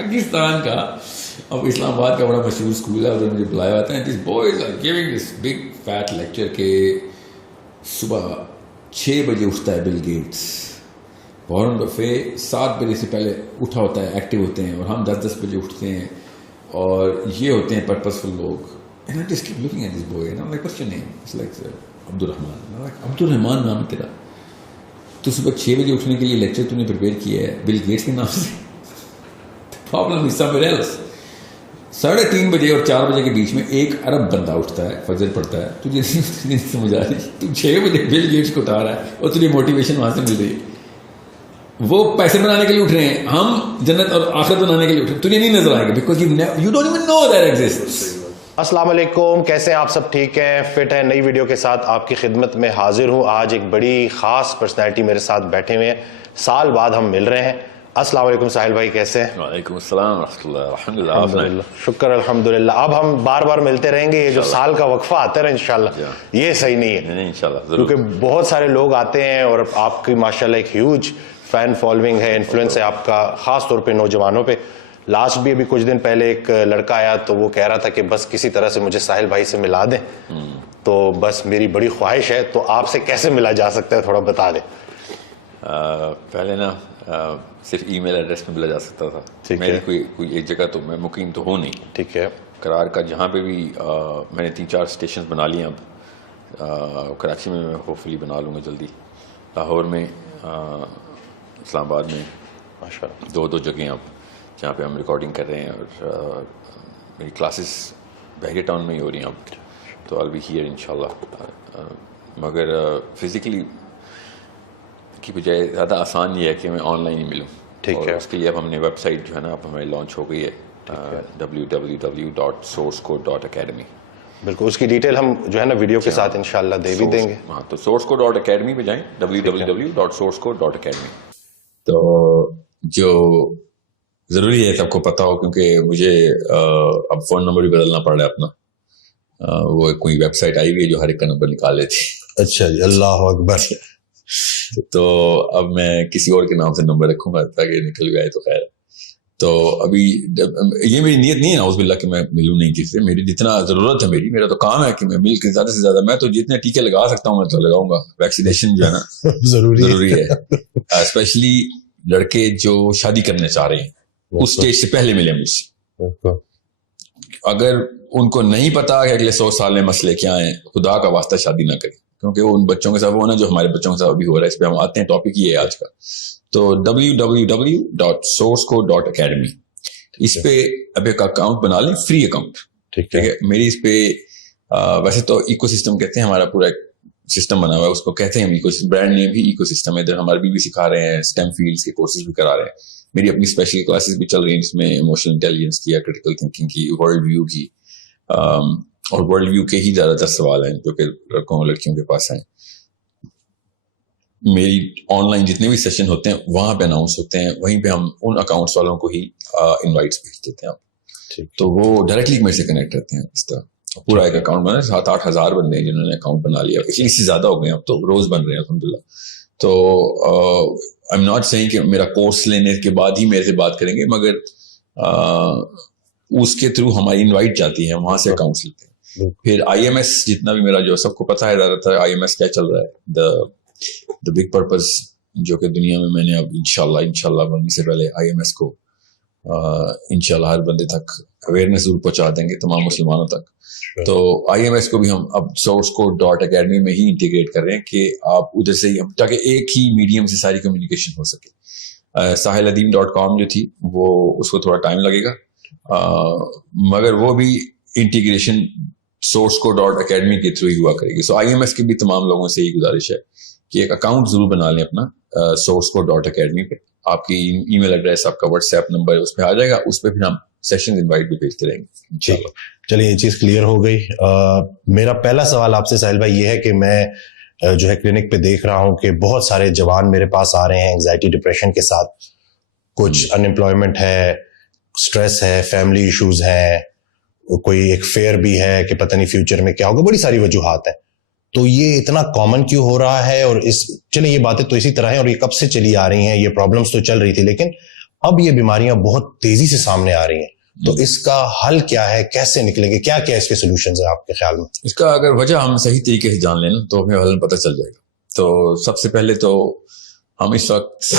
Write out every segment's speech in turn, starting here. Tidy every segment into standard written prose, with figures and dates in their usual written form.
پاکستان کا. اب اسلام آباد کا بڑا مشہور اسکول ہے, ادھر مجھے بلایا جاتا ہے. This boys are giving this big fat lecture کہ صبح 6 بجے اٹھتا ہے بل گیٹس, وارن بفے 7 بجے سے پہلے اٹھا ہوتا ہے, ایکٹیو ہوتے ہیں, اور ہم 10 بجے اٹھتے ہیں, اور یہ ہوتے ہیں پرپسفل لوگ. And I just keep looking at this boy and I'm like, what's your name? It's like Abdurrahman. I'm like, Abdurrahman نام ہے تیرا, تو صبح 6 بجے اٹھنے کے لیے لیکچر تو نے پریپیئر کیا ہے بل گیٹس کے نام سے. Problem is somewhere else. 3:30 بجے اور 4 بجے کے بیچ میں 1 ارب بندہ اٹھتا ہے, فجر پڑتا ہے, تجھے نہیں سمجھ آ رہی, تو 6 بجے بل گیٹس کو اٹھا رہا ہے اور تجھے موٹیویشن وہاں سے مل رہی ہے. وہ پیسے بنانے کے لیے اٹھ رہے ہیں, ہم جنت اور آخرت بنانے کے لیے اٹھ رہے ہیں. تجھے نہیں نظر آئے گا because you don't even know that exists. السلام علیکم, کیسے ہیں آپ سب؟ ٹھیک ہیں, فٹ ہیں؟ نئی ویڈیو کے ساتھ آپ کی خدمت میں حاضر ہوں. آج ایک بڑی خاص پرسنالٹی میرے ساتھ بیٹھے ہوئے ہیں, سال بعد ہم مل رہے ہیں. السلام علیکم ساحل بھائی, کیسے ہیں؟ وعلیکم السلام ورحمۃ اللہ. الحمدللہ, شکر الحمدللہ. اب ہم بار بار ملتے رہیں گے, یہ جو سال کا وقفہ آتا ہے انشاءاللہ یہ صحیح نہیں ہے انشاءاللہ, کیونکہ بہت سارے لوگ آتے ہیں اور آپ کی ماشاءاللہ ایک ہیوج فین فالوئنگ ہے, انفلوئنس ہے آپ کا, خاص طور پہ نوجوانوں پہ. لاسٹ بھی ابھی کچھ دن پہلے ایک لڑکا آیا تو وہ کہہ رہا تھا کہ بس کسی طرح سے مجھے ساحل بھائی سے ملا دیں, تو بس میری بڑی خواہش ہے, تو آپ سے کیسے ملا جا سکتا ہے تھوڑا بتا دیں. پہلے نا صرف ای میل ایڈریس میں ملا جا سکتا تھا. میری کوئی ایک جگہ تو میں مقیم تو ہوں نہیں, ٹھیک ہے, قرار کا جہاں پہ بھی میں نے 3-4 اسٹیشنز بنا لیے. اب کراچی میں ہوپ فلی بنا لوں گا جلدی, لاہور میں, اسلام آباد میں, ماشاء اللہ 2 جگہیں اب جہاں پہ ہم ریکارڈنگ کر رہے ہیں, اور میری کلاسز بحریہ ٹاؤن میں ہی ہو رہی ہیں اب, تو آل بی ہیئر انشاءاللہ. مگر فزیکلی کی بجائے زیادہ آسان یہ ہے کہ میں آن لائن ہی ملوں. ٹھیک ہے, اس کے لیے اب ہم نے ویب سائٹ جو ہے نا اب ہماری لانچ ہو گئی ہے, www.sourcecode.academy. بالکل, اس کی ڈیٹیل ہم جو ہے نا ویڈیو کے ساتھ انشاءاللہ دے بھی دیں گے. ہاں, تو sourcecode.academy پہ جائیں, www.sourcecode.academy. تو جو ضروری ہے سب کو پتا ہو, کیونکہ مجھے اب فون نمبر بھی بدلنا پڑ رہا ہے اپنا. وہ کوئی ویب سائٹ آئی ہوئی ہے جو ہر ایک کا نمبر نکال لیتی. اچھا جی, اللہ اکبر. تو اب میں کسی اور کے نام سے نمبر رکھوں گا تاکہ نکل گیا ہے تو خیر. تو ابھی یہ میری نیت نہیں ہے نعوذ باللہ کہ میں ملوں نہیں کسی سے. میری جتنا ضرورت ہے, میرا تو کام ہے کہ میں مل کے زیادہ سے زیادہ, میں تو جتنے ٹیکے لگا سکتا ہوں میں تو لگاؤں گا. ویکسینیشن جو ہے نا ضروری ہے, اسپیشلی لڑکے جو شادی کرنا چاہ رہے ہیں اس سٹیج سے پہلے ملے مجھ سے. اگر ان کو نہیں پتا کہ اگلے 100 سال میں مسئلے کیا ہیں, خدا کا واسطہ شادی نہ کریں, کیونکہ وہ ان بچوں کے ساتھ وہ نا جو ہمارے بچوں کے ساتھ ابھی ہو رہا ہے. اس پہ ہم آتے ہیں, ٹاپک یہ ہے آج کا. تو www.sourcecode.academy, اس پہ اب ایک اکاؤنٹ بنا لیں, فری اکاؤنٹ. ٹھیک ہے, میری اس پہ ویسے تو ایکو سسٹم کہتے ہیں, ہمارا پورا ایک سسٹم بنا ہوا ہے, اس کو کہتے ہیں ہم ایکو سسٹم. برانڈ نیم بھی ایکو سسٹم ہے. ادھر ہمارے بھی سکھا رہے ہیں, اسٹیم فیلڈس کے کورسز بھی کرا رہے ہیں. میری اپنی اسپیشل کلاسز بھی چل رہی ہیں جس میں ایموشنل انٹیلیجنس کی, کریٹیکل تھنکنگ کی, ورلڈ ویو کی, اور ورلڈ ویو کے ہی زیادہ تر سوال ہیں جو کہ لڑکوں اور لڑکیوں کے پاس ہیں. میری آن لائن جتنے بھی سیشن ہوتے ہیں وہاں پہ اناؤنس ہوتے ہیں, وہیں پہ ہم ان اکاؤنٹس والوں کو ہی انوائٹس بھیج دیتے ہیں. تو وہ ڈائریکٹلی میرے سے کنیکٹ رہتے ہیں. اس طرح پورا ایک اکاؤنٹ بنا, 7-8 ہزار بندے ہیں جنہوں نے اکاؤنٹ بنا لیا. اس سے زیادہ ہو گئے ہیں اب تو, روز بن رہے ہیں الحمدللہ. تو آئی ایم ناٹ سیئنگ کہ میرا کورس لینے کے بعد ہی میرے سے بات کریں گے, مگر اس کے تھرو ہماری انوائٹ جاتی ہے, وہاں سے اکاؤنٹس لیتے ہیں. پھر آئی ایم ایس جتنا بھی میرا جو سب کو پتا ہے زیادہ تر آئی ایم ایس کیا چل رہا ہے, دا بگ پرپز, جو کہ دنیا میں نے اب انشاءاللہ بننے سے پہلے آئی ایم ایس کو انشاءاللہ ہر بندے تک اویئرنیس ضرور پہنچا دیں گے, تمام مسلمانوں تک. تو آئی ایم ایس کو بھی ہم اب sourcecode.academy میں ہی انٹیگریٹ کر رہے ہیں کہ آپ ادھر سے ہی, تاکہ ایک ہی میڈیم سے ساری کمیونیکیشن ہو سکے. sahiladeen.com جو تھی وہ اس کو تھوڑا ٹائم لگے گا, مگر وہ بھی انٹیگریشن sourcecode.academy کے تھرو ہی ہوا کرے گی. سو آئی ایم ایس کے بھی تمام لوگوں سے یہی گزارش ہے کہ ایک اکاؤنٹ ضرور بنا لیں اپنا sourcecode.academy پہ. آپ کی ای میل ایڈریس, آپ کا واٹس ایپ نمبر اس پہ آ جائے گا, اس پہ پھر ہم سیشن انوائٹ بھی بھیجتے رہیں گے انشاءاللہ. چلیے یہ چیز کلیئر ہو گئی. میرا پہلا سوال آپ سے ساحل بھائی یہ ہے کہ میں جو ہے کلینک پہ دیکھ رہا ہوں کہ بہت سارے جوان میرے پاس آ رہے ہیں انگزائٹی ڈپریشن کے ساتھ. کچھ ان امپلائمنٹ ہے, اسٹریس ہے, فیملی ایشوز ہیں, کوئی ایک فیئر بھی ہے کہ پتہ نہیں فیوچر میں کیا ہوگا, بڑی ساری وجوہات ہیں. تو یہ اتنا کامن کیوں ہو رہا ہے؟ اور چلیں یہ باتیں تو اسی طرح ہیں اور یہ کب سے چلی آ رہی ہیں, یہ پرابلمس تو چل رہی تھی, لیکن اب یہ بیماریاں بہت تیزی سے سامنے آ رہی ہیں, تو اس کا حل کیا ہے, کیسے نکلیں گے, کیا کیا اس کے سولوشنز ہیں آپ کے خیال میں؟ اس کا اگر وجہ ہم صحیح طریقے سے جان لیں نا تو ہمیں حل پتہ چل جائے گا. تو سب سے پہلے تو ہم اس وقت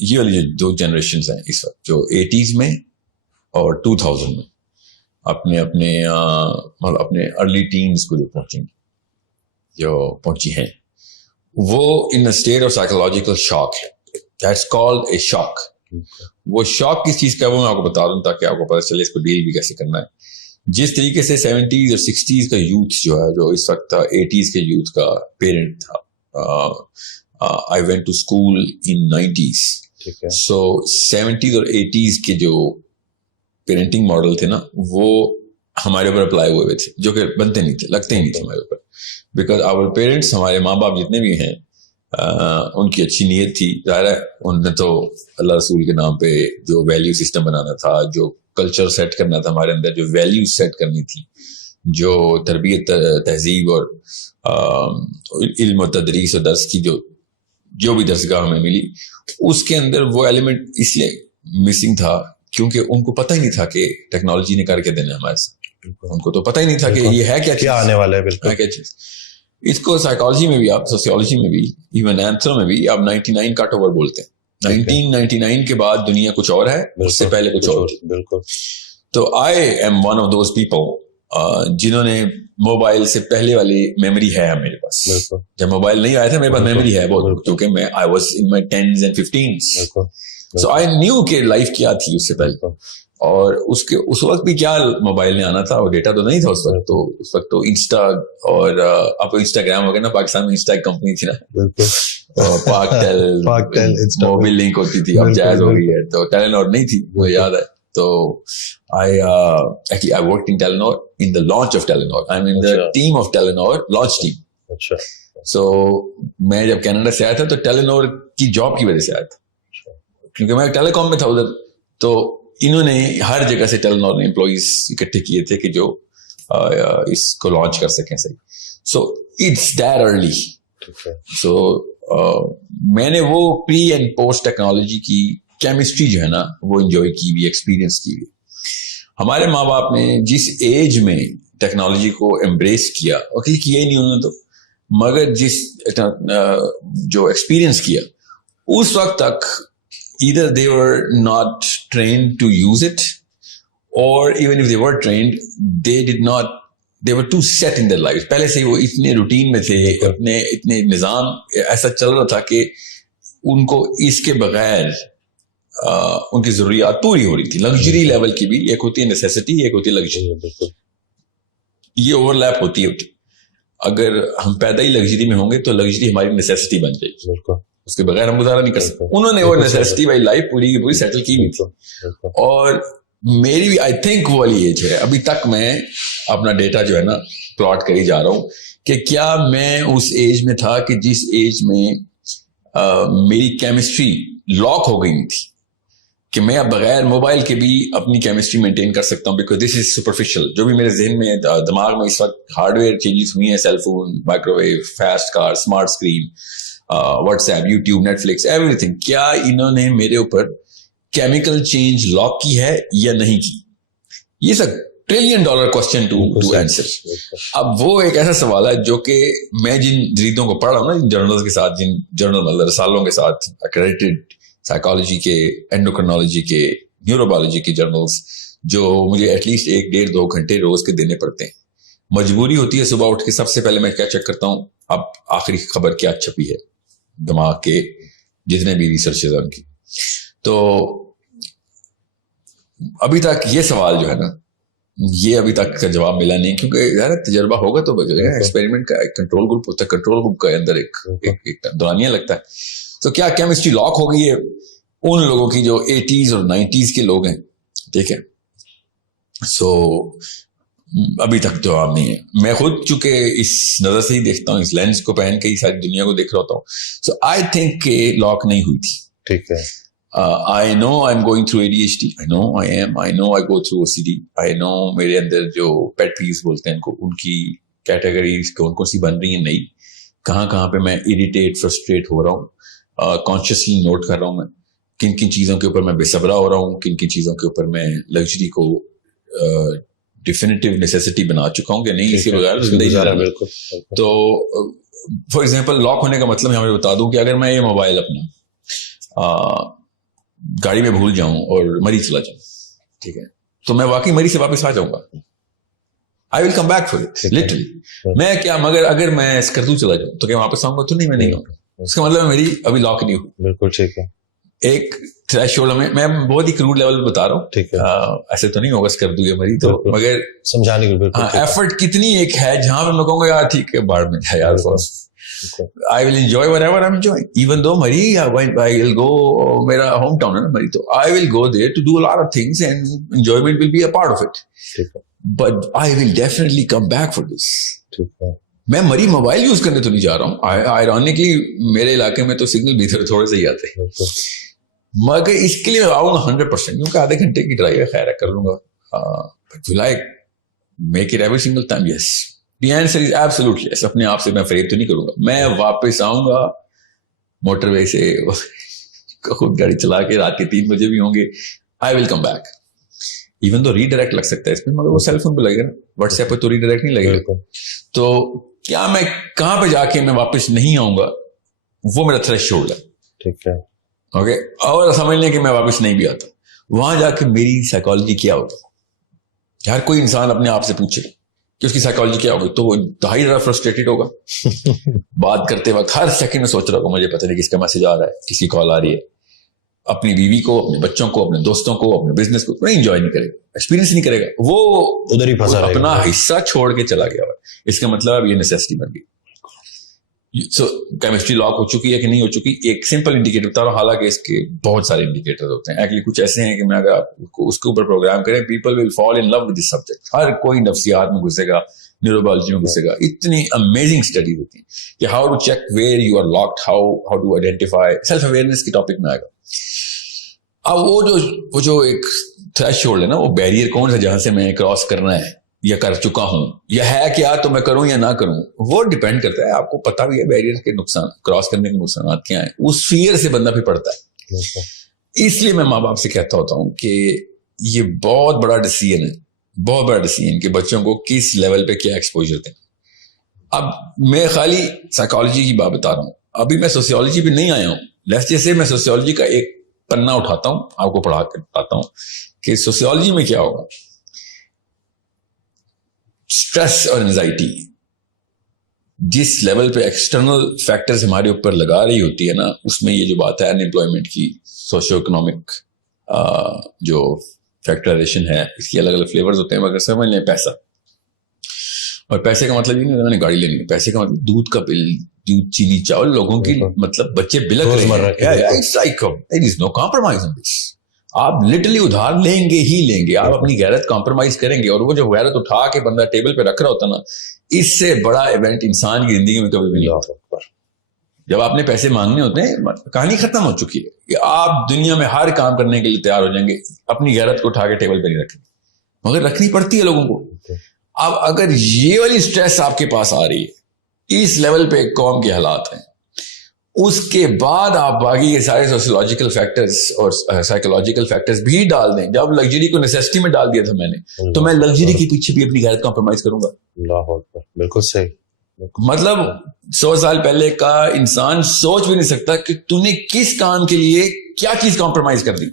یہ والی جو 2 جنریشنز ہیں اس وقت جو 80s میں اور 2000 میں اپنے ارلی ٹینز کو جو پہنچیں گی, جو پہنچی ہیں, وہ ان اسٹیٹ آف سائیکولوجیکل شاک ہے. دیٹس کالڈ اے شاک. وہ شاک کس چیز کا ہے وہ میں آپ کو بتا دوں تاکہ آپ کو پتہ چلے اس کو ڈیل بھی کیسے کرنا ہے. جس طریقے سے 70s اور 60s کا یوتھ جو ہے, جو اس وقت 80s کے یوتھ کا پیرنٹ تھا, I went to school in 90s. So 70s اور 80s کے جو پیرنٹنگ ماڈل تھے نا, وہ ہمارے اوپر اپلائی ہوئے تھے, جو کہ بنتے نہیں تھے, لگتے ہی نہیں تھے ہمارے اوپر. بیکاز آور پیرنٹس, ہمارے ماں باپ جتنے بھی ہیں, ان کی اچھی نیت تھی. ظاہر ہے ان نے تو اللہ رسول کے نام پہ جو ویلیو سسٹم بنانا تھا, جو کلچر سیٹ کرنا تھا ہمارے اندر, جو ویلیو سیٹ کرنی تھی, جو تربیت تہذیب اور علم و تدریس و درس کی جو بھی درسگاہ ہمیں ملی, اس کے اندر وہ ایلیمنٹ اس لیے مسنگ تھا کیونکہ ان کو پتہ ہی نہیں تھا کہ ٹیکنالوجی نے کر کے دینا ہمارے ساتھ. ان کو تو پتہ ہی نہیں تھا کہ یہ ہے کیا آنے والا ہے. بالکل کیا چیز. اس کو سائیکالوجی میں بھی, آپ سوسیولوجی میں بھی, ایون اینتھرو میں بھی آپ 99 کٹ اوور بولتے ہیں. 1999 کے بعد دنیا کچھ اور ہے, اس سے پہلے کچھ اور. بالکل. تو I am one of those people جنہوں نے موبائل سے پہلے والی میموری ہے میرے پاس. جب موبائل نہیں آیا تھا میرے پاس میموری ہے بہت, کیونکہ میں I was in my 10s and 15s. So I knew کہ لائف کیا تھی اس سے پہلے, اور اس وقت بھی کیا موبائل نے آنا تھا, اور ڈیٹا تو نہیں تھا اس وقت. تو انسٹا اور آپ انسٹاگرام ہو گیا نا, پاکستان میں انسٹا ایک کمپنی تھی نا, پاک ٹیل موبائل لنک ہوتی تھی, اب جائز ہو گئی ہے. تو ٹیلینور نہیں تھی, مجھے یاد ہے. تو I worked in Telenor in the launch of Telenor. I'm in the team of Telenor, launch team. So میں جب کینیڈا سے آیا تھا تو ٹیلینور کی جاب کی وجہ سے آیا تھا, کیونکہ میں ٹیلی کام میں تھا ادھر. تو انہوں نے ہر جگہ سے ٹیلینور نے امپلائیز اکٹھے کیے تھے کہ جو اس کو لانچ کر سکیں صحیح. So it's that early. So میں نے وہ پری اینڈ پوسٹ ٹیکنالوجی کی کیمسٹری جو ہے نا وہ انجوائے کی بھی, ایکسپیرینس کی بھی. ہمارے ماں باپ نے جس ایج میں ٹیکنالوجی کو ایمبریس کیا, اور کیا ہی نہیں انہوں نے تو, مگر جس جو ایکسپیرینس کیا اس وقت تک either they were not trained to use it, or even if they were trained, they were too set in their lives. پہلے سے وہ اتنے روٹین میں تھے, اتنے نظام ایسا چل رہا تھا کہ ان کو اس کے بغیر ان کی ضروریات پوری ہو رہی تھی. لگژری لیول کی بھی, ایک ہوتی ہے نیسیسٹی, ایک ہوتی ہے لگژری. یہ اوور لیپ ہوتی ہے. اگر ہم پیدا ہی لگژری میں ہوں گے تو لگژری ہماری نیسیسٹی بن جائے گی, اس کے بغیر ہم گزارا نہیں کر سکتے. انہوں نے وہ نیسیسٹی والی لائف پوری کی پوری سیٹل کی ہوئی تھی. اور میری بھی آئی تھنک وہ والی ایج ہے, ابھی تک میں اپنا ڈیٹا جو ہے نا پلاٹ کری جا رہا ہوں کہ کیا میں اس ایج میں تھا کہ جس ایج میں میری کیمسٹری لاک ہو گئی نہیں تھی کہ میں اب بغیر موبائل کے بھی اپنی کیمسٹری مینٹین کر سکتا ہوں, بیکاز دس از سپرفیشل. جو بھی میرے ذہن میں دماغ میں اس وقت ہارڈ ویئر چینجز ہوئی ہیں, cell phone, microwave, fast car, smart screen, WhatsApp, YouTube, Netflix, everything, کیا انہوں نے میرے اوپر کیمیکل چینج لاک کی ہے یا نہیں کی؟ یہ سب $1 ٹریلین کوسچن ٹو آنسر. اب وہ ایک ایسا سوال ہے جو کہ میں جن جریدوں کو پڑھ رہا ہوں نا, جن جرنلز کے ساتھ, جن جرنل رسالوں کے ساتھ, ایکریڈیٹڈ سائیکالوجی کے, اینڈوکرنالوجی کے, نیوروبیولوجی کے جرنلز, جو مجھے ایٹ لیسٹ 1-1.5-2 گھنٹے روز کے دینے پڑتے ہیں. مجبوری ہوتی ہے صبح اٹھ کے سب سے پہلے میں کیا چیک کرتا ہوں, اب آخری خبر کیا چھپی ہے دماغ کے جتنے بھی ریسرچز ہیں ان کی. تو ابھی تک یہ سوال جو ہے نا, یہ ابھی تک کا جواب ملا نہیں, کیونکہ یار تجربہ ہوگا تو بچے گا. ایکسپیریمنٹ کا ایک کنٹرول گروپ ہوتا ہے, کنٹرول گروپ کے اندر ایک دورانیہ لگتا ہے. تو کیا کیمسٹری لاک ہو گئی ہے ان لوگوں کی جو 80s اور 90s کے لوگ ہیں, ٹھیک ہے. سو ابھی تک جواب نہیں ہے. میں خود چونکہ اس نظر سے ہی دیکھتا ہوں, اس لینس کو پہن کے ہی ساری دنیا کو دیکھ رہا ہوتا ہوں. سو آئی تھنک کہ لاک نہیں ہوئی تھی. ٹھیک ہے. I know I'm going through ADHD. I know I am. I know I go through OCD. I know میرے اندر جو pet peeves بولتے ہیں ان کی کیٹیگریز کون کون سی بن رہی ہیں, نہیں کہاں پہ میں اریٹیٹ فرسٹریٹ ہو رہا ہوں, کانشیسلی نوٹ کر رہا ہوں میں کن کن چیزوں کے اوپر میں بے صبرا ہو رہا ہوں, کن کن چیزوں کے اوپر میں لگژری کو ڈیفینیٹیو نیسیسٹی بنا چکا ہوں کہ نہیں اس کے بغیر زندگی گزارنا. تو فار ایگزامپل لاک ہونے کا مطلب میں بتا دوں کہ اگر میں یہ موبائل اپنا گاڑی میں بھول جاؤں اور مری چلا جاؤں, ٹھیک ہے, تو میں واقعی مری سے واپس آ جاؤں گا. I will come back for it literally. میں کیا مگر اگر میں اسکردو چلا جاؤں تو کیا واپس آؤں گا؟ تو نہیں, میں نہیں آؤں گا. اس کا مطلب میری ابھی لاک نہیں ہوئی. بالکل ٹھیک ہے. ایک تھریش ہولڈ میں بہت ہی کروڈ لیول بتا رہا ہوں, ٹھیک ہے, ایسے تو نہیں ہوگا اسکردو یا مری تو, مگر سمجھانے کے ایفرٹ کتنی ایک ہے جہاں پہ میں کہوں گا یار ٹھیک ہے باڑ میں جائے یار, I will enjoy whatever I'm enjoying. Even though Mari, I will go, میرا ہوم ٹاؤن ہے نا Mari, تو I will go there to do a lot of things and enjoyment will be a part of it. But I will definitely come back for this. میں Mari mobile use کرنے تو نہیں جا رہا ہوں. Ironically میرے علاقے میں تو سگنل بھی تھوڑے سے ہی آتے ہیں, مگر اس کے لیے میں آؤں گا 100%, کیونکہ آدھے گھنٹے کی ڈرائیو ہے, خیر ہے کر لوں گا. Will I make it every single time? Yes. The answer is absolutely yes. اپنے آپ سے میں فریب تو نہیں کروں گا. میں واپس آؤں گا موٹر وے سے خود گاڑی چلا کے, رات کے 3 بجے بھی ہوں گے. I will come back. Even though redirect لگ سکتا ہے اس میں, مگر وہ سیل فون پہ لگے گا, واٹس ایپ پہ تو ریڈائریکٹ نہیں لگے گا. تو کیا میں کہاں پہ جا کے میں واپس نہیں آؤں گا, وہ میرا تھریش ہولڈ ہے. ٹھیک ہے, اوکے. اور سمجھ لیں کہ میں واپس نہیں بھی آتا, وہاں جا کے میری سائیکالوجی کیا ہوگا. ہر کوئی انسان اپنے آپ سے پوچھے کہ اس کی سائیکالوجی کیا ہوگی, تو وہ انتہائی زیادہ فرسٹریٹڈ ہوگا. بات کرتے وقت ہر سیکنڈ میں سوچ رہا ہوگا مجھے پتہ نہیں کس کا میسج آ رہا ہے, کس کی کال آ رہی ہے. اپنی بیوی کو, اپنے بچوں کو, اپنے دوستوں کو, اپنے بزنس کو نہیں انجوائے نہیں کرے گا, ایکسپیرینس نہیں کرے گا, وہ ادھر ہی پھنسا رہے گا, اپنا حصہ چھوڑ کے چلا گیا. اس کا مطلب اب یہ نیسیسٹی بن گئی. سو کیمسٹری لاک ہو چکی ہے کہ نہیں ہو چکی, ایک سمپل انڈیکیٹر بتا رہا ہوں, حالانکہ اس کے بہت سارے انڈیکیٹر ہوتے ہیں. ایکچولی کچھ ایسے ہیں کہ میں اگر آپ اس کے اوپر پروگرام کریں, people will fall in love with this subject. ہر کوئی نفسیات میں گھسے گا, نیوروبیولوجی میں گھسے گا. اتنی امیزنگ اسٹڈیز ہوتی ہیں کہ how to check where you are locked, how to identify. Self awareness کے ٹاپک میں آئے گا. اب وہ جو ایک تھریش ہولڈ ہے نا, وہ بیریئر کون سا جہاں سے میں کراس کرنا ہے یا کر چکا ہوں یا ہے کیا, تو میں کروں یا نہ کروں, وہ ڈیپینڈ کرتا ہے. آپ کو پتا بھی ہے بیریئر کے نقصان, کراس کرنے کے نقصانات کیا ہیں. اس فیئر سے بندہ بھی پڑتا ہے. اس لیے میں ماں باپ سے کہتا ہوتا ہوں کہ یہ بہت بڑا ڈیسیژن ہے, بہت بڑا ڈیسیژن کہ بچوں کو کس لیول پہ کیا ایکسپوجر دیں. اب میں خالی سائیکالوجی کی بات بتا رہا ہوں, ابھی میں سوسیولوجی پہ نہیں آیا ہوں. جیسے میں سوسیولوجی کا ایک پنا اٹھاتا ہوں, آپ کو پڑھا کے بتاتا ہوں کہ سوسیولوجی میں کیا ہوگا. اسٹریس اور انزائٹی جس لیول پہ ایکسٹرنل فیکٹرز ہمارے اوپر لگا رہی ہوتی ہے نا, اس میں یہ جو بات ہے انمپلائمنٹ کی, سوشیو اکنامک جو فیکٹرائزیشن ہے, اس کی الگ الگ فلیورز ہوتے ہیں. مگر سمجھ لیں پیسہ, اور پیسے کا مطلب یہ نہیں میں نے گاڑی لینی ہے, پیسے کا مطلب دودھ کا بل, دودھ, چینی, چاول, لوگوں کی مطلب بچے بلک رہے ہیں. آپ لٹرلی ادھار لیں گے ہی لیں گے, آپ اپنی غیرت کمپرومائز کریں گے. اور وہ جو غیرت اٹھا کے بندہ ٹیبل پہ رکھ رہا ہوتا نا, اس سے بڑا ایونٹ انسان کی زندگی میں کبھی بھی نہیں ہوتا. جب آپ نے پیسے مانگنے ہوتے ہیں, کہانی ختم ہو چکی ہے کہ آپ دنیا میں ہر کام کرنے کے لیے تیار ہو جائیں گے, اپنی غیرت کو اٹھا کے ٹیبل پہ نہیں رکھیں, مگر رکھنی پڑتی ہے لوگوں کو. اب اگر یہ والی سٹریس آپ کے پاس آ رہی ہے, اس لیول پہ قوم کے حالات ہیں, اس کے بعد آپ باقی کے سارے سوشیولوجیکل فیکٹرز اور سائیکولوجیکل فیکٹرز بھی ڈال دیں. جب لگژری کو نیسیسٹی میں ڈال دیا تھا میں نے, تو میں لگژری کے پیچھے بھی اپنی غیرت کمپرومائز کروں گا. اللہ اکبر, بالکل صحیح. مطلب 100 سال پہلے کا انسان سوچ بھی نہیں سکتا کہ تو نے کس کام کے لیے کیا چیز کمپرومائز کر دی,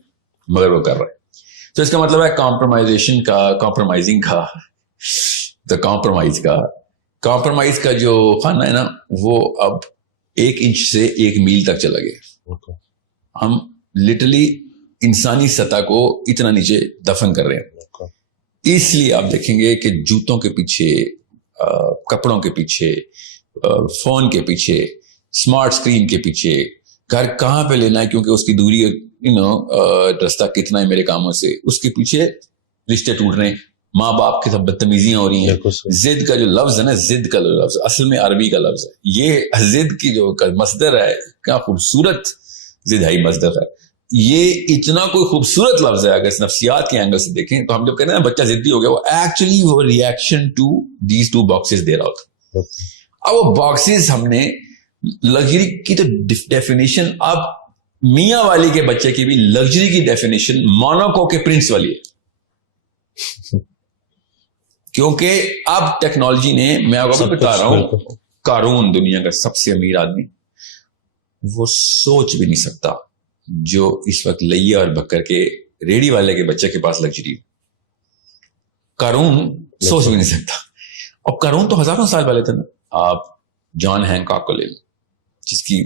مگر وہ کر رہا ہے. تو اس کا مطلب ہے کمپرومائزیشن کا, کمپرومائزنگ کا, تو کمپرومائز کا جو خانہ ہے نا, وہ اب 1 انچ سے 1 میل تک چلا گیا. ہم لٹرلی انسانی سطح کو اتنا نیچے دفن کر رہے ہیں. اس لیے آپ دیکھیں گے کہ جوتوں کے پیچھے, کپڑوں کے پیچھے, فون کے پیچھے, اسمارٹ اسکرین کے پیچھے, گھر کہاں پہ لینا ہے کیونکہ اس کی دوری رستہ کتنا ہے میرے کاموں سے, اس کے پیچھے رشتے ٹوٹ رہے ہیں, ماں باپ کی سب بدتمیزیاں ہو رہی ہیں. ضد کا جو لفظ ہے نا, ضد کا لفظ اصل میں عربی کا لفظ ہے. یہ ضد کی جو مصدر ہے, کیا خوبصورت ضدائی مصدر ہے. یہ اتنا کوئی خوبصورت لفظ ہے. اگر نفسیات کے اینگل سے دیکھیں تو ہم جب کہتے ہیں بچہ ضدی ہو گیا, وہ ایکچولی وہ ریئیکشن ٹو دیز 2 باکسز دے رہا ہوتا. اب وہ باکسز ہم نے لگژری کی تو ڈیفینیشن اب میاں والی کے بچے کی بھی لگژری کی ڈیفینیشن مونوکو کے پرنس والی ہے. کیونکہ اب ٹیکنالوجی نے, میں آپ کو بتا رہا ہوں, قارون دنیا کا سب سے امیر آدمی, وہ سوچ بھی نہیں سکتا جو اس وقت لیا اور بکر کے ریڑی والے کے بچے کے پاس لگژری. قارون سوچ بھی نہیں سکتا. اور قارون تو ہزاروں سال پہلے تھے نا. آپ جان ہینکاک کو لے لیں, جس کی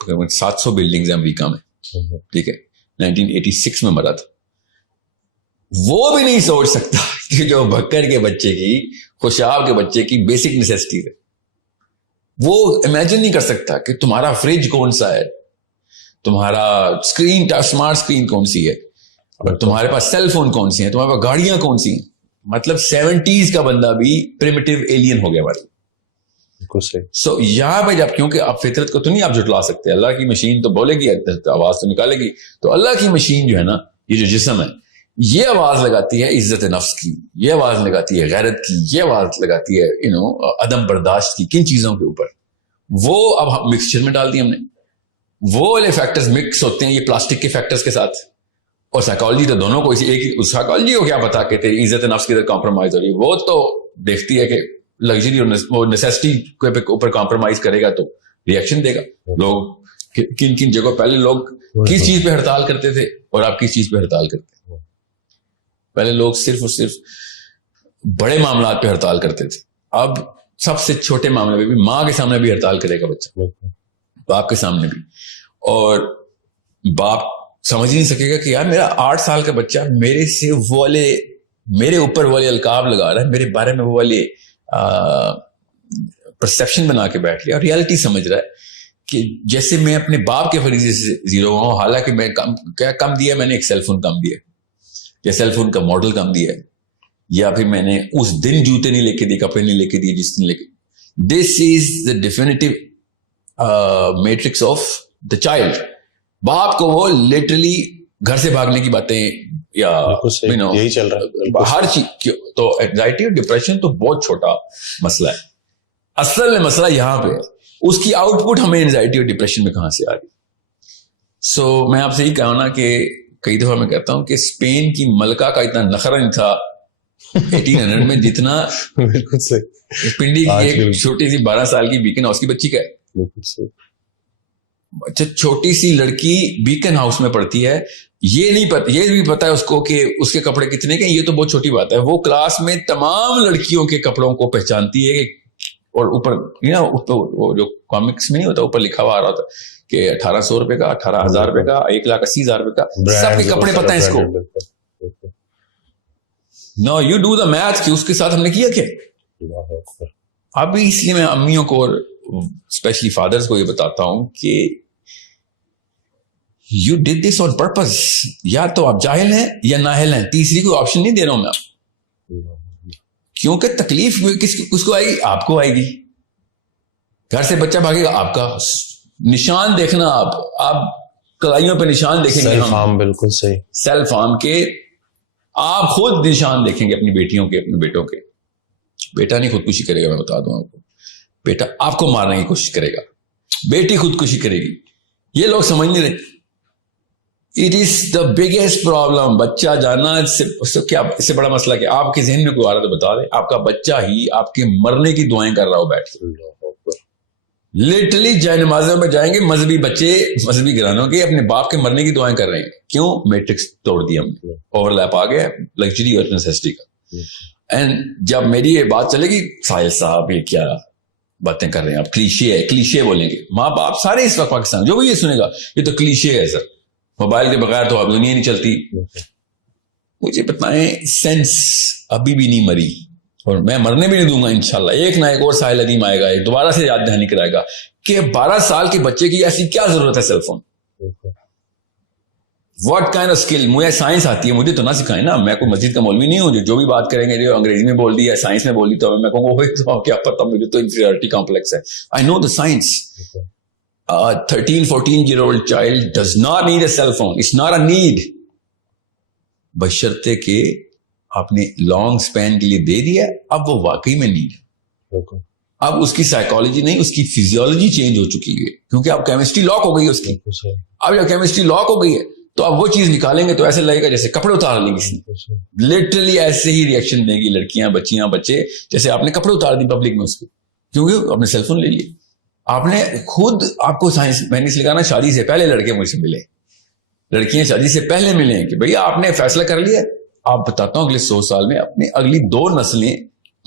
700 بلڈنگز ہیں امریکہ میں, ٹھیک ہے, 1986 میں مرا تھا. وہ بھی نہیں سوچ سکتا کہ جو بکر کے بچے کی, خوشاب کے بچے کی بیسک نیسیسٹی ہے, وہ امیجن نہیں کر سکتا کہ تمہارا فریج کون سا ہے, تمہارا اسکرین اسمارٹ اسکرین کون سی ہے, تمہارے پاس سیل فون کون سی ہیں, تمہارے پاس گاڑیاں کون سی ہیں. مطلب 70s کا بندہ بھی پریمیٹیو ایلین ہو گیا ہمارے. سو یہاں پہ جب, کیونکہ آپ فطرت کو تو نہیں آپ جھٹلا سکتے, اللہ کی مشین تو بولے گی, آواز تو نکالے گی, تو اللہ کی مشین جو ہے نا, یہ جو جسم ہے, یہ آواز لگاتی ہے عزت نفس کی, یہ آواز لگاتی ہے غیرت کی, یہ آواز لگاتی ہے عدم برداشت کی. کن چیزوں کے اوپر؟ وہ اب مکسچر میں ڈال دی ہم نے. وہ والے فیکٹرز مکس ہوتے ہیں یہ پلاسٹک کے فیکٹرز کے ساتھ, اور سائیکالوجی تو دونوں کو ایک سائیکالوجی کو کیا پتا کہ تیری عزت نفس کی طرح کمپرومائز ہو رہی ہے, وہ تو دیکھتی ہے کہ لگژری اور نیسیسٹی کے اوپر کمپرومائز کرے گا تو ریئیکشن دے گا. لوگ کن کن جگہوں, پہلے لوگ کس چیز پہ ہڑتال کرتے تھے اور آپ کس چیز پہ ہڑتال کرتے ہیں؟ پہلے لوگ صرف اور صرف بڑے معاملات پہ ہڑتال کرتے تھے, اب سب سے چھوٹے معاملے پہ بھی, ماں کے سامنے بھی ہڑتال کرے گا بچہ, باپ کے سامنے بھی. اور باپ سمجھ ہی نہیں سکے گا کہ یار میرا 8 سال کا بچہ میرے سے وہ والے, میرے اوپر والے القاب لگا رہا ہے, میرے بارے میں وہ والے پرسیپشن بنا کے بیٹھ لیا, اور ریالٹی سمجھ رہا ہے کہ جیسے میں اپنے باپ کے فریضے سے زیرو ہوں, حالانکہ میں کم دیا, میں نے ایک سیل فون کم دیا, یا سیل فون کا ماڈل کم دیا ہے, یا پھر میں نے اس دن جوتے نہیں لے کے دیے, کپڑے نہیں لے کے دیے جس دن لے کے. This is the definitive matrix of the child. باپ کو وہ لٹرلی گھر سے بھاگنے کی باتیں, یا یہی چل رہا ہے ہر چیز. تو اینگزائٹی اور ڈپریشن تو بہت چھوٹا مسئلہ ہے, اصل میں مسئلہ یہاں پہ ہے, اس کی آؤٹ پٹ ہمیں اینگزائٹی اور ڈپریشن میں کہاں سے آ رہی. سو میں آپ سے یہ کہا نا کہ کئی دفعہ میں کہتا ہوں کہ اسپین کی ملکہ کا اتنا نخرہ نہیں تھا 1800 میں جتنا بالکل صحیح پنڈی کی ایک چھوٹی سی 12 سال کی بیکن ہاؤس کی بچی کا ہے. اچھا, چھوٹی سی لڑکی بیکن ہاؤس میں پڑھتی ہے, یہ نہیں پتا, یہ بھی پتا ہے اس کو کہ اس کے کپڑے کتنے کے, یہ تو بہت چھوٹی بات ہے. وہ کلاس میں تمام لڑکیوں کے کپڑوں کو پہچانتی ہے, اور اوپر وہ جو کامکس میں نہیں ہوتا, اوپر لکھا ہوا آ رہا تھا کہ 1800 روپے کا, 18,000 روپے کا, 1,80,000 روپے کا, سب کے کپڑے پتہ ہیں اس کو. نو یو ڈو دا میتھ کہ اس کے ساتھ ہم نے کیا کیا. ابھی اس لیے میں امیوں کو اور اسپیشلی فادرز کو یہ بتاتا ہوں کہ you did this on purpose. یا تو آپ جاہل ہیں یا نااہل ہیں, تیسری کوئی آپشن نہیں دے رہا ہوں میں آپ. کیونکہ تکلیف کس کو آئے گی؟ آپ کو آئے گی. گھر سے بچہ بھاگے گا, آپ کا نشان دیکھنا, آپ کلائیوں پہ نشان دیکھیں گے. سیلف ہارم, بالکل صحیح, سیلف ہارم کے آپ خود نشان دیکھیں گے اپنی بیٹیوں کے, اپنے بیٹوں کے. بیٹا نہیں خودکشی کرے گا, میں بتا دوں آپ کو. بیٹا آپ کو مارنے کی کوشش کرے گا, بیٹی خودکشی کرے گی. یہ لوگ سمجھ نہیں رہے. It is the biggest problem. بچہ جانا اس سے بڑا مسئلہ کہ آپ کے ذہن میں کوئی آ رہا تو بتا دیں, آپ کا بچہ ہی آپ کے مرنے کی دعائیں کر رہا ہو بیٹھ کے. لٹرلی جائے نمازوں میں جائیں گے مذہبی بچے, مذہبی گھرانوں کے, اپنے باپ کے مرنے کی دعائیں کر رہے ہیں. کیوں؟ میٹرکس توڑ دیا ہم نے, اوور لیپ آ گیا لگژری اور نیسیسٹی کا. اینڈ جب میری یہ بات چلے گی, ساحل صاحب یہ کیا باتیں کر رہے ہیں آپ, کلیشے ہے, کلیشے بولیں گے ماں باپ سارے اس وقت پاکستان, جو بھی یہ سنے گا یہ تو کلیشے ہے سر, موبائل کے بغیر تو اب دنیا نہیں چلتی. مجھے بتائیں, سینس ابھی بھی نہیں مری, اور میں مرنے بھی نہیں دوں گا انشاءاللہ. ایک نہ ایک اور ساحل عدیم آئے گا, ایک دوبارہ سے یاد دہانی کرائے گا کہ 12 سال کے بچے کی ایسی کیا ضرورت ہے cell phone. What kind of skill. مجھے سائنس آتی ہے, مجھے تو نہ سکھائیں نا. میں کوئی مسجد کا مولوی نہیں ہوں جو بھی بات کریں گے جو انگریزی میں بول دی ہے, سائنس میں بول دی, تو میں کہوں گا کیا پتا, مجھے تو انفیریورٹی کمپلیکس ہے. آئی نو دا science. 13-14-year-old child does not need a cell phone. It's not a need. بشرطے کہ آپ نے لانگ سپین کے لیے دے دیا, اب وہ واقعی میں نیڈ ہے. اب اس کی سائیکالوجی نہیں، اس کی فزیولوجی چینج ہو چکی ہے، کیونکہ اب کیمسٹری لاک ہو گئی ہے اس کی. اب جب کیمسٹری لاک ہو گئی ہے تو اب وہ چیز نکالیں گے تو ایسے لگے گا جیسے کپڑے اتار لیں کسی نے. لٹرلی ایسے ہی ریئیکشن دیں گی لڑکیاں، بچیاں، بچے، جیسے آپ نے کپڑے اتار دی پبلک میں اس کے، کیونکہ آپ نے سیل فون لے لیے. آپ نے خود، آپ کو سائنس میں نے سکھانا، شادی سے پہلے لڑکے مجھ سے ملے، لڑکیاں شادی سے پہلے ملیں کہ بھئی آپ نے فیصلہ کر لیا. آپ بتاتا ہوں اگلے 100 سال میں اپنی اگلی 2 نسلیں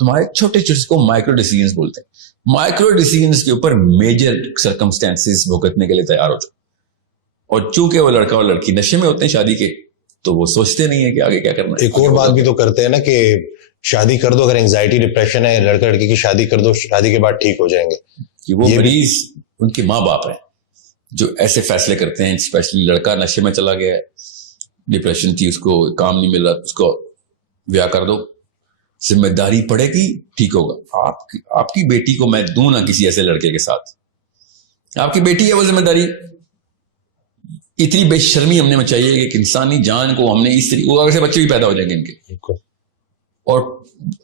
تمہارے چھوٹے چھوٹے کو مائکرو ڈیسیژنز بولتے ہیں، مائکرو ڈیسیژنز کے اوپر میجر سرکمسٹانسز بھگتنے کے لیے تیار ہو چکے. اور چونکہ وہ لڑکا اور لڑکی نشے میں ہوتے ہیں شادی کے، تو وہ سوچتے نہیں ہیں کہ آگے کیا کرنا ہے. ایک اور بات بھی تو کرتے ہیں نا کہ شادی کر دو، اگر اینگزائٹی ڈپریشن ہے، لڑکا لڑکی کی شادی کر دو، شادی کے بعد ٹھیک ہو جائیں گے. کہ وہ مریض ان کے ماں باپ ہیں جو ایسے فیصلے کرتے ہیں. اسپیشلی لڑکا نشے میں چلا گیا ہے، ڈپریشن تھی، اس کو کام نہیں مل رہا، اس کو بیاہ کر دو، ذمہ داری پڑے گی، ٹھیک ہوگا. آپ کی بیٹی کو میں دوں نہ کسی ایسے لڑکے کے ساتھ، آپ کی بیٹی ہے وہ ذمہ داری. اتنی بے شرمی ہم نے چاہیے کہ ایک انسانی جان کو ہم نے اس طریقے سے، بچے بھی پیدا ہو جائیں گے ان کے. اور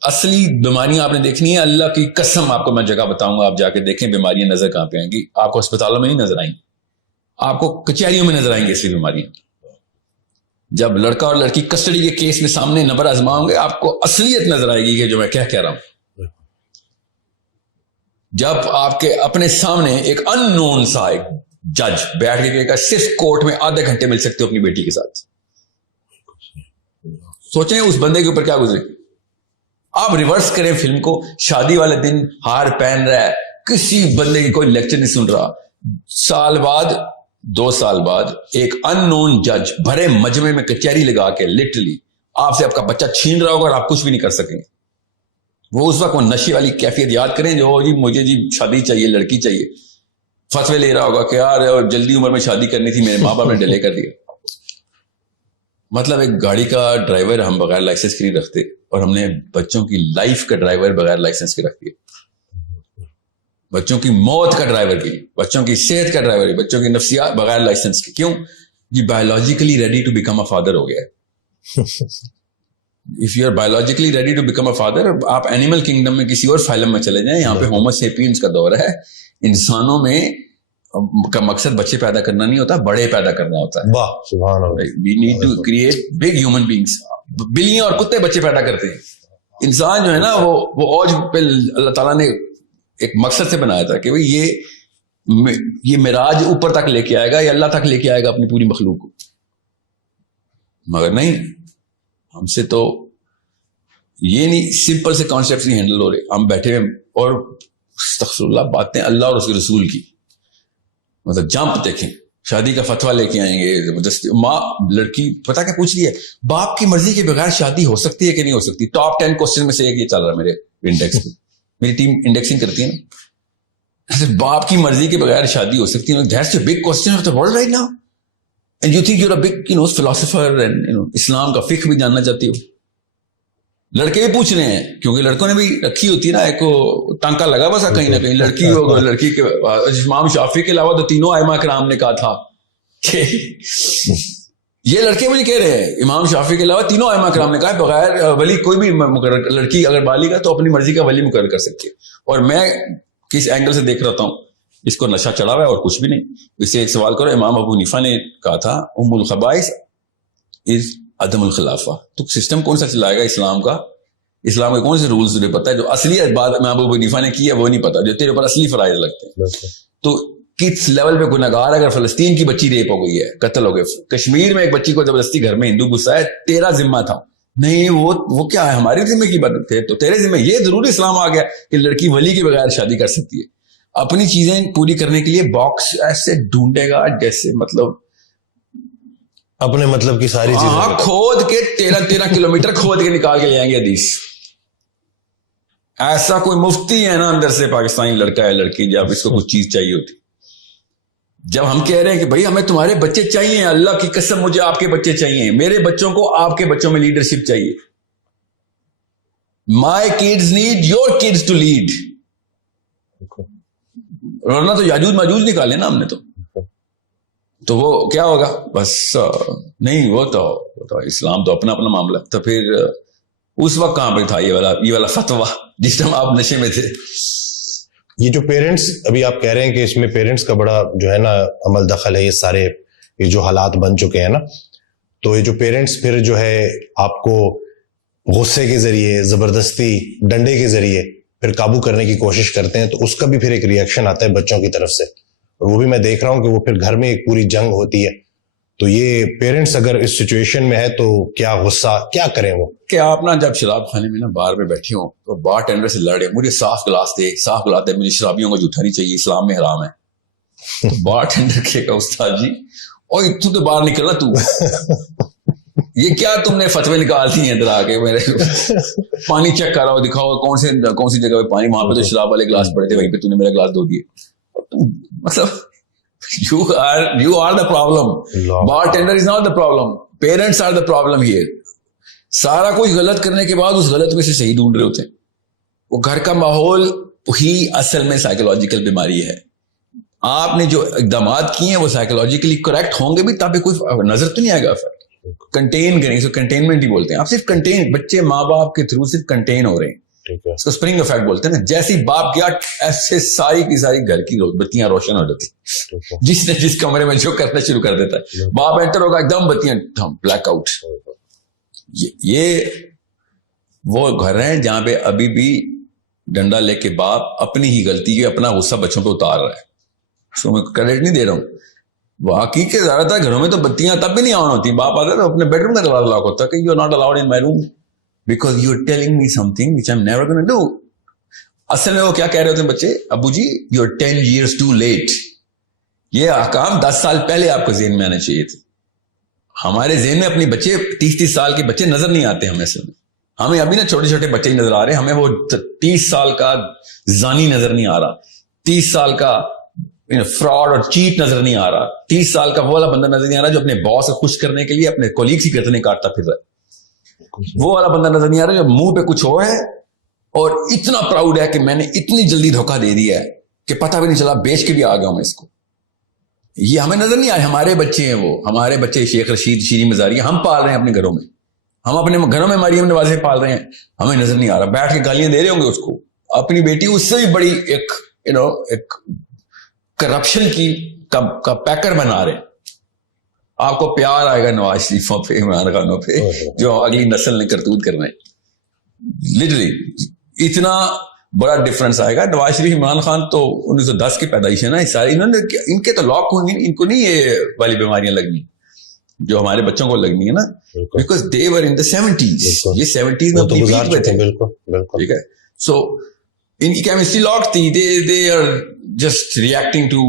اصلی بیماریاں آپ نے دیکھنی ہے، اللہ کی قسم آپ کو میں جگہ بتاؤں گا، آپ جا کے دیکھیں بیماریاں نظر کہاں پہ آئیں گی. آپ کو اسپتالوں میں نہیں نظر آئیں گی، آپ کو کچہریوں میں نظر آئیں گی اصلی بیماریاں. جب لڑکا اور لڑکی کسٹڈی کے کیس میں سامنے نبر آزماؤں گے، آپ کو اصلیت نظر آئے گی کہ جو میں کیا کہہ رہا ہوں. جب آپ کے اپنے سامنے ایک ان نون سا ایک جج بیٹھ کے کہے گا صرف کورٹ میں آدھے گھنٹے مل سکتے ہو اپنی بیٹی کے ساتھ، سوچیں اس بندے کے اوپر کیا گزرے. آپ ریورس کریں فلم کو، شادی والے دن ہار پہن رہا ہے، کسی بندے کی کوئی لیکچر نہیں سن رہا. سال بعد، 2 سال بعد ایک ان نون جج بھرے مجمع میں کچہری لگا کے لٹرلی آپ سے آپ کا بچہ چھین رہا ہوگا اور آپ کچھ بھی نہیں کر سکیں گے. وہ اس وقت وہ نشے والی کیفیت یاد کریں جو جی مجھے جی شادی چاہیے، لڑکی چاہیے، فتوے لے رہا ہوگا کہ یار جلدی عمر میں شادی کرنی تھی، میرے ماں باپ نے ڈیلے کر دیا. مطلب ایک گاڑی کا ڈرائیور ہم بغیر لائسنس کے نہیں رکھتے، اور ہم نے بچوں کی لائف کا ڈرائیور بغیر لائسنس کے رکھ دیا. بچوں کی موت کا ڈرائیور بھی، بچوں کی صحت کا ڈرائیور بھی، بچوں کی نفسیات بغیر لائسنس کے. کیوں؟ جی biologically ready to become a father ہو گیا ہے. If you are biologically ready to become a father, آپ اینیمل کنگڈم میں کسی اور فائلم میں چلے جائیں، یہاں پہ ہومو سیپینز کا دور ہے. انسانوں میں کا مقصد بچے پیدا کرنا نہیں ہوتا، بڑے پیدا کرنا ہوتا ہے. واہ سبحان اللہ. We need to create big human beings. بلیاں اور کتے بچے پیدا کرتے ہیں، انسان جو ہے نا وہ اوج پہ اللہ تعالیٰ نے ایک مقصد سے بنایا تھا کہ بھئی یہ معراج اوپر تک لے کے آئے گا، یہ اللہ تک لے کے آئے گا اپنی پوری مخلوق کو. مگر نہیں، ہم سے تو یہ نہیں، سمپل سے کانسیپٹس نہیں ہینڈل ہو رہے. ہم بیٹھے ہوئے اور استغفر اللہ باتیں اللہ اور اس کے رسول کی، مطلب جمپ دیکھیں، شادی کا فتویٰ لے کے آئیں گے زبردستی. ماں لڑکی پتا کیا پوچھ رہی ہے، باپ کی مرضی کے بغیر شادی ہو سکتی ہے کہ نہیں ہو سکتی. ٹاپ 10 کوسچن میں سے ایک یہ چل رہا ہے میرے انڈیکس میں، میری ٹیم انڈیکسنگ کرتی ہے نا. باپ کی مرضی کے بغیر شادی ہو سکتی ہے، that's a big question of the world right now. And you think you are a big philosopher and اسلام کا فقہ بھی جاننا چاہتی ہو. لڑکے بھی پوچھ رہے ہیں کیونکہ لڑکوں نے بھی رکھی ہوتی ہے نا ایک ٹانکا لگا بس کہیں نہ کہیں لڑکی ہوگا. لڑکی کے امام شافعی کے علاوہ تو تینوں ائمہ کرام نے کہا تھا کہ یہ لڑکے مجھے کہہ رہے ہیں امام شافعی کے علاوہ تینوں ائمہ کرام نے کہا بغیر ولی کوئی بھی مقرر، لڑکی اگر بالغ ہے تو اپنی مرضی کا ولی مقرر کر سکتی ہے. اور میں کس اینگل سے دیکھ رہا ہوں، اس کو نشہ چڑھا ہوا ہے اور کچھ بھی نہیں. اس سے ایک سوال کرو، امام ابو حنیفہ نے کہا تھا ام الخبائث از عدم الخلافہ. تو سسٹم کون سا چلائے گا اسلام کا؟ اسلام کے کون سے رولز تجھے پتا ہے؟ جو اصلی بات امام ابو حنیفہ نے کی ہے وہ نہیں پتا، جو تیرے اوپر اصلی فرائض لگتے ہیں. تو کس لیول پہ گناہگار، اگر فلسطین کی بچی ریپ ہو گئی ہے، قتل ہو گئے، کشمیر میں ایک بچی کو زبردستی گھر میں ہندو گھسا ہے، تیرا ذمہ تھا نہیں، وہ کیا ہے ہماری ذمہ کی بات تھے، تو تیرے ذمہ. یہ ضرور اسلام آ گیا کہ لڑکی ولی کے بغیر شادی کر سکتی ہے. اپنی چیزیں پوری کرنے کے لیے باکس ایسے ڈھونڈے گا جیسے مطلب اپنے مطلب کی ساری چیزیں کھود کے 13 کلومیٹر کھود کے نکال کے لے آئیں گے حدیث. ایسا کوئی مفتی ہے نا اندر سے پاکستانی لڑکا ہے لڑکی، جب اس کو کچھ چیز چاہیے ہوتی، جب ہم کہہ رہے ہیں کہ بھائی ہمیں تمہارے بچے چاہیے، اللہ کی قسم مجھے آپ کے بچے چاہیے، میرے بچوں کو آپ کے بچوں میں لیڈرشپ چاہیے. My kids need your kids to lead. ورنہ تو یاجوج ماجوج نکالے نا ہم نے تو وہ کیا ہوگا بس نہیں. وہ تو اسلام تو اپنا معاملہ. تو پھر اس وقت کہاں پہ تھا یہ والا فتویٰ جس ٹائم آپ نشے میں تھے؟ یہ جو پیرنٹس ابھی آپ کہہ رہے ہیں کہ اس میں پیرنٹس کا بڑا جو ہے نا عمل دخل ہے، یہ سارے یہ جو حالات بن چکے ہیں نا، تو یہ جو پیرنٹس پھر جو ہے آپ کو غصے کے ذریعے، زبردستی، ڈنڈے کے ذریعے پھر قابو کرنے کی کوشش کرتے ہیں، تو اس کا بھی پھر ایک ریئیکشن آتا ہے بچوں کی طرف سے، اور وہ بھی میں دیکھ رہا ہوں کہ وہ پھر گھر میں ایک پوری جنگ ہوتی ہے. تو یہ پیرنٹس اگر اس سچویشن میں ہے تو کیا غصہ کیا کریں وہ؟ کہ آپ نا جب شراب خانے میں نا بار میں بیٹھے ہوں تو بار ٹینڈر سے لڑے، مجھے صاف گلاس دے، مجھے شرابیوں کو جھوٹا نہیں چاہیے، اسلام میں حرام ہے. تو بار ٹینڈر کہے گا استاد جی اور تو باہر نکلنا، تو یہ کیا تم نے فتوے نکال دی ہیں ادھر آ کے، میرے پانی چیک کر رہا ہو، دکھاؤ کون سی جگہ پہ پانی، وہاں پہ تو شراب والے گلاس پڑے تھے، وہیں پہ تو نے میرا گلاس دھو دیے. مطلب you are the problem. Bartender is not the problem. Parents are the problem here. سارا کچھ غلط کرنے کے بعد اس غلط میں سے صحیح ڈھونڈ رہے ہوتے ہیں. وہ گھر کا ماحول ہی اصل میں سائیکولوجیکل بیماری ہے. آپ نے جو اقدامات کیے ہیں وہ سائیکولوجیکلی کریکٹ ہوں گے بھی، تب کوئی نظر تو نہیں آئے گا. کنٹین کریں، اس کو کنٹینمنٹ ہی بولتے ہیں. آپ صرف کنٹین، بچے ماں باپ کے تھرو صرف کنٹین ہو رہے ہیں، اس کو اسپرنگ افیکٹ بولتے ہیں نا. جیسی باپ کیا ایسے ساری کی ساری گھر کی بتیاں روشن ہو جاتی، جس نے جس کمرے میں جو کرنا شروع کر دیتا ہے، باپ انٹر ہوگا ایک دم بتیاں بلیک آؤٹ. یہ وہ گھر ہیں جہاں پہ ابھی بھی ڈنڈا لے کے باپ اپنی ہی غلطی ہے، اپنا غصہ بچوں پہ اتار رہا ہے. اس کو میں کریڈٹ نہیں دے رہا ہوں. واقعی کے زیادہ تر گھروں میں تو بتیاں تب بھی نہیں آن ہوتی، باپ آتا ہے تو اپنے بیڈ روم کا دروازہ لاک ہوتا ہے کہ you are not allowed in my room because you are telling me something which I'm never going to do. اصل میں وہ کیا کہہ رہے ہوتے ہیں بچے، ابو جی you are 10 years too late. یہ احکام 10 سال پہلے آپ کو ذہن میں آنے چاہیے تھے. ہمارے ذہن میں اپنی بچے 30 سال کے بچے نظر نہیں آتے ہمیں. اصل میں ہمیں ابھی نا چھوٹے چھوٹے بچے ہی نظر آ رہے ہیں، ہمیں وہ 30 سال کا زانی نظر نہیں آ رہا، 30 سال کا فراڈ اور چیٹ نظر نہیں آ رہا، 30 سال کا وہ والا بندہ نظر نہیں آ رہا جو اپنے باس کو خوش کرنے کے لیے اپنے کولیگس کی گردنیں کاٹتا پھر رہا ہے. وہ والا بندہ نظر نہیں آ رہا جو منہ پہ کچھ ہو ہے اور اتنا پراؤڈ ہے کہ میں نے اتنی جلدی دھوکہ دے دیا ہے کہ پتہ بھی نہیں چلا، بیچ کے بھی آ گیا ہوں میں اس کو. یہ ہمیں نظر نہیں آئے. ہمارے بچے ہیں، وہ ہمارے بچے شیخ رشید، شیریں مزاری ہم پال رہے ہیں اپنے گھروں میں، ہم اپنے گھروں میں مریم نوازیں پال رہے ہیں، ہمیں نظر نہیں آ رہا. بیٹھ کے گالیاں دے رہے ہوں گے اس کو. اپنی بیٹی اس سے بھی بڑی ایک کرپشن کا پیکر بنا رہے ہیں. آپ کو پیار آئے گا نواز شریفوں پہ، عمران خانوں پہ، جو اگلی نسل نے کرتوت کرنا ہے. لٹرلی اتنا بڑا ڈفرنس آئے گا. نواز شریف، عمران خان تو 1910 کی پیدائش ہے نا، ساری انہوں نے، ان کے تو لاک ہوں گے، ان کو نہیں یہ والی بیماریاں لگنی جو ہمارے بچوں کو لگنی ہے نا، because they were in the 70s. یہ 70s میں اپنی پیک پہ تھے. ٹھیک ہے. سو ان کی کیمسٹری لاک تھی. They are just reacting to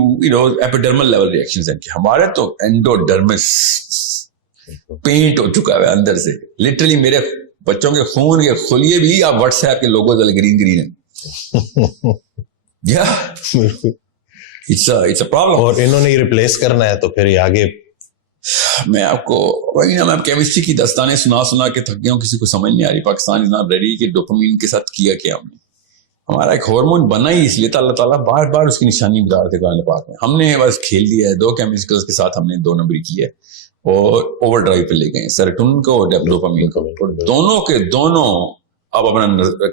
epidermal level reactions. ہمارے تو اینڈوڈرمس پینٹ ہو چکا ہے اندر سے. لٹرلی میرے بچوں کے خون کے خلیے بھی آپ واٹس ایپ کے لوگوں سے گرین ہیں. It's a problem. اور انہوں نے ریپلیس کرنا ہے تو پھر یہ آگے. میں آپ کو وہی نا، میں کیمسٹری کی داستانیں سنا کے تھک گیا ہوں، کسی کو سمجھ نہیں آ رہی. پاکستان از ناٹ ریڈی کہ ڈوپامین کے ساتھ کیا ہم نے. ہمارا ایک ہارمون بنا ہی اس لیے تھا، اللہ تعالیٰ بار بار اس کی نشانی بتا رہے تھے قرآن پاک میں. ہم نے بس کھیل دیا ہے. 2 کیمیکلز کے ساتھ ہم نے 2 نمبری کی ہے اور اوور ڈرائیو پہ لے گئے، سیروٹونن کو اور ڈوپامین کو. دونوں کے دونوں اب اپنا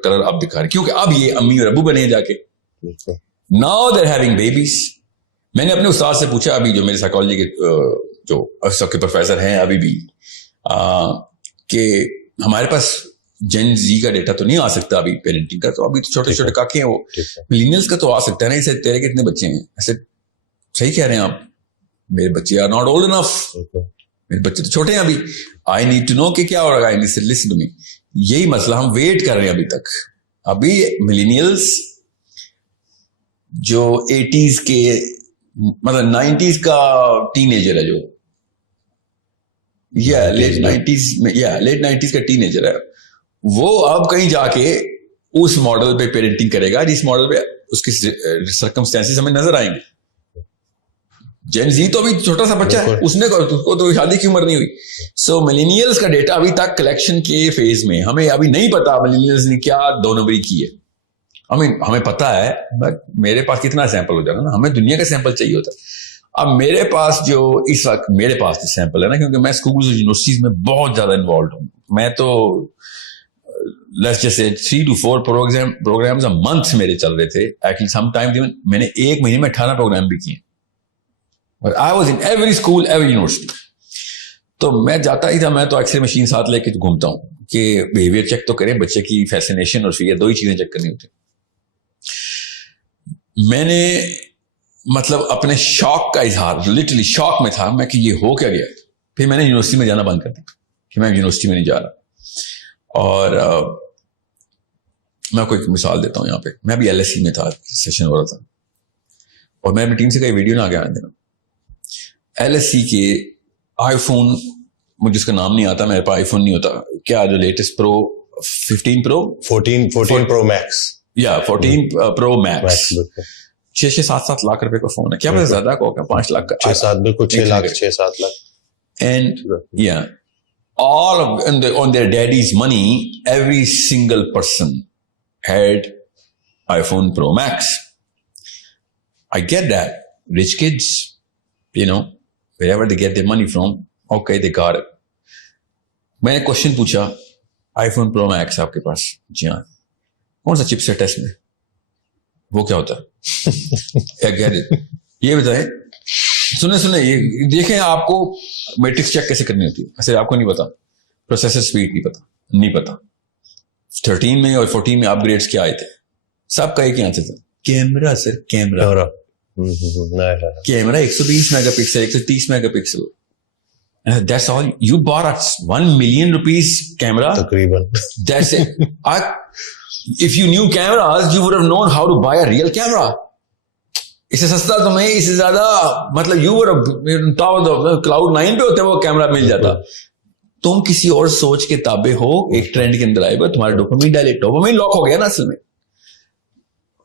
کلر اب دکھا رہے، کیونکہ اب یہ امی اور ابو بنے جا کے. Now they are having babies. میں نے اپنے استاد سے پوچھا، ابھی جو میرے سائیکالوجی کے جو سب کے پروفیسر ہیں ابھی بھی، کہ ہمارے پاس جن زی کا ڈیٹا تو نہیں آ سکتا ابھی پیرنٹنگ کا، تو ابھی تو چھوٹے چھوٹے کاکے ہیں وہ. ملینیلز کا تو آ سکتا ہے نا. اسے تیرے کتنے بچے ہیں؟ ایسے صحیح کہہ رہے ہیں آپ، میرے بچے آر ناٹ اولڈ انف. میرے بچے تو چھوٹے ہیں ابھی. آئی نیڈ ٹو نو کہ کیا ہو رہا ہے. Listen to me. یہی مسئلہ ہم ویٹ کر رہے ہیں ابھی تک. ابھی ملینیلز جو 80s کے مطلب 90s کا ٹین ایجر ہے، جو لیٹ 90s کا ٹین ایجر ہے، وہ اب کہیں جا کے اس ماڈل پہ پیرنٹنگ کرے گا جس ماڈل پہ اس کی سرکمسٹانسز ہمیں نظر آئیں گے. جین زی تو ابھی چھوٹا سا بچہ ہے، اس کو تو شادی کی عمر نہیں ہوئی. سو ملینیلز کا ڈیٹا ابھی تک کلیکشن کے فیز میں. ہمیں ابھی نہیں پتا ملینیلز نے کیا 2 نمبری کی ہے. ہمیں پتا ہے، بٹ میرے پاس کتنا سیمپل ہو جانا نا، ہمیں دنیا کا سیمپل چاہیے ہوتا ہے. اب میرے پاس جو اس وقت میرے پاس سیمپل ہے نا، کیونکہ میں اسکولز اور یونیورسٹیز میں بہت زیادہ انوالوڈ ہوں. میں تو let's just say 3 to 4 programs a month میرے چل رہے تھے. ایکچولی سم ٹائم میں نے ایک مہینے میں 18 پروگرام بھی کیے. But I was in every school, every university. تو میں جاتا ہی تھا, میں تو ایکس رے مشین ساتھ لے کے گھومتا ہوں کہ بیہیویئر چیک تو کریں, بچے کی فیسینیشن اور فیئر 2 ہی چیزیں چیک کرنی ہوتی. میں نے مطلب اپنے شوق کا اظہار, لٹرلی شوق میں تھا میں کہ یہ ہو کیا گیا. پھر میں نے یونیورسٹی میں جانا بند کر دیا کہ میں یونیورسٹی میں نہیں جا رہا. اور میں آپ کو ایک مثال دیتا ہوں یہاں پہ. میں بھی LSE میں تھا, سیشن ہو رہا تھا, اور میں اپنی ٹیم سے کئی ویڈیو نہ آگے آنے دینا. LSE کے آئی فون, مجھے اس کا نام نہیں آتا, میرے پاس آئی فون نہیں ہوتا, کیا جو لیٹسٹ پرو 15 پرو 14 پرو میکس, یا 14 پرو میکس 6-7 لاکھ روپے کا فون ہے. کیا پتا زیادہ کا ہوگا, 5 لاکھ کا, 6-7 بالکل 6 lakh 6-7 lakh. And yeah, all of on their daddy's money, every single person had iPhone Pro Max. I get that. Rich kids, you know, wherever they get their money from, okay, they got it. میں نے question پوچھا, iPhone Pro Max آپ کے پاس؟ جی ہاں. کون سا چپ set ہے اس میں؟ وہ کیا ہوتا ہے؟ یہ بتائیں, سنیں یہ دیکھیں, آپ کو میٹرکس چیک کیسے کرنی ہوتی ہے. ایسے آپ کو نہیں پتا, پروسیسر سپیڈ نہیں پتا. 13 میں اور 14 میں اپ گریڈس کیا آئے تھے, سب کا ایک ہی آنسر تھا, camera. Sir camera 120 mega pixel, 130 mega pixel. That's all. You bought a $1 million camera? تقریباً. That's it. If you knew cameras, you would have known how to buy a real camera. اس سے سستا تمہیں, اس سے زیادہ مطلب you would have cloud 9 پہ ہوتے وہ کیمرہ مل جاتا. تم کسی اور سوچ کے تابع ہو, ایک ٹرینڈ کے اندر آئے گا, تمہارا ڈوپامین ڈوپامین لاک ہو گیا نا. اصل میں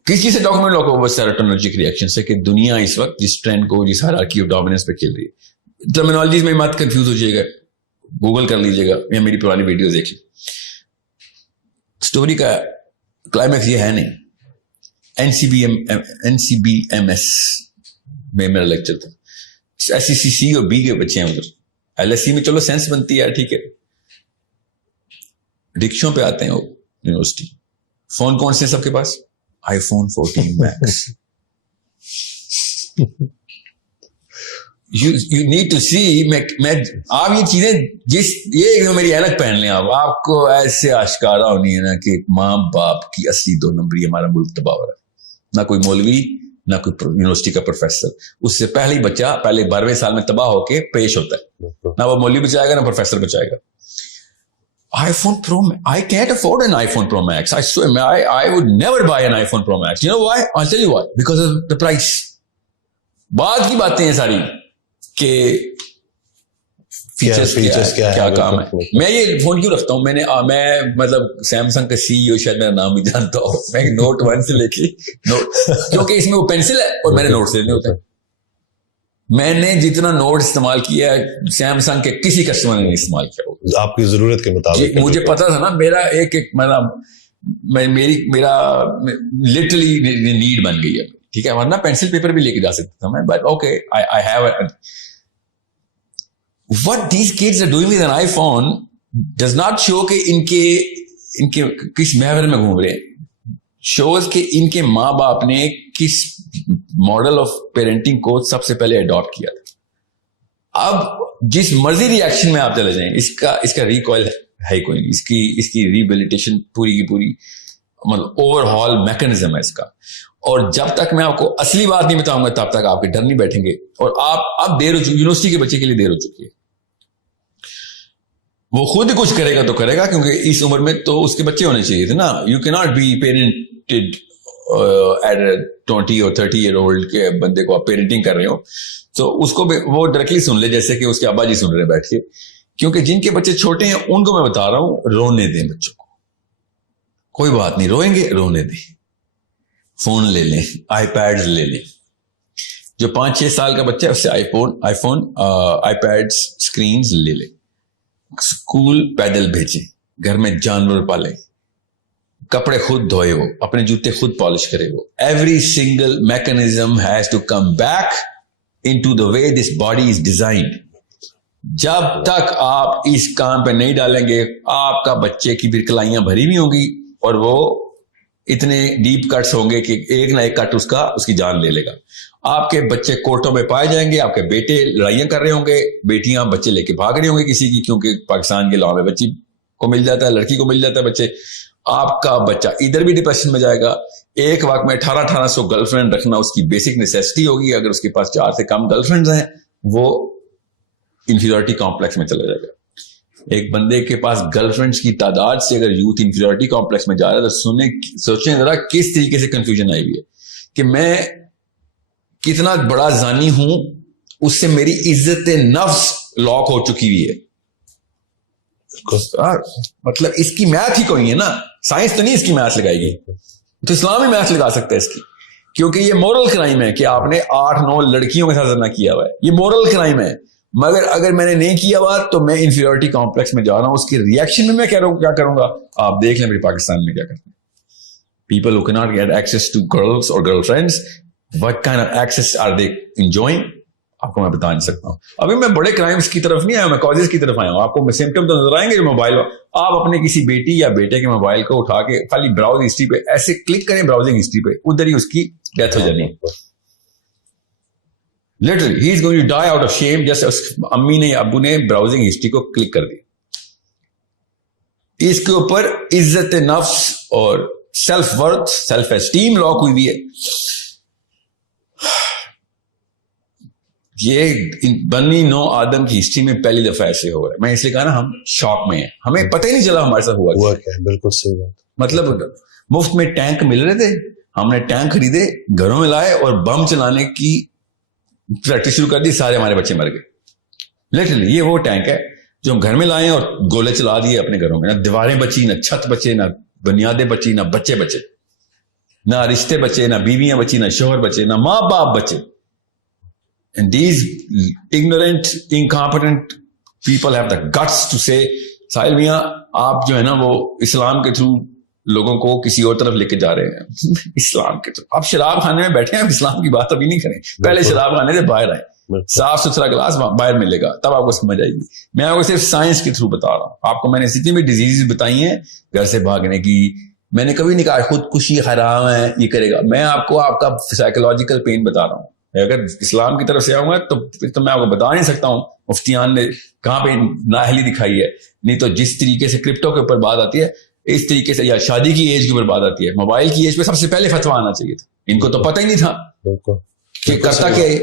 کس چیز سے ڈوپامین لاک ہو گا؟ سیروٹونرجک ریئیکشن سے, کہ دنیا اس وقت جس ٹرینڈ کو, جس ہائرارکی آف ڈومیننس پہ کھیل رہی ہے. ٹرمینالوجیز میں مت کنفیوز ہو جائے گا, گوگل کر لیجیے گا یا میری پرانی ویڈیوز دیکھ لی. اسٹوری کا کلائمیکس یہ ہے نہیں. NCBMS میں میرا لیکچر تھا. SECC اور B کے بچے ہیں ادھر. LSE میں چلو سینس بنتی ہے, ٹھیک ہے. رکشوں پہ آتے ہیں وہ یونیورسٹی. فون کون سے سب کے پاس؟ iPhone 14 Max. You need to see, میں آپ یہ چیزیں یہ میری اینک پہن لیں, آپ کو ایسے آشکارا ہونی ہے نا کہ ماں باپ کی اصلی 2 نمبری ہمارا ملک تباہ ہو رہا ہے. نہ کوئی مولوی, نہ کوئی یونیورسٹی کا پروفیسر. اس سے پہلے ہی بچہ پہلے 12ویں سال میں تباہ ہو کے پیش ہوتا ہے. نہ وہ مولوی بچائے گا, نہ پروفیسر بچائے گا. iPhone Pro Max, I can't afford an iPhone Pro Max. I swear, I would never buy an iPhone Pro Max. You know why? I'll tell you why. Because of the price. بعد کی باتیں ہیں ساری کہ features کیا کام ہے. میں یہ فون کیوں رکھتا ہوں, میں مطلب سیمسنگ کا CEO شاید میرا نام بھی جانتا ہوں. میں نوٹ 1 سے لے کے کیونکہ اس میں وہ پینسل ہے اور میں نے نوٹ سے لینے ہوتے ہیں. میں نے جتنا نوٹ استعمال کیا ہے سیمسنگ کے کسی کسٹمر نے نہیں استعمال کیا. آپ کی ضرورت کے مطابق مجھے پتا تھا نا, میرا ایک میرا لٹرلی نیڈ بن گئی ہے, ٹھیک ہے. ورنہ پینسل پیپر بھی لے کے جا سکتا تھا میں, but okay I have what these kids are doing with an iPhone does not show کہ ان کے کس محور میں گھوم رہے ہیں. شوز کہ ان کے ماں باپ نے کس ماڈل آف پیرنٹنگ کو سب سے پہلے اڈاپٹ کیا تھا. اب جس مرضی ریئیکشن میں آپ چلے جائیں, اس کا ریکوائل ہے کوئی نہیں. اس کی ریبیلیٹیشن پوری کی پوری مطلب اوور ہال میکنزم ہے اس کا. اور جب تک میں آپ کو اصلی بات نہیں بتاؤں گا تب تک آپ کے ڈر نہیں بیٹھیں گے. اور آپ اب دیر ہو چکی, یونیورسٹی کے بچے کے لیے دیر ہو چکی ہے. وہ خود کچھ کرے گا تو کرے گا, کیونکہ اس عمر میں تو اس کے بچے ہونے چاہیے تھے نا. یو کی ناٹ بی پیرنٹڈ ایٹ 20 اور 30 ایئر اولڈ کے بندے کو آپ پیرنٹنگ کر رہے ہو تو اس کو وہ ڈائریکٹلی سن لے جیسے کہ اس کے ابا جی سن رہے بیٹھ کے. کیونکہ جن کے بچے چھوٹے ہیں ان کو میں بتا رہا ہوں, رونے دیں بچوں کو, کوئی بات نہیں, روئیں گے رونے دیں. فون لے لیں, آئی پیڈز لے لیں. جو 5-6 سال کا بچہ ہے اس سے آئی فون آئی پیڈ اسکرینز لے لیں. اسکول پیدل بھیجیں, گھر میں جانور پالیں, کپڑے خود دھوئے ہو, اپنے جوتے خود پالش کرے ہو. Every single mechanism has to come back in to the way this body is designed. جب تک آپ اس کام پہ نہیں ڈالیں گے آپ کا بچے کی پھر کلائیاں بھری ہوئی ہوں گی اور وہ اتنے ڈیپ کٹس ہوں گے کہ ایک نہ ایک کٹ اس کی جان لے لے گا. آپ کے بچے کورٹوں میں پائے جائیں گے, آپ کے بیٹے لڑائیاں کر رہے ہوں گے, بیٹیاں بچے لے کے بھاگ رہے ہوں گے کسی کی, کیونکہ پاکستان کے لاء میں بچی کو مل جاتا ہے, لڑکی کو مل جاتا ہے بچے. آپ کا بچہ ادھر بھی ڈپریشن میں جائے گا. ایک وقت میں 1800 گرل فرینڈ رکھنا اس کی بیسک نیسیسٹی ہوگی. اگر اس کے پاس 4 سے کم گرل فرینڈز ہیں وہ انفیریورٹی کمپلیکس میں چلا جائے گا. ایک بندے کے پاس گرل فرینڈز کی تعداد سے اگر یوتھ انفیریورٹی کمپلیکس میں جا رہا ہے تو سوچیں ذرا کس طریقے سے کنفیوژن آئی ہوئی ہے کہ میں کتنا بڑا زانی ہوں, اس سے میری عزت نفس لاک ہو چکی ہوئی ہے. مطلب اس کی میتھ ہی کوئی ہے نا, سائنس تو نہیں اس کی میتھ لگائے گی, تو اسلام ہی میتھ لگا سکتا ہے اس کی, کیونکہ یہ مورل کرائم ہے کہ آپ نے 8-9 لڑکیوں کے ساتھ زنا کیا ہوا ہے. یہ مورل کرائم ہے. مگر اگر میں نے نہیں کیا ہوا تو میں انفیریورٹی کمپلیکس میں جا رہا ہوں. اس کے ریئیکشن میں کیا کروں گا آپ دیکھ لیں. پاکستان میں کیا کرتے ہیں people who cannot get access to girls or girlfriends, what kind of access are they enjoying, آپ کو میں بتا نہیں سکتا ہوں. ابھی میں بڑے کرائمز کی طرف نہیں آیا, میں کازز کی طرف آیا ہوں. آپ کو سمپٹم تو نظر آئیں گے جو موبائل, آپ اپنے کسی بیٹی یا بیٹے کے موبائل کو اٹھا کے خالی براؤز ہسٹری پہ ایسے کلک کریں, براؤزنگ ہسٹری پہ, ادھر ہی اس کی ڈیتھ ہو جانی. Literally he is going to die out of shame. جیسے امی نے ابو نے براؤزنگ ہسٹری کو کلک کر دی. اس کے اوپر عزت نفس اور self worth, self esteem lock ہوئی بھی ہے. یہ بنی نو آدم کی ہسٹری میں پہلی دفعہ ایسے ہو رہا ہے. میں اس لیے کہا نا ہم شاک میں ہیں, ہمیں پتہ ہی نہیں چلا ہمارے ساتھ ہوا کیا. بالکل صحیح بات. مطلب مفت میں ٹینک مل رہے تھے, ہم نے ٹینک خریدے, گھروں میں لائے اور بم چلانے کی پریکٹس شروع کر دی, سارے ہمارے بچے مر گئے. لٹرلی یہ وہ ٹینک ہے جو ہم گھر میں لائے اور گولے چلا دیے اپنے گھروں میں. نہ دیواریں بچی, نہ چھت بچے, نہ بنیادیں بچی, نہ بچے بچے, نہ رشتے بچے, نہ بیویاں بچی, نہ شوہر بچے, نہ ماں باپ بچے. And these ignorant, incompetent people have the guts to say, ساحل میاں آپ جو ہے نا وہ اسلام کے تھرو لوگوں کو کسی اور طرف لے کے جا رہے ہیں. اسلام کے تھرو آپ شراب خانے میں بیٹھے ہیں, اسلام کی بات ابھی نہیں کریں, پہلے شراب خانے سے باہر آئے, صاف ستھرا گلاس باہر ملے گا تب آپ کو سمجھ آئے گی. میں آپ کو صرف سائنس کے تھرو بتا رہا ہوں. آپ کو میں نے جتنی بھی ڈیزیز بتائی ہیں گھر سے بھاگنے کی, میں نے کبھی نہیں کہا خودکشی حرام ہے یہ کرے گا. میں آپ کو آپ کا سائیکولوجیکل پین بتا رہا ہوں. اگر اسلام کی طرف سے آؤں گا تو پھر تو میں آپ کو بتا نہیں سکتا ہوں مفتیان نے کہاں پہ نااہلی دکھائی ہے. نہیں تو جس طریقے سے کرپٹو کے اوپر بات آتی ہے اس طریقے سے, یا شادی کی ایج کے اوپر بات آتی ہے, موبائل کی ایج پہ سب سے پہلے فتویٰ آنا چاہیے تھا. ان کو تو پتہ ہی نہیں تھا کہ کرتا کہ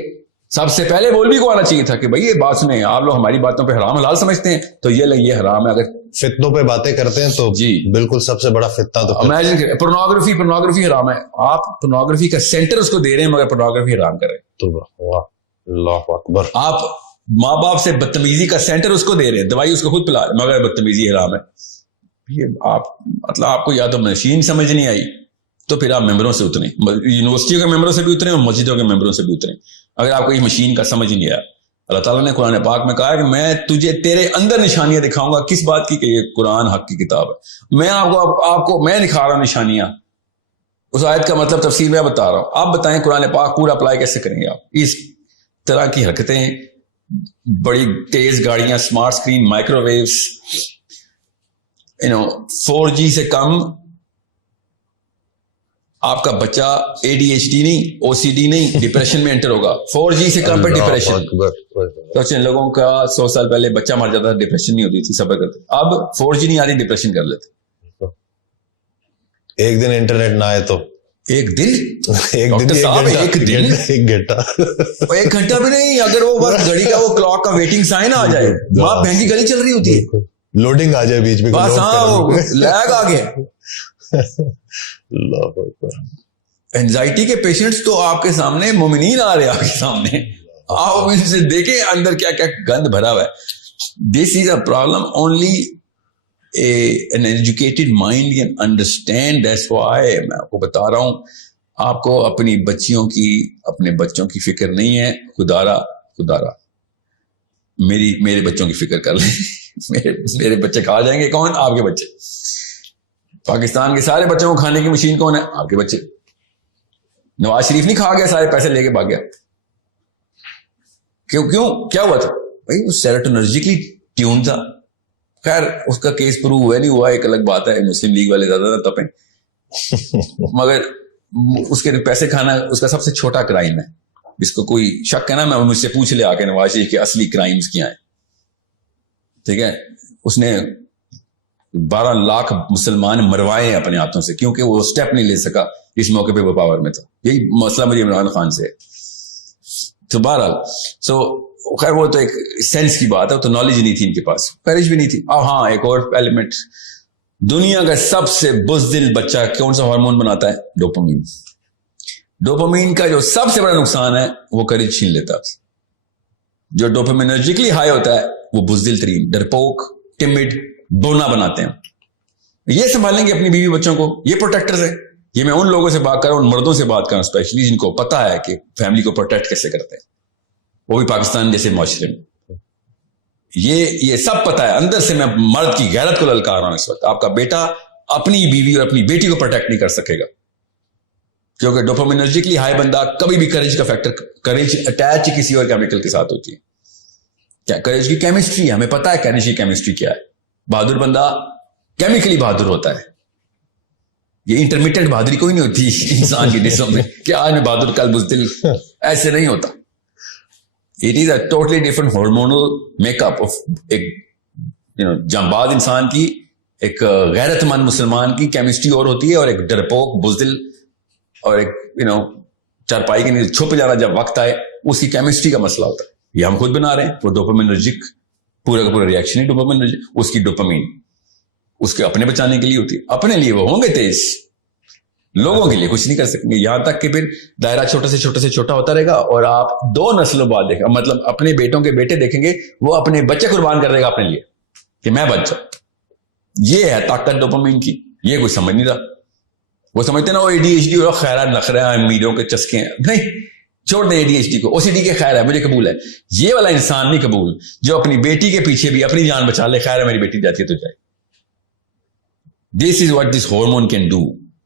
سب سے پہلے مولوی کو آنا چاہیے تھا کہ بھائی یہ بات سنیں, آپ لوگ ہماری باتوں پہ حرام حلال سمجھتے ہیں تو یہ حرام ہے. اگر فتنوں پہ باتیں کرتے ہیں تو جی بالکل سب سے بڑا فتنہ تو امیجن کریں, پورنوگرافی حرام ہے, آپ پورنوگرافی کا سینٹر اس کو دے رہے ہیں مگر پورنوگرافی حرام کر رہے ہیں. تو اللہ اکبر. آپ ماں باپ سے بدتمیزی کا سینٹر اس کو دے رہے ہیں, دوائی اس کو خود پلا رہے ہیں مگر بدتمیزی حرام ہے. یہ آپ مطلب آپ کو یا تو مشین سمجھ نہیں آئی تو پھر آپ ممبروں سے اتریں, یونیورسٹیوں کے ممبروں سے بھی اتریں اور مسجدوں کے ممبروں سے بھی اتریں. اگر آپ کو یہ مشین کا سمجھ نہیں آیا, اللہ تعالیٰ نے قرآن پاک میں کہا کہ میں تجھے تیرے اندر نشانیاں دکھاؤں گا. کس بات کی کہ یہ قرآن حق کی کتاب ہے. میں آپ کو میں دکھا رہا ہوں نشانیاں. اس آیت کا مطلب تفسیر میں بتا رہا ہوں. آپ بتائیں قرآن پاک پورا اپلائی کیسے کریں گے آپ. اس طرح کی حرکتیں, بڑی تیز گاڑیاں, smart screen, micro views, 4G سے کم آپ کا بچہ ADHD نہیں, OCD نہیں, ڈپریشن میں انٹر ہوگا. 4G سے کم پر ڈپریشن. تو لوگوں کا 100 سال پہلے بچہ مر جاتا تھا, ڈپریشن نہیں ہوتی تھی, صبر کرتے. اب 4G نہیں آتی, ڈپریشن کر لیتے. ایک دن انٹرنیٹ نہ آئے تو ایک دن ایک گھنٹہ بھی نہیں. اگر وہ بس گھڑی کا وہ کلاک کا ویٹنگ سائن آ جائے, وہاں بہن کی گلی چل رہی ہوتی ہے, لوڈنگ آ جائے بیچ میں, بس ہاں لیگ آ گیا. اینزائٹی کے پیشنٹس تو آپ کے سامنے, مومنین آ رہے ہیں آپ کے سامنے, آپ ان سے دیکھیں اندر کیا کیا گند بھرا ہوا ہے. This is a problem only an educated mind can understand. That's why میں آپ کو بتا رہا ہوں, آپ کو اپنی بچیوں کی, اپنے بچوں کی فکر نہیں ہے. خدارا میرے بچوں کی فکر کر لیں. میرے بچے کھا جائیں گے, کون؟ آپ کے بچے. پاکستان کے سارے بچوں کو کھانے کی مشین کون ہے؟ آپ کے بچے. نواز شریف نہیں کھا گیا, سارے پیسے لے کے بھاگ گیا. کیوں کیا ہوا تھا؟ بھائی وہ سیروٹونرجیکلی ٹیون تھا. خیر اس کا کیس پروو ہوا نہیں ہوا ایک الگ بات ہے, مسلم لیگ والے زیادہ تپیں, مگر اس کے پیسے کھانا اس کا سب سے چھوٹا کرائم ہے. جس کو کوئی شک ہے نا, میں مجھ سے پوچھ لے آ کے نواز شریف کے اصلی کرائمز کیا ہیں. ٹھیک ہے, اس نے 12 لاکھ مسلمان مروائے ہیں اپنے ہاتھوں سے, کیونکہ وہ اسٹیپ نہیں لے سکا اس موقع پہ وہ پاور میں تھا. یہی مسئلہ مجھے عمران خان سے ہے. تو بہرحال خیر وہ تو ایک سینس کی بات ہے, تو نالج نہیں تھی ان کے پاس, کریج بھی نہیں تھی. اب ہاں ایک اور ایلیمنٹ, دنیا کا سب سے بزدل بچہ کون سا ہارمون بناتا ہے؟ ڈوپامین. ڈوپامین کا جو سب سے بڑا نقصان ہے وہ کریج چھین لیتا ہے. جو ڈوپامینرجیکلی ہائی ہوتا ہے وہ بزدل ترین, ڈرپوک, ٹمڈ, بونا بناتے ہیں. یہ سنبھالیں گے اپنی بیوی بچوں کو, یہ پروٹیکٹرز ہیں. یہ میں ان لوگوں سے بات کر رہا ہوں, ان مردوں سے بات کر رہا ہوں اسپیشلی, جن کو پتا ہے کہ فیملی کو پروٹیکٹ کیسے کرتے ہیں, وہ بھی پاکستان جیسے معاشرے میں. یہ سب پتا ہے. اندر سے میں مرد کی غیرت کو للکار رہا ہوں اس وقت. آپ کا بیٹا اپنی بیوی اور اپنی بیٹی کو پروٹیکٹ نہیں کر سکے گا, کیونکہ ڈوپامینرجیکلی ہائی بندہ کبھی بھی کریج کا فیکٹر, کریج اٹیچ کسی اور کیمیکل کے ساتھ ہوتی ہے. کیا کریج کی کیمسٹری ہے, ہمیں پتا ہے کریج کی کیمسٹری کیا ہے. بہادر بندہ کیمیکلی بہادر ہوتا ہے. یہ انٹرمیٹنٹ بہادری کوئی نہیں ہوتی انسان کی جسم میں کہ آج میں بہادر کل بزدل, ایسے نہیں ہوتا. It is a totally different hormonal makeup of ایک جانباز انسان کی, ایک غیرت مند مسلمان کی کیمسٹری اور ہوتی ہے, اور ایک ڈرپوک بزدل اور ایک چارپائی کے نیچے چھپ جانا جب وقت آئے, اس کی کیمسٹری کا مسئلہ ہوتا ہے. یہ ہم خود بنا رہے ہیں. وہ ڈوپامینرجک پورا کا پورا ریئیکشن ہی ڈوپامینرجک, اس کی ڈوپامین اس کے اپنے بچانے کے لیے ہوتی ہے. اپنے لیے وہ ہوں گے تیز, لوگوں کے لیے کچھ نہیں کر سکیں گے, یہاں تک کہ پھر دائرہ چھوٹے سے چھوٹا ہوتا رہے گا, اور آپ 2 نسلوں بعد دیکھیں, مطلب اپنے بیٹوں کے بیٹے دیکھیں گے, وہ اپنے بچے قربان کر دے گا اپنے لیے کہ میں بچ جاؤں. یہ ہے طاقت ڈوپامین کی. یہ کوئی سمجھ نہیں رہا. وہ سمجھتے نا وہ ADHD اور خیرات نخرے ہیں, امیروں کے چسکے ہیں. نہیں, چھوڑ دیں ADHD کو, OCD کے خیر ہے, مجھے قبول ہے. یہ والا انسان نہیں قبول جو اپنی بیٹی کے پیچھے بھی اپنی جان بچا لے, خیر ہے میری بیٹی جاتی ہے تو جائے. This is what this hormone can do.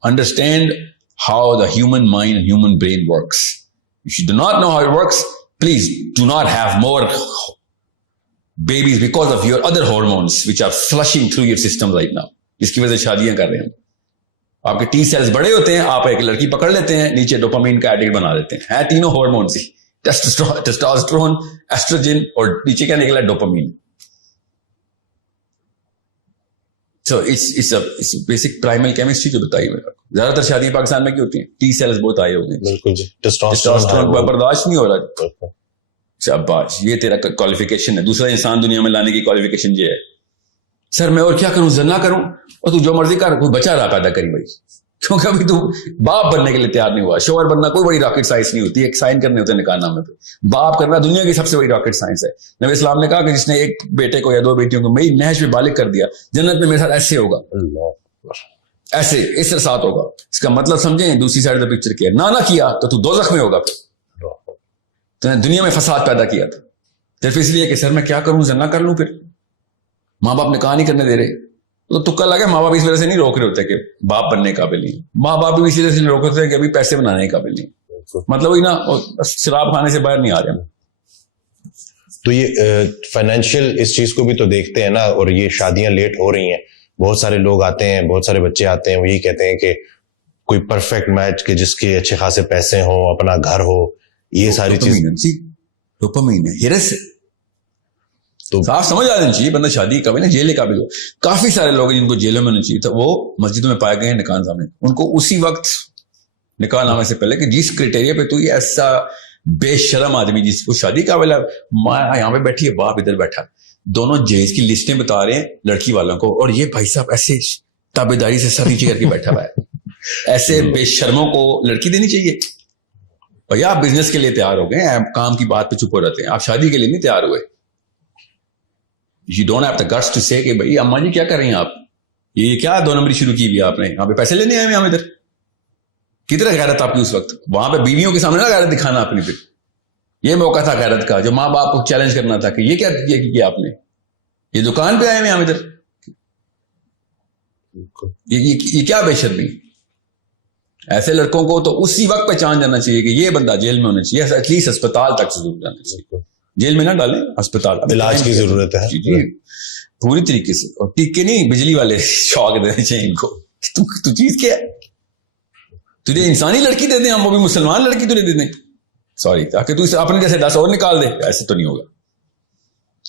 Understand how the human mind and human brain works. If you do not know how it works, please do not have more babies because of your other hormones which are flushing through your system right now. اس کی وجہ سے شادیاں کر رہے ہیں. آپ کے T cells بڑے ہوتے ہیں, آپ ایک لڑکی پکڑ لیتے ہیں, نیچے ڈوپامین کا ایڈکٹ بنا دیتے ہیں. تینوں ہارمونس ہی, ٹیسٹوسٹرون, ایسٹروجن, اور نیچے کیا نکلا dopamine. So it's a basic primal chemistry جو بتائی میں. زیادہ تر شادی پاکستان میں کی ہوتی ہیں, T cells بہت آئے ہوئے ہیں. بالکل جی, ٹیسٹوسٹرون کو برداشت نہیں ہو رہا. شاباش, یہ تیرا کوالیفیکیشن ہے. دوسرا انسان دنیا میں لانے کی کوالیفیکیشن یہ ہے, سر میں اور کیا کروں, زنا کروں, اور تو جو مرضی کر, کوئی بچہ رہا پیدا کری بھائی, کیونکہ ابھی تو باپ بننے کے لیے تیار نہیں ہوا. شوہر بننا کوئی بڑی راکٹ سائنس نہیں ہوتی, ایک سائن کرنے ہوتے ہیں نکاح نامے پہ. باپ کرنا دنیا کی سب سے بڑی راکٹ سائنس ہے. نبی اسلام نے کہا کہ جس نے ایک بیٹے کو یا 2 بیٹیوں کو میری نہج پہ بالغ کر دیا, جنت میں میرے ساتھ ایسے ہوگا, ایسے اس کے ساتھ ہوگا. اس کا مطلب سمجھیں, دوسری سائڈ آف پکچر کیا, نہ کیا تو دوزخ میں ہوگا. تو نے دنیا میں فساد پیدا کیا تھا صرف اس لیے کہ سر میں کیا کروں, زنا کر لوں, پھر ماں باپ نکاح نہیں کرنے دے رہے. تو تکا لگا, ماں باپ اس وجہ سے نہیں روک رہے ہوتے کہ باپ بننے کے قابل نہیں, ماں باپ بھی اسی وجہ سے روک رہے ہوتے کہ ابھی پیسے بنانے کے قابل نہیں. مطلب وہی نا, شراب کھانے سے باہر نہیں آ رہے. تو یہ فائنینشیل اس چیز کو بھی تو دیکھتے ہیں نا, اور یہ شادیاں لیٹ ہو رہی ہیں. بہت سارے لوگ آتے ہیں, بہت سارے بچے آتے ہیں, وہ یہی کہتے ہیں کہ کوئی پرفیکٹ میچ کہ جس کے اچھے خاصے پیسے ہوں, اپنا گھر ہو, یہ ساری چیز ڈوپامین ہے, ہرس ہے. تو صاف سمجھ آ جانا چاہیے بندہ شادی قابل ہے, جیل قابل ہو. کافی سارے لوگ جن کو جیلوں میں ہونا چاہیے تھا, وہ مسجدوں میں پائے گئے ہیں نکاح نامے, ان کو اسی وقت نکاح نامے سے پہلے کہ جس کرائٹیریا پہ تو یہ ایسا بے شرم آدمی جس کو شادی قابل ہے, ماں یہاں پہ بیٹھی ہے, باپ ادھر بیٹھا, دونوں جہیز کی لسٹیں بتا رہے ہیں لڑکی والوں کو, اور یہ بھائی صاحب ایسے تابے داری سے سر نیچے کر کے بیٹھا ہوا ہے. ایسے بے شرموں کو لڑکی دینی چاہیے. اور آپ بزنس کے لیے تیار ہو گئے, آپ کام کی بات پہ چپ ہو رہتے ہیں, آپ شادی کے لیے نہیں تیار ہوئے. You don't have the guts to say کہ بھائی اماں جی کیا کر رہی ہیں آپ, یہ کیا 2 نمبری شروع کی ہوئی آپ نے, یہاں پہ پیسے لینے آئے ہیں ہم ادھر. کدھر غیرت آپ کی اس وقت, وہاں پہ بیویوں کے سامنے نہ غیرت دکھانا اپنی. پھر یہ موقع تھا غیرت کا جو ماں باپ کو چیلنج کرنا تھا کہ یہ کیا آپ نے, یہ دکان پہ آئے ہیں ہم ادھر, یہ کیا بے شرمی. ایسے لڑکوں کو تو اسی وقت پہچان جانا چاہیے کہ یہ بندہ جیل میں ہونا چاہیے, ایٹ لیسٹ اسپتال تک ضرور جانا چاہیے. جیل میں نہ ڈالیں, اسپتال, علاج کی ضرورت ہے جی پوری طریقے سے. اور ٹیکے نہیں, بجلی والے شوق دینے چاہیے ان کو. تو چیز کیا ہے, تجھے انسانی لڑکی دے دیں ہم, وہ بھی مسلمان لڑکی تجھے دے دیں, سوری, تاکہ تو اپنے جیسے 10 اور نکال دے. ایسے تو نہیں ہوگا.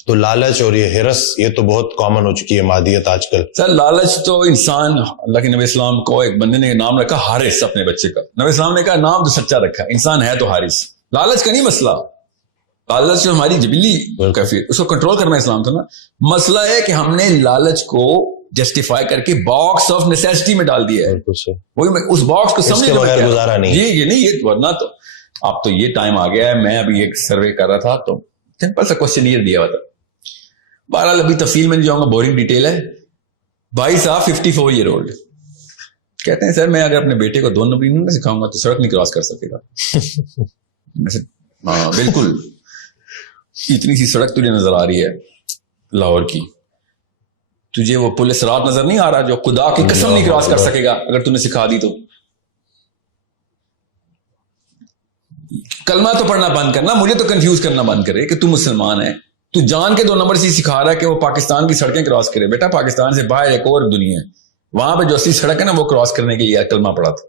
تو لالچ اور یہ ہرس, یہ تو بہت کامن ہو چکی ہے مادیت آج کل. سر لالچ تو انسان, اللہ کے نبی اسلام کو ایک بندے نے نام رکھا حارث اپنے بچے کا. نبی اسلام نے کہا نام تو سچا رکھا, انسان ہے تو حارث. لالچ کا نہیں مسئلہ, لالچ جو ہماری جبلی کیفیت, اس کو کنٹرول کرنا اسلام تھا نا. مسئلہ ہے کہ ہم نے لالچ کو جسٹیفائی کر کے باکس آف نیسیسٹی میں ڈال دیا ہے. وہی اس باکس کو سمجھنے بغیر گزارا نہیں. جی یہ نہیں, یہ ورنہ تو اب تو یہ ٹائم آ گیا ہے. میں ابھی ایک سروے کر رہا تھا تو سمپل سا کوشچنئیر دیا ہوا تھا. بہرحال ابھی تفصیل میں جاؤں گا, بورنگ ڈیٹیل ہے. بھائی صاحب 54 ایئر اولڈ کہتے ہیں سر میں اگر اپنے بیٹے کو 2 نمبر نہیں سکھاؤں گا تو سڑک نہیں کراس کر سکے گا. ہاں بالکل, اتنی سی سڑک تجھے نظر آ رہی ہے لاہور کی, تجھے وہ پولیس رات نظر نہیں آ رہا جو خدا کی قسم نہیں کراس کر سکے گا اگر تم نے سکھا دی تو. کلمہ تو پڑھنا بند کرنا, مجھے تو کنفیوز کرنا بند کرے کہ تم مسلمان ہے. تو جان کے 2 نمبر سے سکھا رہا ہے کہ وہ پاکستان کی سڑکیں کراس کرے. بیٹا پاکستان سے باہر ایک اور دنیا ہے, وہاں پہ جو اصلی سڑک ہے نا وہ کراس کرنے کے لیے کلمہ پڑھا تھا.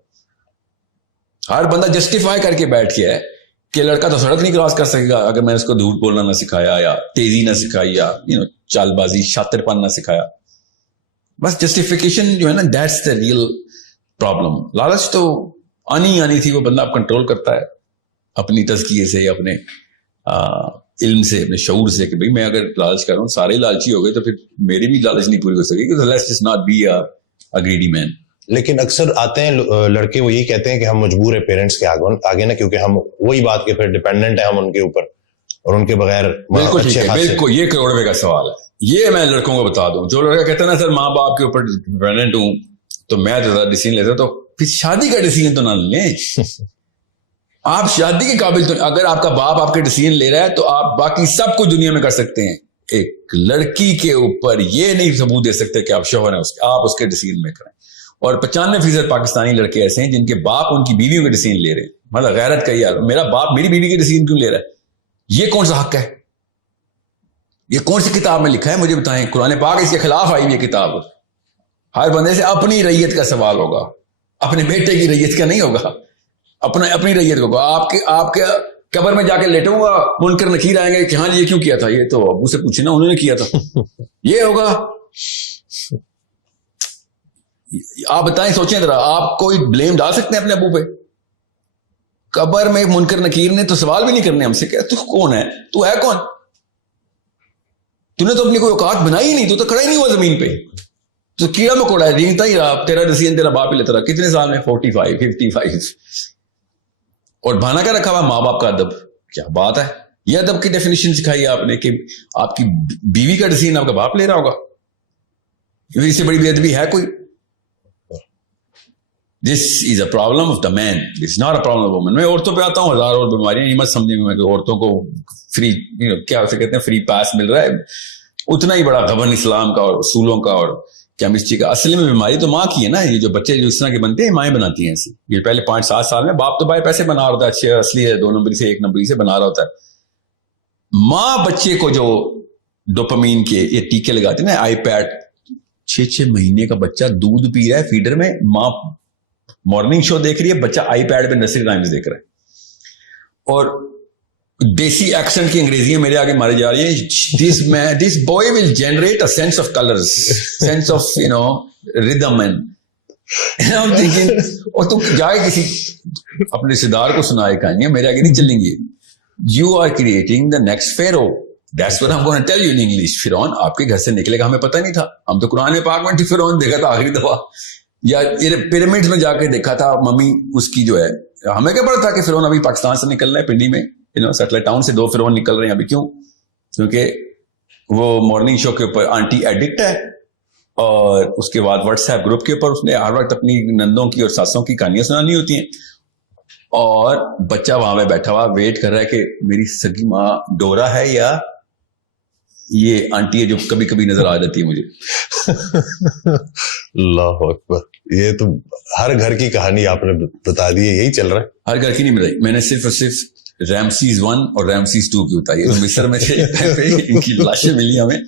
ہر بندہ جسٹیفائی کر کے بیٹھ گیا ہے کہ لڑکا تو سڑک نہیں کراس کر سکے گا اگر میں اس کو جھوٹ بولنا نہ سکھایا یا تیزی نہ سکھائی یا چال بازی شاطر پن نہ سکھایا. بس جسٹیفیکیشن جو ہے نا, دیٹس دا ریئل پرابلم. لالچ تو آنی تھی, وہ بندہ اب کنٹرول کرتا ہے اپنی تزکیے سے یا اپنے علم سے, اپنے شعور سے, کہ بھئی میں اگر لالچ کر رہا ہوں, سارے لالچی ہو گئے تو پھر میری بھی لالچ نہیں پوری ہو سکے گی. Let's just not be a greedy man. لیکن اکثر آتے ہیں لڑکے, وہ یہی کہتے ہیں کہ ہم مجبور ہیں پیرنٹس کے آگے نا, کیونکہ ہم وہی بات کے پھر ڈیپینڈنٹ ہیں ہم ان کے اوپر, اور ان کے بغیر. بالکل ٹھیک ہے, بالکل یہ کروڑ روپے کا سوال ہے. یہ میں لڑکوں کو بتا دوں, جو لڑکا کہتا ہے نا سر ماں باپ کے اوپر ڈیپینڈنٹ ہوں تو میں تو زیادہ ڈیسیژن لیتا, تو پھر شادی کا ڈیسیژن تو نہ لیں. آپ شادی کے قابل تو, اگر آپ کا باپ آپ کے ڈیسیژن لے رہا ہے تو آپ باقی سب کچھ دنیا میں کر سکتے ہیں. ایک لڑکی کے اوپر یہ نہیں ثبوت دے سکتے کہ آپ شوہر ہیں, آپ اس کے ڈیسیژن میں کریں. اور 95% پاکستانی لڑکے ایسے ہیں جن کے باپ ان کی بیویوں کے ڈیسیژن لے رہے ہیں. مطلب غیرت کا یار, میرا باپ میری بیوی کے ڈیسیژن کیوں لے رہا ہے؟ یہ کون سا حق ہے؟ یہ کون سی کتاب میں لکھا ہے مجھے بتائیں. قرآن پاک اس کے خلاف آئی یہ کتاب. ہر بندے سے اپنی ریت کا سوال ہوگا, اپنے بیٹے کی ریت کا نہیں ہوگا, اپنی ریت ہوگا. آپ کے قبر میں جا کے لیٹوں گا, منکر نکیر آئیں گے کہ ہاں جی یہ کیوں کیا تھا, یہ تو ابو سے پوچھنا انہوں نے کیا تھا. یہ ہوگا. آپ بتائیں, سوچیں ذرا, آپ کوئی بلیم ڈال سکتے ہیں اپنے ابو پہ؟ قبر میں منکر نکیر نے تو سوال بھی نہیں کرنے ہم سے کہ تو کون ہے, تو ہے کون, تو نے تو اپنی کوئی اوقات بنائی نہیں, تو کھڑا ہی نہیں ہوا زمین پہ, تو کیڑا مکوڑا ہے, رینگتا ہی رہا. تیرا ڈیسیژن تیرا باپ ہی لیتا رہا. کتنے سال میں؟ 45 55. اور بہانا کیا رکھا ہوا ماں باپ کا ادب. کیا بات ہے, یہ ادب کی ڈیفینیشن سکھائی آپ نے کہ آپ کی بیوی کا ڈیسیژن آپ کا باپ لے رہا ہوگا. اس سے بڑی بے ادبی ہے کوئی؟ This is a problem of the man. This is not a problem of woman. میں عورتوں پہ آتا ہوں, ہزار اور بیماریاں, یہ مت سمجھیں گے کہ عورتوں کو فری کیا اسے کہتے ہیں فری پاس مل رہا ہے. اتنا ہی بڑا غبن اسلام کا اور اصولوں کا اور کیمسٹری کا. اصل میں بیماری تو ماں کی ہے نا. یہ جو بچے جو اس طرح کے بنتے ہیں مائیں بناتی ہیں ایسی. یہ پہلے 5-7 سال میں باپ تو بھائی پیسے بنا رہا ہوتا ہے, اچھے اصلی ہے 2 نمبری سے 1 نمبری سے بنا رہا ہوتا ہے. ماں بچے کو جو ڈوپامین کے یہ ٹیکے لگاتے ہیں نا, آئی پیڈ, 6 مہینے کا بچہ دودھ پی رہا ہے فیڈر میں, ماں مارننگ شو دیکھ رہی ہے, بچہ آئی پیڈ پہ نرسری رائمز دیکھ رہا ہے, اور دیسی ایکسنٹ کی انگریزیاں میرے آگے ماری جا رہی ہیں. This boy will generate a sense of colours, sense of rhythm and I'm thinking, اور تم جائے کسی اپنے رشتے دار کو سنائے کہانیاں, میرے آگے نہیں چلیں گی. You are creating the next Pharaoh. That's what I'm going to tell you in English. فرعون آپ کے گھر سے نکلے گا, ہمیں پتہ نہیں تھا. ہم تو قرآن پاک میں فرعون دیکھا تھا آخری دفعہ, یا پیرامڈز میں جا کے دیکھا تھا ممی اس کی جو ہے. ہمیں کیا پتا تھا کہ فرعون ابھی پاکستان سے نکل رہا ہے, پنڈی میں سیٹلائٹ ٹاؤن سے 2 فرعون نکل رہے ہیں ابھی. کیوں؟ کیونکہ وہ مارننگ شو کے اوپر آنٹی ایڈکٹ ہے, اور اس کے بعد واٹس ایپ گروپ کے اوپر اس نے ہر وقت اپنی نندوں کی اور ساسوں کی کہانیاں سنانی ہوتی ہیں, اور بچہ وہاں پہ بیٹھا ہوا ویٹ کر رہا ہے کہ میری سگی ماں ڈورا ہے یا یہ آنٹی ہے جو کبھی کبھی نظر آ جاتی ہے مجھے. اللہ اکبر, یہ تو ہر گھر کی کہانی آپ نے بتا دی ہے, یہی چل رہا ہے. ہر گھر کی نہیں بتائی میں نے, صرف اور صرف رامسیز 1 اور رامسیز 2 کی ہوتا ہے. یہ تو مصر میں تھے ان کی لاشیں ملی ہمیں,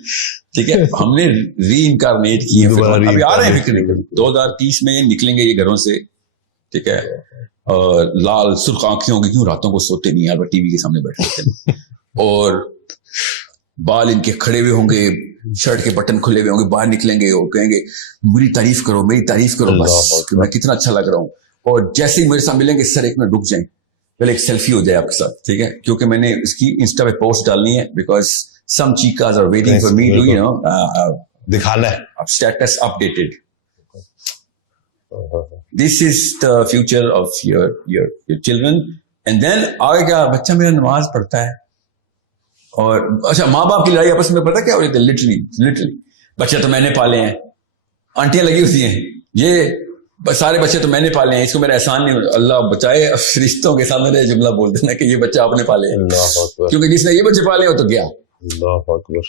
ٹھیک ہے, ہم نے ری انکارنیٹ کی ہیں. ابھی آ رہے ہیں فکر نہیں, 2030 میں نکلیں گے یہ گھروں سے, ٹھیک ہے, اور لال سرخ آنکھیں ہوں گی, کیوں راتوں کو سوتے نہیں یار, ٹی وی کے سامنے بیٹھے ہوتے, اور بال ان کے کھڑے ہوئے ہوں گے, شرٹ کے بٹن کھلے ہوئے ہوں گے, باہر نکلیں گے اور کہیں گے میری تعریف کرو, میری تعریف کرو بس کہ میں کتنا اچھا لگ رہا ہوں. اور جیسے ہی میرے ساتھ ملیں گے سر ایک منٹ رک جائیں, پہلے ایک سیلفی ہو جائے آپ کے ساتھ, ٹھیک ہے, کیونکہ میں نے اس کی انسٹا پہ پوسٹ ڈالنی ہے, because some chicas are waiting for me to, you know, دکھانا ہے status updated. This is the future of your children. And then آگے کیا, بچہ میرا نماز پڑھتا ہے, اور اچھا ماں باپ کی لڑائی آپس میں پتہ کیا ہو رہی ہے, لٹرلی بچے تو میں نے پالے ہیں, آنٹیاں لگی ہوتی ہیں, یہ سارے بچے تو میں نے پالے ہیں, اس کو میرا احسان نہیں, اللہ بچائے فرشتوں کے سامنے جملہ بول دینا کہ یہ بچہ آپ نے پالے ہیں, کیونکہ جس نے یہ بچے پالے ہو تو گیا. اللہ اکبر,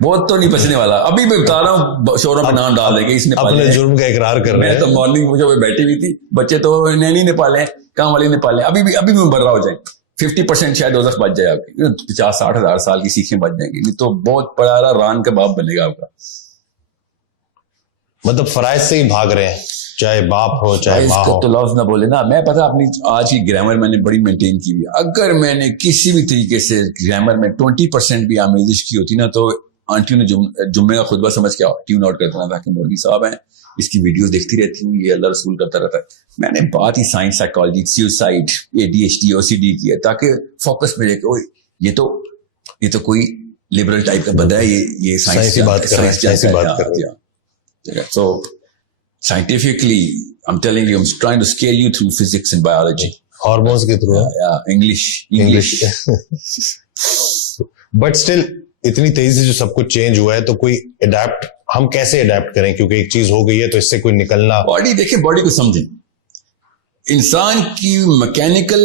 بہت تو نہیں بچنے والا. ابھی میں بتا رہا ہوں شوروں میں نام ڈال دیں گے اس نے اپنے جرم کا اقرار کر رہے ہیں. میں تو مارننگ مجھے وہ بیٹھی ہوئی تھی, بچے تو نینی نے پالے ہیں, کام والی نے پالے ہیں, ابھی بھی بڑھ رہا ہو جائے, 50% شاید دوزخ بچ جائے آپ کی, 50-60 ہزار سال کی سیکھیں بچ جائیں گی, نہیں تو بہت بڑا ران کا باپ بنے گا آپ کا. مطلب فرائض سے ہی بھاگ رہے ہیں, چاہے باپ ہو چاہے ماں ہو. تو لفظ نہ بولے نا, میں پتا اپنی آج کی گرامر میں نے بڑی مینٹین کی ہوئی. اگر میں نے کسی بھی طریقے سے گرامر میں 20% بھی آمیزش کی ہوتی نا, تو آنٹیوں نے جمعے کا خطبہ سمجھ کے ٹیون آؤٹ کر دینا تھا کہ مولوی صاحب ہیں, اس کی ویڈیوز دیکھتی رہتی ہوں, یہ اللہ رسول کرتا رہتا ہے. میں نے بات ہی science, psychology, suicide, ADHD, OCD کی ہے, تاکہ فوکس میں رہے کہ یہ تو کوئی لبرل ٹائپ کا بندہ ہے, یہ سائنس کی بات کر رہا ہے. سو scientifically I'm telling you, I'm trying to scale you through physics and biology, hormones کے تھرو. English بٹ اسٹل اتنی تیزی سے جو سب کچھ چینج ہوا ہے, تو کوئی اڈیپٹ, ہم کیسے اڈیپٹ کریں, کیونکہ ایک چیز ہو گئی ہے تو اس سے کوئی نکلنا. باڈی دیکھیں, باڈی کو سمجھیں, انسان کی میکینیکل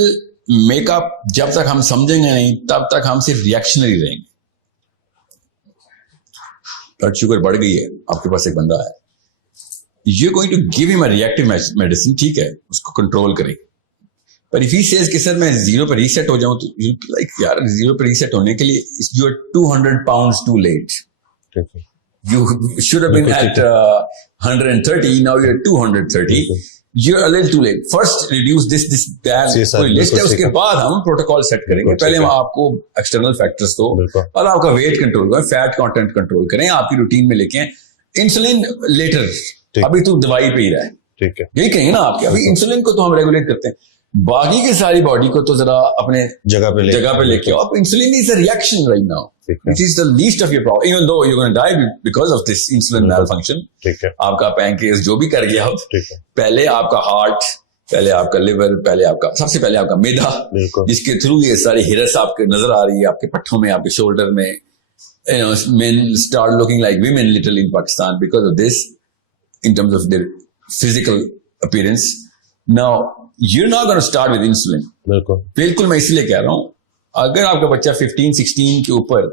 میک اپ جب تک ہم سمجھیں گے نہیں تب تک ہم صرف ریئیکشنری رہیں گے. بلڈ شوگر بڑھ گئی ہے, آپ کے پاس ایک بندہ ہے, you're going to give him a reactive medicine, ٹھیک ہے, اس کو کنٹرول کریں. پر if he says کہ سر میں 0 پہ ریسیٹ ہو جاؤں, تو like یار 0 پہ ریسیٹ ہونے کے لیے you are 200 pounds too late. You should have been at 130, now you're 230. You're a little too late. First reduce this that, کوئی لسٹ ہے, اس کے بعد ہم پروٹوکول سیٹ کریں گے. پہلے ہم آپ کو ایکسٹرنل فیکٹرز کو اور آپ کا ویٹ کنٹرول کریں, فیٹ کانٹینٹ کنٹرول کریں, آپ کی روٹین میں لے کے آئیں. انسولین لیٹر, ابھی تو دوائی پہ ہی رہا ہے, ٹھیک ہے, یہی کہیں نا آپ کے. ابھی انسولین کو تو ہم ریگولیٹ کرتے ہیں, باقی کی ساری باڈی کو تو ذرا اپنے جگہ پہ لے کے آؤ. Insulin is a reaction right now, which is the least of your problem, even though you're going to die because of this insulin malfunction. آپ کا پینکریاس جو بھی کر گیا, پہلے آپ کا ہارٹ, پہلے آپ کا لیور, پہلے آپ کا سب سے پہلے آپ کا میدا, جس کے تھرو یہ ساری ہرس آپ کے نظر آ رہی ہے, آپ کے پٹھوں میں, آپ کے شولڈر میں. Men start looking like women literally in Pakistan because of this, in terms of their physical appearance. Now you're not going to start with insulin. بالکل میں اس لیے کہہ رہا ہوں, اگر آپ کا بچہ 15-16 کے اوپر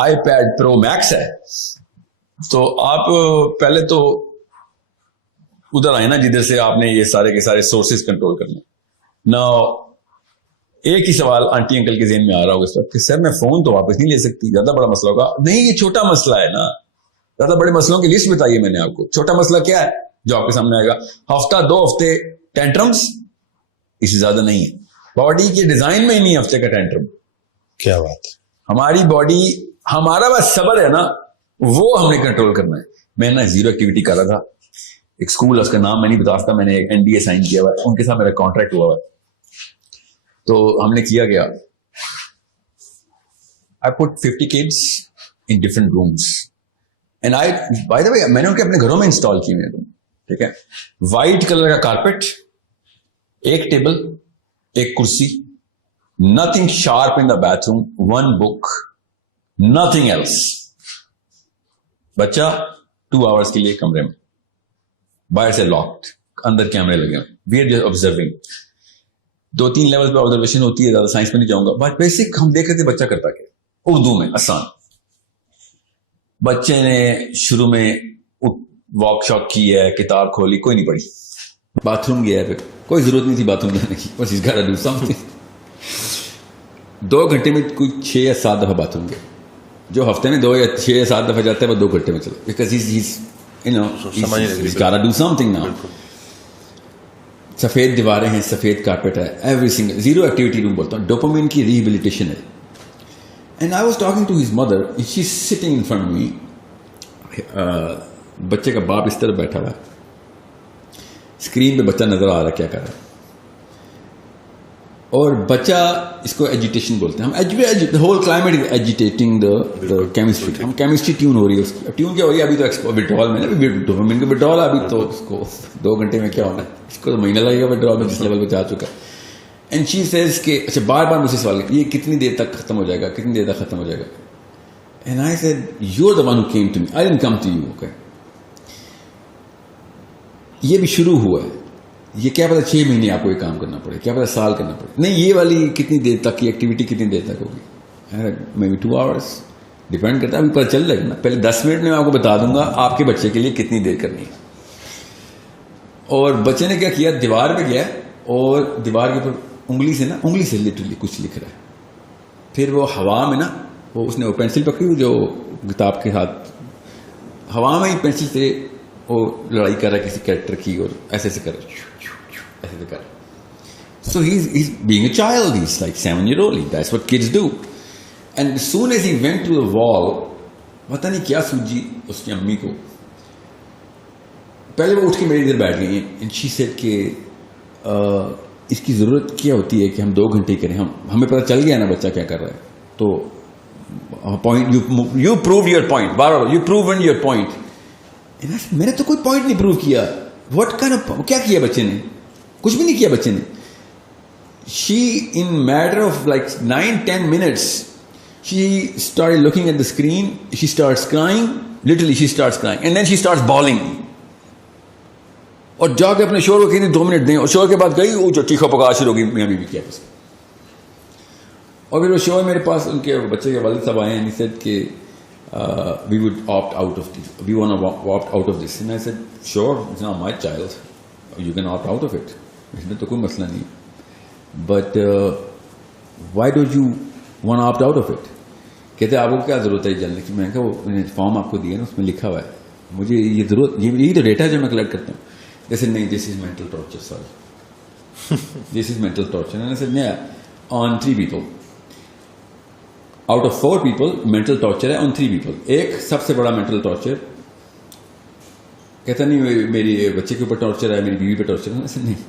iPad Pro Max ہے, تو آپ پہلے تو ادھر آئے نا جدھر سے آپ نے یہ سارے کے سارے سورسز کنٹرول کرنے. Now ایک ہی سوال آنٹی انکل کے ذہن میں آ رہا ہوگا اس وقت کہ سر میں فون تو واپس نہیں لے سکتی, زیادہ بڑا مسئلہ ہوگا. نہیں, یہ چھوٹا مسئلہ ہے نا, زیادہ بڑے مسئلوں کی لسٹ بتائیے میں نے آپ کو. چھوٹا مسئلہ کیا ہے جو آپ کے سامنے آئے گا؟ ہفتہ 2 ہفتے ٹینٹرمز, اس سے زیادہ نہیں ہے. باڈی کے ڈیزائن میں ہی نہیں ہفتے کا ٹینٹرم. کیا بات, ہماری باڈی, ہمارا بس صبر ہے نا, وہ ہم نے کنٹرول کرنا ہے. میں نا 0 ایکٹیویٹی کر رہا تھا, ایک اسکول, اس کا نام میں نہیں بتا سکتا, میں نے ایک NDA سائن کیا ہوا ہے, ان کے ساتھ میرا کانٹریکٹ ہوا ہوا ہے. تو ہم نے کیا گیا, I put 50 kids in different rooms and by the way میں نے ان کے اپنے گھروں میں انسٹال کی ہوئے ہیں, ٹھیک ہے. وائٹ کلر کا کارپیٹ, ایک ٹیبل, ایک کرسی, nothing sharp in the bathroom, 1 book, nothing else. بچہ 2 hours کے لیے کمرے میں, باہر سے لاکڈ, اندر کیمرے لگے ہوئے, we are just observing. 2-3 level پہ آبزرویشن ہوتی ہے, زیادہ سائنس میں نہیں جاؤں گا, بٹ بیسک ہم دیکھ رہے تھے بچہ کرتا کیا. اردو میں آسان, بچے نے شروع میں واک شاک کی ہے, کتاب کھولی, کوئی نہیں پڑھی, باتھ روم گیا ہے, پھر کوئی ضرورت نہیں تھی باتھ روم جانے کی, بس اس گھر ڈو سمتھنگ. 2 گھنٹے میں کوئی 6 یا 7 دفعہ باتھ روم گئے. جو ہفتے میں 2 یا 6 یا 7 دفعہ جاتا ہے وہ 2 گھنٹے میں چلا, because he's gotta do something now. سفید دیواریں ہیں, سفید کارپیٹ ہے, every single zero activity room بولتا ہوں, ڈوپامین کی ریہیبلیٹیشن ہے. And I was talking to his mother, she is sitting in front me. بچے کا باپ اس طرح بیٹھا ہوا ہے, اسکرین پہ بچہ نظر آ رہا ہے کیا کر رہا ہے, اور بچہ اس کو ایجیٹیشن بولتے ہیں ہم. ہول کلائمیٹ از ایجیٹیٹنگ دا کیمسٹری. ہم کیمسٹری ٹیون ہو رہی ہے اس کی. ٹیون کیا ہو رہی ہے ابھی تو وڈرال میں نا, ڈوپامین کا وڈرال ہے ابھی تو اس کو 2 گھنٹے میں کیا ہونا ہے, اس کو تو مہینہ لگے گا وڈرال میں جس لیول پہ جا چکا ہے. اینڈ شی سیز کہ اچھا بار بار مجھ سے سوال یہ کتنی دیر تک ختم ہو جائے گا, کتنی دیر تک ختم ہو جائے گا. And I said you are the one who came to me, I didn't come to you. Okay یہ بھی شروع ہوا ہے, یہ کیا پتا 6 مہینے آپ کو یہ کام کرنا پڑے, کیا پتا سال کرنا پڑے. نہیں یہ والی کتنی دیر تک کی ایکٹیویٹی کتنی دیر تک ہوگی, مے بی 2 آورس, ڈیپینڈ کرتا ہے. ابھی پتہ چل جائے گا نا, پہلے 10 منٹ میں آپ کو بتا دوں گا آپ کے بچے کے لیے کتنی دیر کرنی ہے. اور بچے نے کیا کیا, دیوار پہ گیا اور دیوار کے اوپر انگلی سے لٹرلی کچھ لکھ رہا ہے. پھر وہ ہوا میں نا, اس نے وہ پینسل پکڑی ہوئی جو کتاب کے ساتھ, ہوا میں ہی پینسل سے وہ لڑائی کر رہا ہے کسی کریکٹر کی, اور ایسے ایسے کر رہا ہے. So he's being a child. He's like 7 years old. That's what kids do. And as soon as he went to the wall, پتہ نہیں کیا سوجی اس کی امی کو, پہلے وہ اٹھ کے میری ادھر بیٹھ گئی ہیں. And she said کہ اس کی ضرورت کیا ہوتی ہے کہ ہم 2 گھنٹے کریں, ہمیں پتہ چل گیا نا بچہ کیا کر رہا ہے. تو point you prove your point, bar you proven your point. میں نے تو کوئی پوائنٹ نہیں پروو کیا. واٹ کائنڈ آف, کیا کیا بچے نے, کچھ بھی نہیں کیا بچے نے. She in matter of like 9-10 minutes she started looking at the screen, she starts crying, literally she starts crying, and then she starts bawling. اور جا کے اپنے شوہر کو کہتے 2 منٹ دیں, اور شوہر کے بعد گئی وہ جو چیخا پکا شروع ہو گئی میاں بیوی کیا بس. اور پھر وہ شوہر میرے پاس ان کے بچے کے والد صاحب آئے ہیں, he said کہ we would opt out of this, we want to opt out of this. And I said sure, it's not my child, you can opt out of it, اس میں تو کوئی مسئلہ نہیں. But why don't you want to opt out of it? کہتے آپ کو کیا ضرورت ہے جاننے کی. میں نے کہا وہ فارم آپ کو دیا نا, اس میں لکھا ہوا ہے, مجھے یہ ضرورت, یہی تو ڈیٹا ہے جو میں کلیکٹ کرتا ہوں. جیسے نہیں, this is mental torture, sorry this is mental torture. میں نے سر نہیں, on 3 people out of 4 people mental torture ہے, آن 3 people. ایک سب سے بڑا مینٹل ٹارچر کہتا نہیں میری بچے کے اوپر ٹارچر ہے, میری بیوی پہ ٹارچر ہے. میں سر نہیں,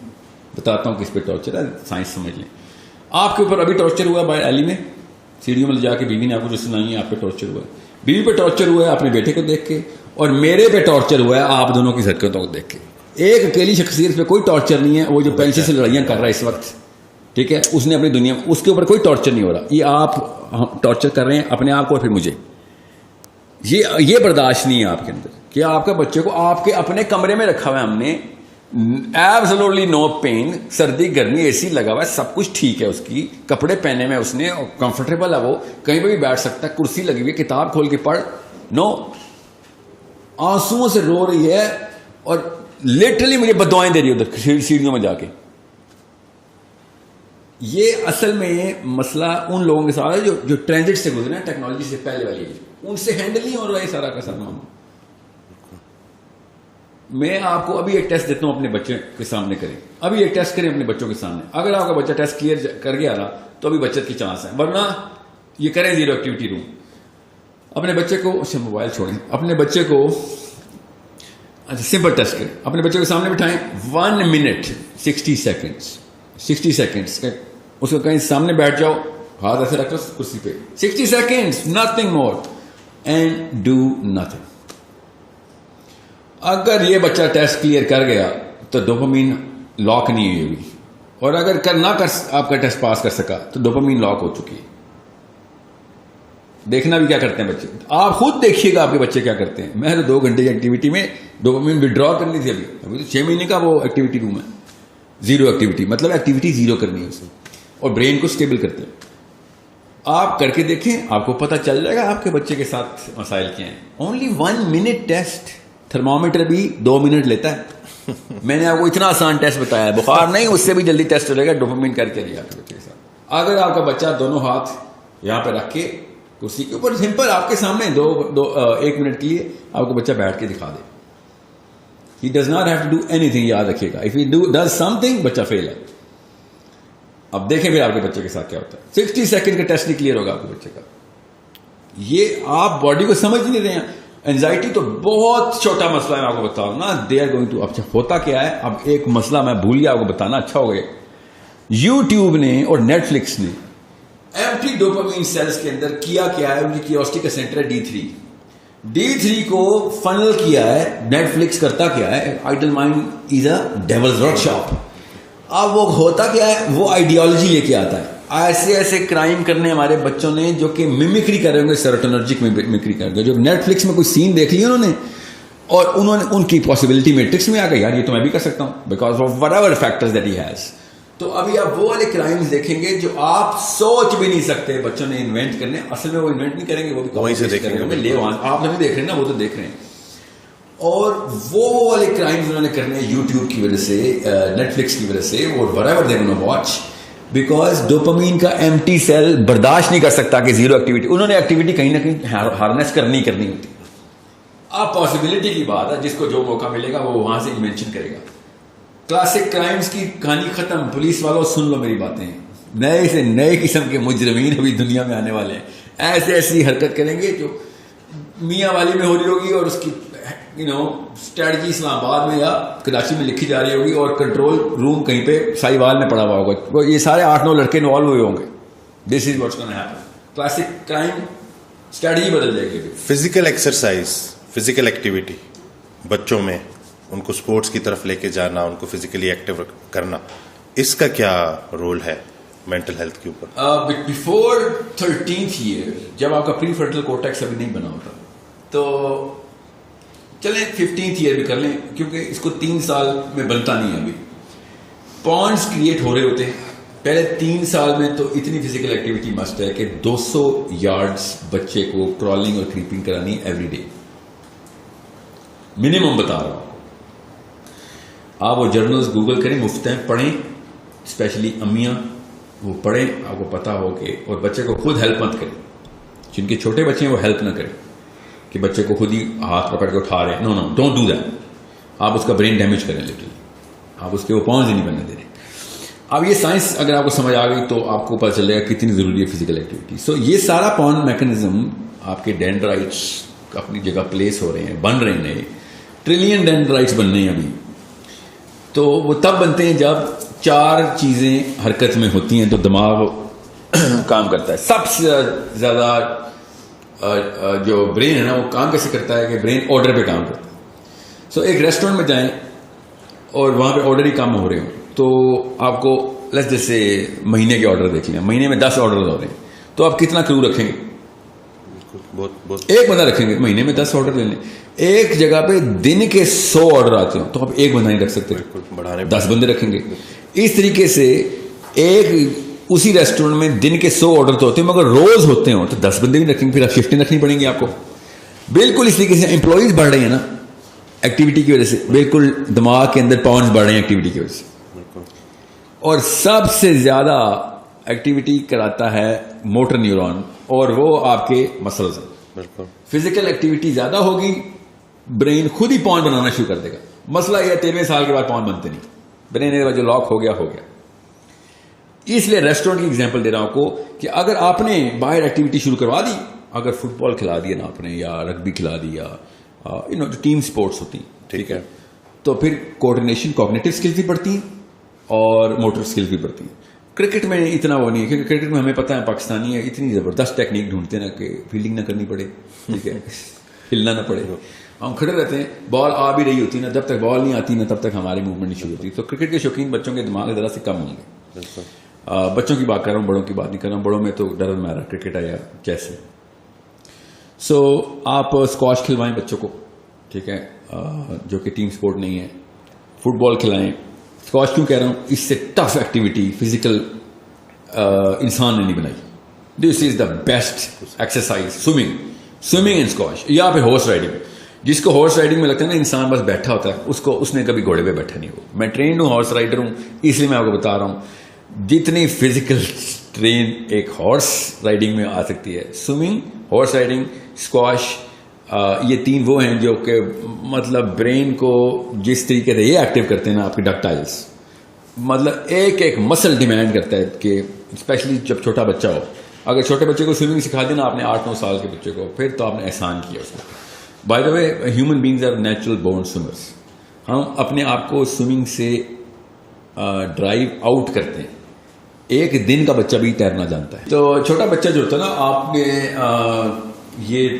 بتاتا ہوں کس پہ ٹارچر ہے, سائنس سمجھ لیں. آپ کے اوپر ابھی ٹارچر ہوا بائی علی میں, سیڑھیوں میں جا کے بیوی نے آپ کو جو سنائی ہے, آپ پہ ٹارچر ہوا ہے. بیوی پہ ٹارچر ہوا ہے اپنے بیٹے کو دیکھ کے, اور میرے پہ ٹارچر ہوا ہے آپ دونوں کی حرکتوں کو دیکھ کے. ایک اکیلی شخصیت پہ کوئی ٹارچر نہیں ہے, وہ جو پینسل سے لڑائیاں کر رہا ہے اس وقت, ٹھیک ہے, اس نے اپنی دنیا میں, اس کے اوپر کوئی ٹارچر نہیں ہو رہا. یہ آپ ٹارچر کر رہے ہیں اپنے آپ کو اور پھر مجھے. یہ برداشت نہیں ہے آپ کے اندر کہ آپ کا بچے کو آپ کے اپنے کمرے میں رکھا ہوا ہے ہم نے, ایبسولوٹلی نو پین, سردی گرمی اے سی لگا ہوا ہے, سب کچھ ٹھیک ہے, اس کی کپڑے پہنے میں اس نے, کمفرٹیبل ہے, وہ کہیں پہ بھی بیٹھ سکتا ہے, کرسی لگی ہوئی, کتاب کھول کے پڑھ. نو, آنسوؤں سے رو رہی ہے اور لٹرلی مجھے بدوائیں دے رہی ہے ادھر سیڑھیوں میں جا کے. یہ اصل میں مسئلہ ان لوگوں کے ساتھ ہے جو ٹرانزٹ سے گزرے ہیں, ٹیکنالوجی سے پہلے والی, ان سے ہینڈل نہیں ہو رہا ہے سارا کا سارا. میں آپ کو ابھی ایک ٹیسٹ دیتا ہوں, اپنے بچے کے سامنے کریں, ابھی ایک ٹیسٹ کریں اپنے بچوں کے سامنے. اگر آپ کا بچہ ٹیسٹ کلیئر کر گیا نا تو ابھی بچت کی چانس ہے, ورنہ یہ کریں زیرو ایکٹیویٹی روم. اپنے بچے کو, اچھا موبائل چھوڑیں, اپنے بچے کو سمپل ٹیسٹ کریں, اپنے بچے کو سامنے بٹھائیں, 1 minute 60 seconds, اس کو کہیں سامنے بیٹھ جاؤ, ہاتھ ایسے رکھ لو کرسی پہ, 60 seconds, nothing more, and do nothing. اگر یہ بچہ ٹیسٹ کلیئر کر گیا تو ڈوپامین لاک نہیں ہوئی, اور اگر آپ کا ٹیسٹ پاس کر سکا تو ڈوپامین لاک ہو چکی ہے. دیکھنا بھی کیا کرتے ہیں بچے, آپ خود دیکھیے گا آپ کے بچے کیا کرتے ہیں. میں تو 2 گھنٹے کی ایکٹیویٹی میں ڈوپامین وڈرا کرنی تھی, ابھی تو 6 مہینے کا وہ ایکٹیویٹی روم ہے, زیرو ایکٹیویٹی, مطلب ایکٹیویٹی زیرو کرنی ہے اسے, اور برین کو اسٹیبل کرتے ہیں. آپ کر کے دیکھیں, آپ کو پتہ چل جائے گا آپ کے بچے کے ساتھ مسائل کیا ہیں. اونلی 1 minute ٹیسٹ, تھرمامیٹر بھی 2 منٹ لیتا ہے. میں نے آپ کو اتنا آسان ٹیسٹ بتایا ہے, بخار نہیں, اس سے بھی جلدی ٹیسٹ ہو جائے گا, ڈوپامین کر کے لیا آپ کے بچے کے ساتھ. اگر آپ کا بچہ دونوں ہاتھ یہاں پہ رکھ کے کرسی کے اوپر سمپل آپ کے سامنے ایک منٹ کے لیے آپ کا بچہ بیٹھ کے دکھا دے. He does not have to do anything. یاد رکھیے گا, if he does something, بچہ فیل ہے. اب دیکھیں پھر آپ کے بچے کے ساتھ کیا ہوتا ہے. 60 سیکنڈ کا ٹیسٹ نہیں کلیئر ہوگا آپ کے بچے کا. یہ آپ باڈی کو سمجھ نہیں رہے ہیں. اینزائٹی تو بہت چھوٹا مسئلہ ہے, میں آپ کو بتاؤں نا. دے آر گوئنگ ٹو, اب ہوتا کیا ہے, اب ایک مسئلہ میں بھول گیا آپ کو بتانا, اچھا ہو گیا. یوٹیوب نے اور نیٹ فلکس نے ایمپٹی ڈوپامین سیلز کے اندر کیا ہے, ان کی کیوریوسٹی کا سینٹر ہے D3 کو فنل کیا ہے. نیٹ فلکس کرتا کیا ہے, idle mind is a devil's workshop. اب وہ ہوتا کیا ہے, وہ آئیڈیالوجی لے کے آتا ہے. ایسے کرائم کرنے ہمارے بچوں نے جو کہ میمکری کر رہے ہوں گے, سیروٹونرجک میمکری کر رہے ہیں, جو نیٹ فلکس میں کوئی سین دیکھ لیا انہوں نے ان کی پاسبلٹی میٹرکس میں آ گئی, یار یہ تو میں بھی کر سکتا ہوں, because of what ever factors that he has. تو ابھی آپ وہ والے کرائمز دیکھیں گے جو آپ سوچ بھی نہیں سکتے بچوں نے انوینٹ کرنے. اصل میں وہ انوینٹ نہیں کریں گے, وہ بھی وہیں سے دیکھیں گے. آپ نہیں دیکھ رہے ہیں نا, وہ تو دیکھ رہے ہیں. اور وہ والے کرائمز انہوں نے کرنے یوٹیوب کی وجہ سے, نیٹ فلکس کی وجہ سے, اور whatever they gonna watch, because dopamine کا ایمٹی سیل برداشت نہیں کر سکتا کہ زیرو ایکٹیویٹی. انہوں نے ایکٹیویٹی کہیں نہ کہیں ہارنیس کرنی ہوتی. اب پاسبلٹی کی بات ہے, جس کو جو موقع ملے گا وہ وہاں سے انوینشن کرے گا. کلاسک کرائمز کی کہانی ختم. پولیس والوں سن لو میری باتیں, نئے سے نئے قسم کے مجرمین ابھی دنیا میں آنے والے ہیں. ایسی حرکت کریں گے جو میاں والی میں ہو رہی ہوگی, اور اس کی اسٹریٹجی اسلام آباد میں یا کراچی میں لکھی جا رہی ہوگی, اور کنٹرول روم کہیں پہ سائی وال میں پڑا ہوا ہوگا. یہ سارے 8-9 لڑکے انوالو ہوئے ہوں گے. This is what's gonna happen. Classic crime strategy بدل جائے گی. فزیکل ایکسرسائز, فزیکل ایکٹیویٹی بچوں میں, ان کو اسپورٹس کی طرف لے کے جانا, ان کو فزیکلی ایکٹیو کرنا, اس کا کیا رول ہے مینٹل ہیلتھ کے اوپر؟ بیفور 13th ایئر, جب آپ کا پری فرنٹل کورٹیکس ابھی نہیں بنا ہوتا, تو چلیں 15th ایئر بھی کر لیں, کیونکہ اس کو 3 سال میں بنتا نہیں ہے. ابھی پونڈس کریٹ ہو رہے ہوتے ہیں. پہلے 3 سال میں تو اتنی فزیکل ایکٹیویٹی مسٹ ہے کہ 200 یارڈس بچے کو کرالنگ اور کریپنگ کرانی ایوری ڈے, منیمم بتا رہا ہوں. آپ وہ جرنلز گوگل کریں, مفت ہیں, پڑھیں. اسپیشلی امیاں وہ پڑھیں, آپ کو پتا ہو کہ, اور بچے کو خود ہیلپ مت کریں. جن کے چھوٹے بچے ہیں وہ ہیلپ نہ کریں کہ بچے کو خود ہی ہاتھ پکڑ کے اٹھا رہے ہیں. نو ڈونٹ ڈو دیٹ. آپ اس کا برین ڈیمیج کریں لٹرلی. آپ اس کے وہ پاؤنز ہی نہیں بننے دے رہے. اب یہ سائنس اگر آپ کو سمجھ آ گئی تو آپ کو پتہ چلے گا کتنی ضروری ہے فزیکل ایکٹیویٹی. سو یہ سارا پاؤنڈ میکنزم آپ کے ڈینڈرائٹس اپنی جگہ پلیس ہو رہے ہیں, بن رہے ہیں. نئے ٹریلین ڈینڈرائٹس بن رہے ہیں ابھی. تو وہ تب بنتے ہیں جب 4 چیزیں حرکت میں ہوتی ہیں تو دماغ کام کرتا ہے. سب سے زیادہ جو برین ہے نا, وہ کام کیسے کرتا ہے کہ برین آرڈر پہ کام کرتا ہے. سو ایک ریسٹورینٹ میں جائیں اور وہاں پہ آرڈر ہی کام ہو رہے ہوں, تو آپ کو جیسے مہینے کے آرڈر دیکھ لیں, مہینے میں 10 آرڈر ہو رہے ہیں, تو آپ کتنا کرو رکھیں گے؟ ایک بندہ رکھیں گے. مہینے میں 10 آرڈر لے لیں. ایک جگہ پہ دن کے 100 آرڈر آتے ہوں تو آپ ایک بندہ نہیں رکھ سکتے, 10 بندے رکھیں گے. اس طریقے سے اسی ریسٹورینٹ میں دن کے 100 آرڈر تو ہوتے ہیں, مگر روز ہوتے ہوں تو 10 بندے بھی رکھیں گے. پھر آپ شفٹیں رکھنی پڑیں گی آپ کو. بالکل اس طریقے سے امپلائیز بڑھ رہے ہیں نا ایکٹیویٹی کی وجہ سے. بالکل دماغ کے اندر پاؤنڈز بڑھ رہے ہیں ایکٹیویٹی کی وجہ سے. اور سب سے زیادہ ایکٹیویٹی کراتا ہے موٹر نیورون, اور وہ آپ کے مسلز ہیں. فزیکل ایکٹیویٹی زیادہ ہوگی, برین خود ہی پاؤنڈ بنانا شروع کر دے گا. مسئلہ یہ 13 سال کے بعد پاؤنڈ بنتے نہیں. برین جو لاک ہو گیا. اس لیے ریسٹورینٹ کی ایگزامپل دے رہا ہوں کو کہ اگر آپ نے باہر ایکٹیویٹی شروع کروا دی, اگر فٹ بال کھلا دیا نا آپ نے, یا رگبی کھلا دیا, جو ٹیم سپورٹس ہوتی ہیں, ٹھیک ہے, تو پھر کوآرڈینیشن, کوگنیٹو اسکلز بھی بڑھتی ہیں اور موٹر اسکلز بھی بڑھتی ہیں. کرکٹ میں اتنا وہ نہیں ہے, کیونکہ کرکٹ میں ہمیں پتہ ہے پاکستانی ہے اتنی زبردست ٹیکنیک ڈھونڈتے ہیں نا کہ فیلڈنگ نہ کرنی پڑے, ٹھیک ہے, ہلنا نہ پڑے. ہم کھڑے رہتے ہیں, بال آ بھی رہی ہوتی ہے نا, جب تک بال نہیں آتی نا تب تک ہماری موومنٹ نہیں شروع ہوتی. تو کرکٹ کے شوقین بچوں کے دماغ ذرا سے کم ہوں گے. بچوں کی بات کر رہا ہوں, بڑوں کی بات نہیں کر رہا ہوں. بڑوں میں تو ڈر مارا کرکٹ ہے یا کیسے. سو آپ اسکواش کھلوائیں بچوں کو, ٹھیک ہے, جو کہ ٹیم سپورٹ نہیں ہے. فٹ بال کھلائیں. اسکواش کیوں کہہ رہا ہوں, اس سے ٹف ایکٹیویٹی فزیکل انسان نے نہیں بنائی. This is the best exercise, swimming and squash. یا پھر ہارس رائڈنگ. جس کو ہارس رائڈنگ میں لگتا ہے نا انسان بس بیٹھا ہوتا ہے, اس نے کبھی گھوڑے پہ بیٹھا نہیں ہو. میں ٹرینڈ ہوں, ہارس رائڈر ہوں, اس لیے میں آپ کو بتا رہا ہوں جتنی فزیکل ٹرین ایک ہارس رائڈنگ میں آ سکتی ہے. سوئمنگ, ہارس رائڈنگ, اسکواش, یہ 3 وہ ہیں جو کہ مطلب برین کو جس طریقے سے یہ ایکٹیو کرتے ہیں نا آپ کے ڈکٹائلس, مطلب ایک مسل ڈیمانڈ کرتا ہے کہ اسپیشلی جب چھوٹا بچہ ہو, اگر چھوٹے بچے کو سوئمنگ سکھا دینا آپ نے 8-9 سال کے بچے کو, پھر تو آپ نے احسان کیا اس کو. By the way human beings are natural born swimmers. ہم اپنے آپ کو سوئمنگ سے ڈرائیو آؤٹ کرتے ہیں. ایک دن کا بچہ بھی تیرنا جانتا ہے. تو چھوٹا بچہ جو ہوتا ہے نا, آپ نے یہ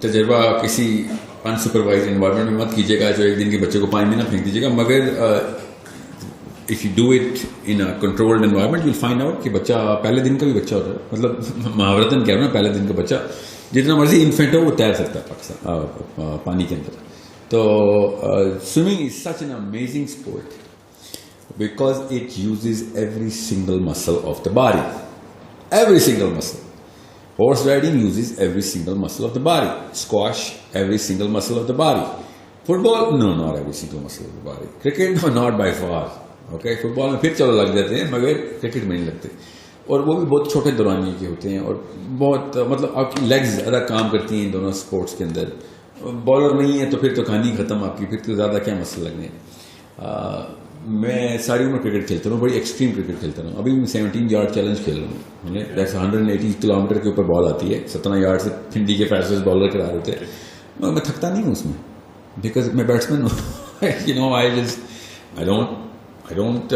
تجربہ کسی انسپروائز انوائرمنٹ میں مت کیجیے گا جو ایک دن کے بچے کو پانی میں نہ پھینک دیجیے گا, مگر if you do it in a controlled environment you will find out کہ بچہ پہلے دن کا بھی بچہ ہوتا ہے, مطلب محاورتاً کہہ رہا ہوں پہلے دن کا بچہ جتنا مرضی انفینٹ ہو وہ تیر سکتا ہے پاکستان پانی کے اندر. تو swimming is such an amazing sport because it uses every single muscle of the body. Every single muscle. Horse riding uses every single muscle of the body. Squash, every single muscle of the body. Football, no, not every single muscle of the body. Cricket, no, not by far. Okay, football میں پھر چلو لگ جاتے ہیں مگر cricket میں نہیں لگتے, اور وہ بھی بہت چھوٹے دورانیے کے ہوتے ہیں, اور بہت مطلب آپ کی لیگز زیادہ کام کرتی ہیں دونوں اسپورٹس کے اندر. بالر نہیں ہے تو پھر تو کہانی ختم آپ کی, پھر تو زیادہ کیا مسئلہ لگنے ہیں. میں ساری عمر کرکٹ کھیلتا ہوں, بڑی ایکسٹریم کرکٹ کھیلتا ہوں. ابھی میں 17 یارڈ چیلنج کھیل رہا ہوں. 180 کلومیٹر کے اوپر بال آتی ہے, 17 یارڈ سے پھنڈی کے فیصلے بالر کرا رہے تھے. میں تھکتا نہیں ہوں اس میں, بیکاز میں بیٹسمین ہوں. You know I don't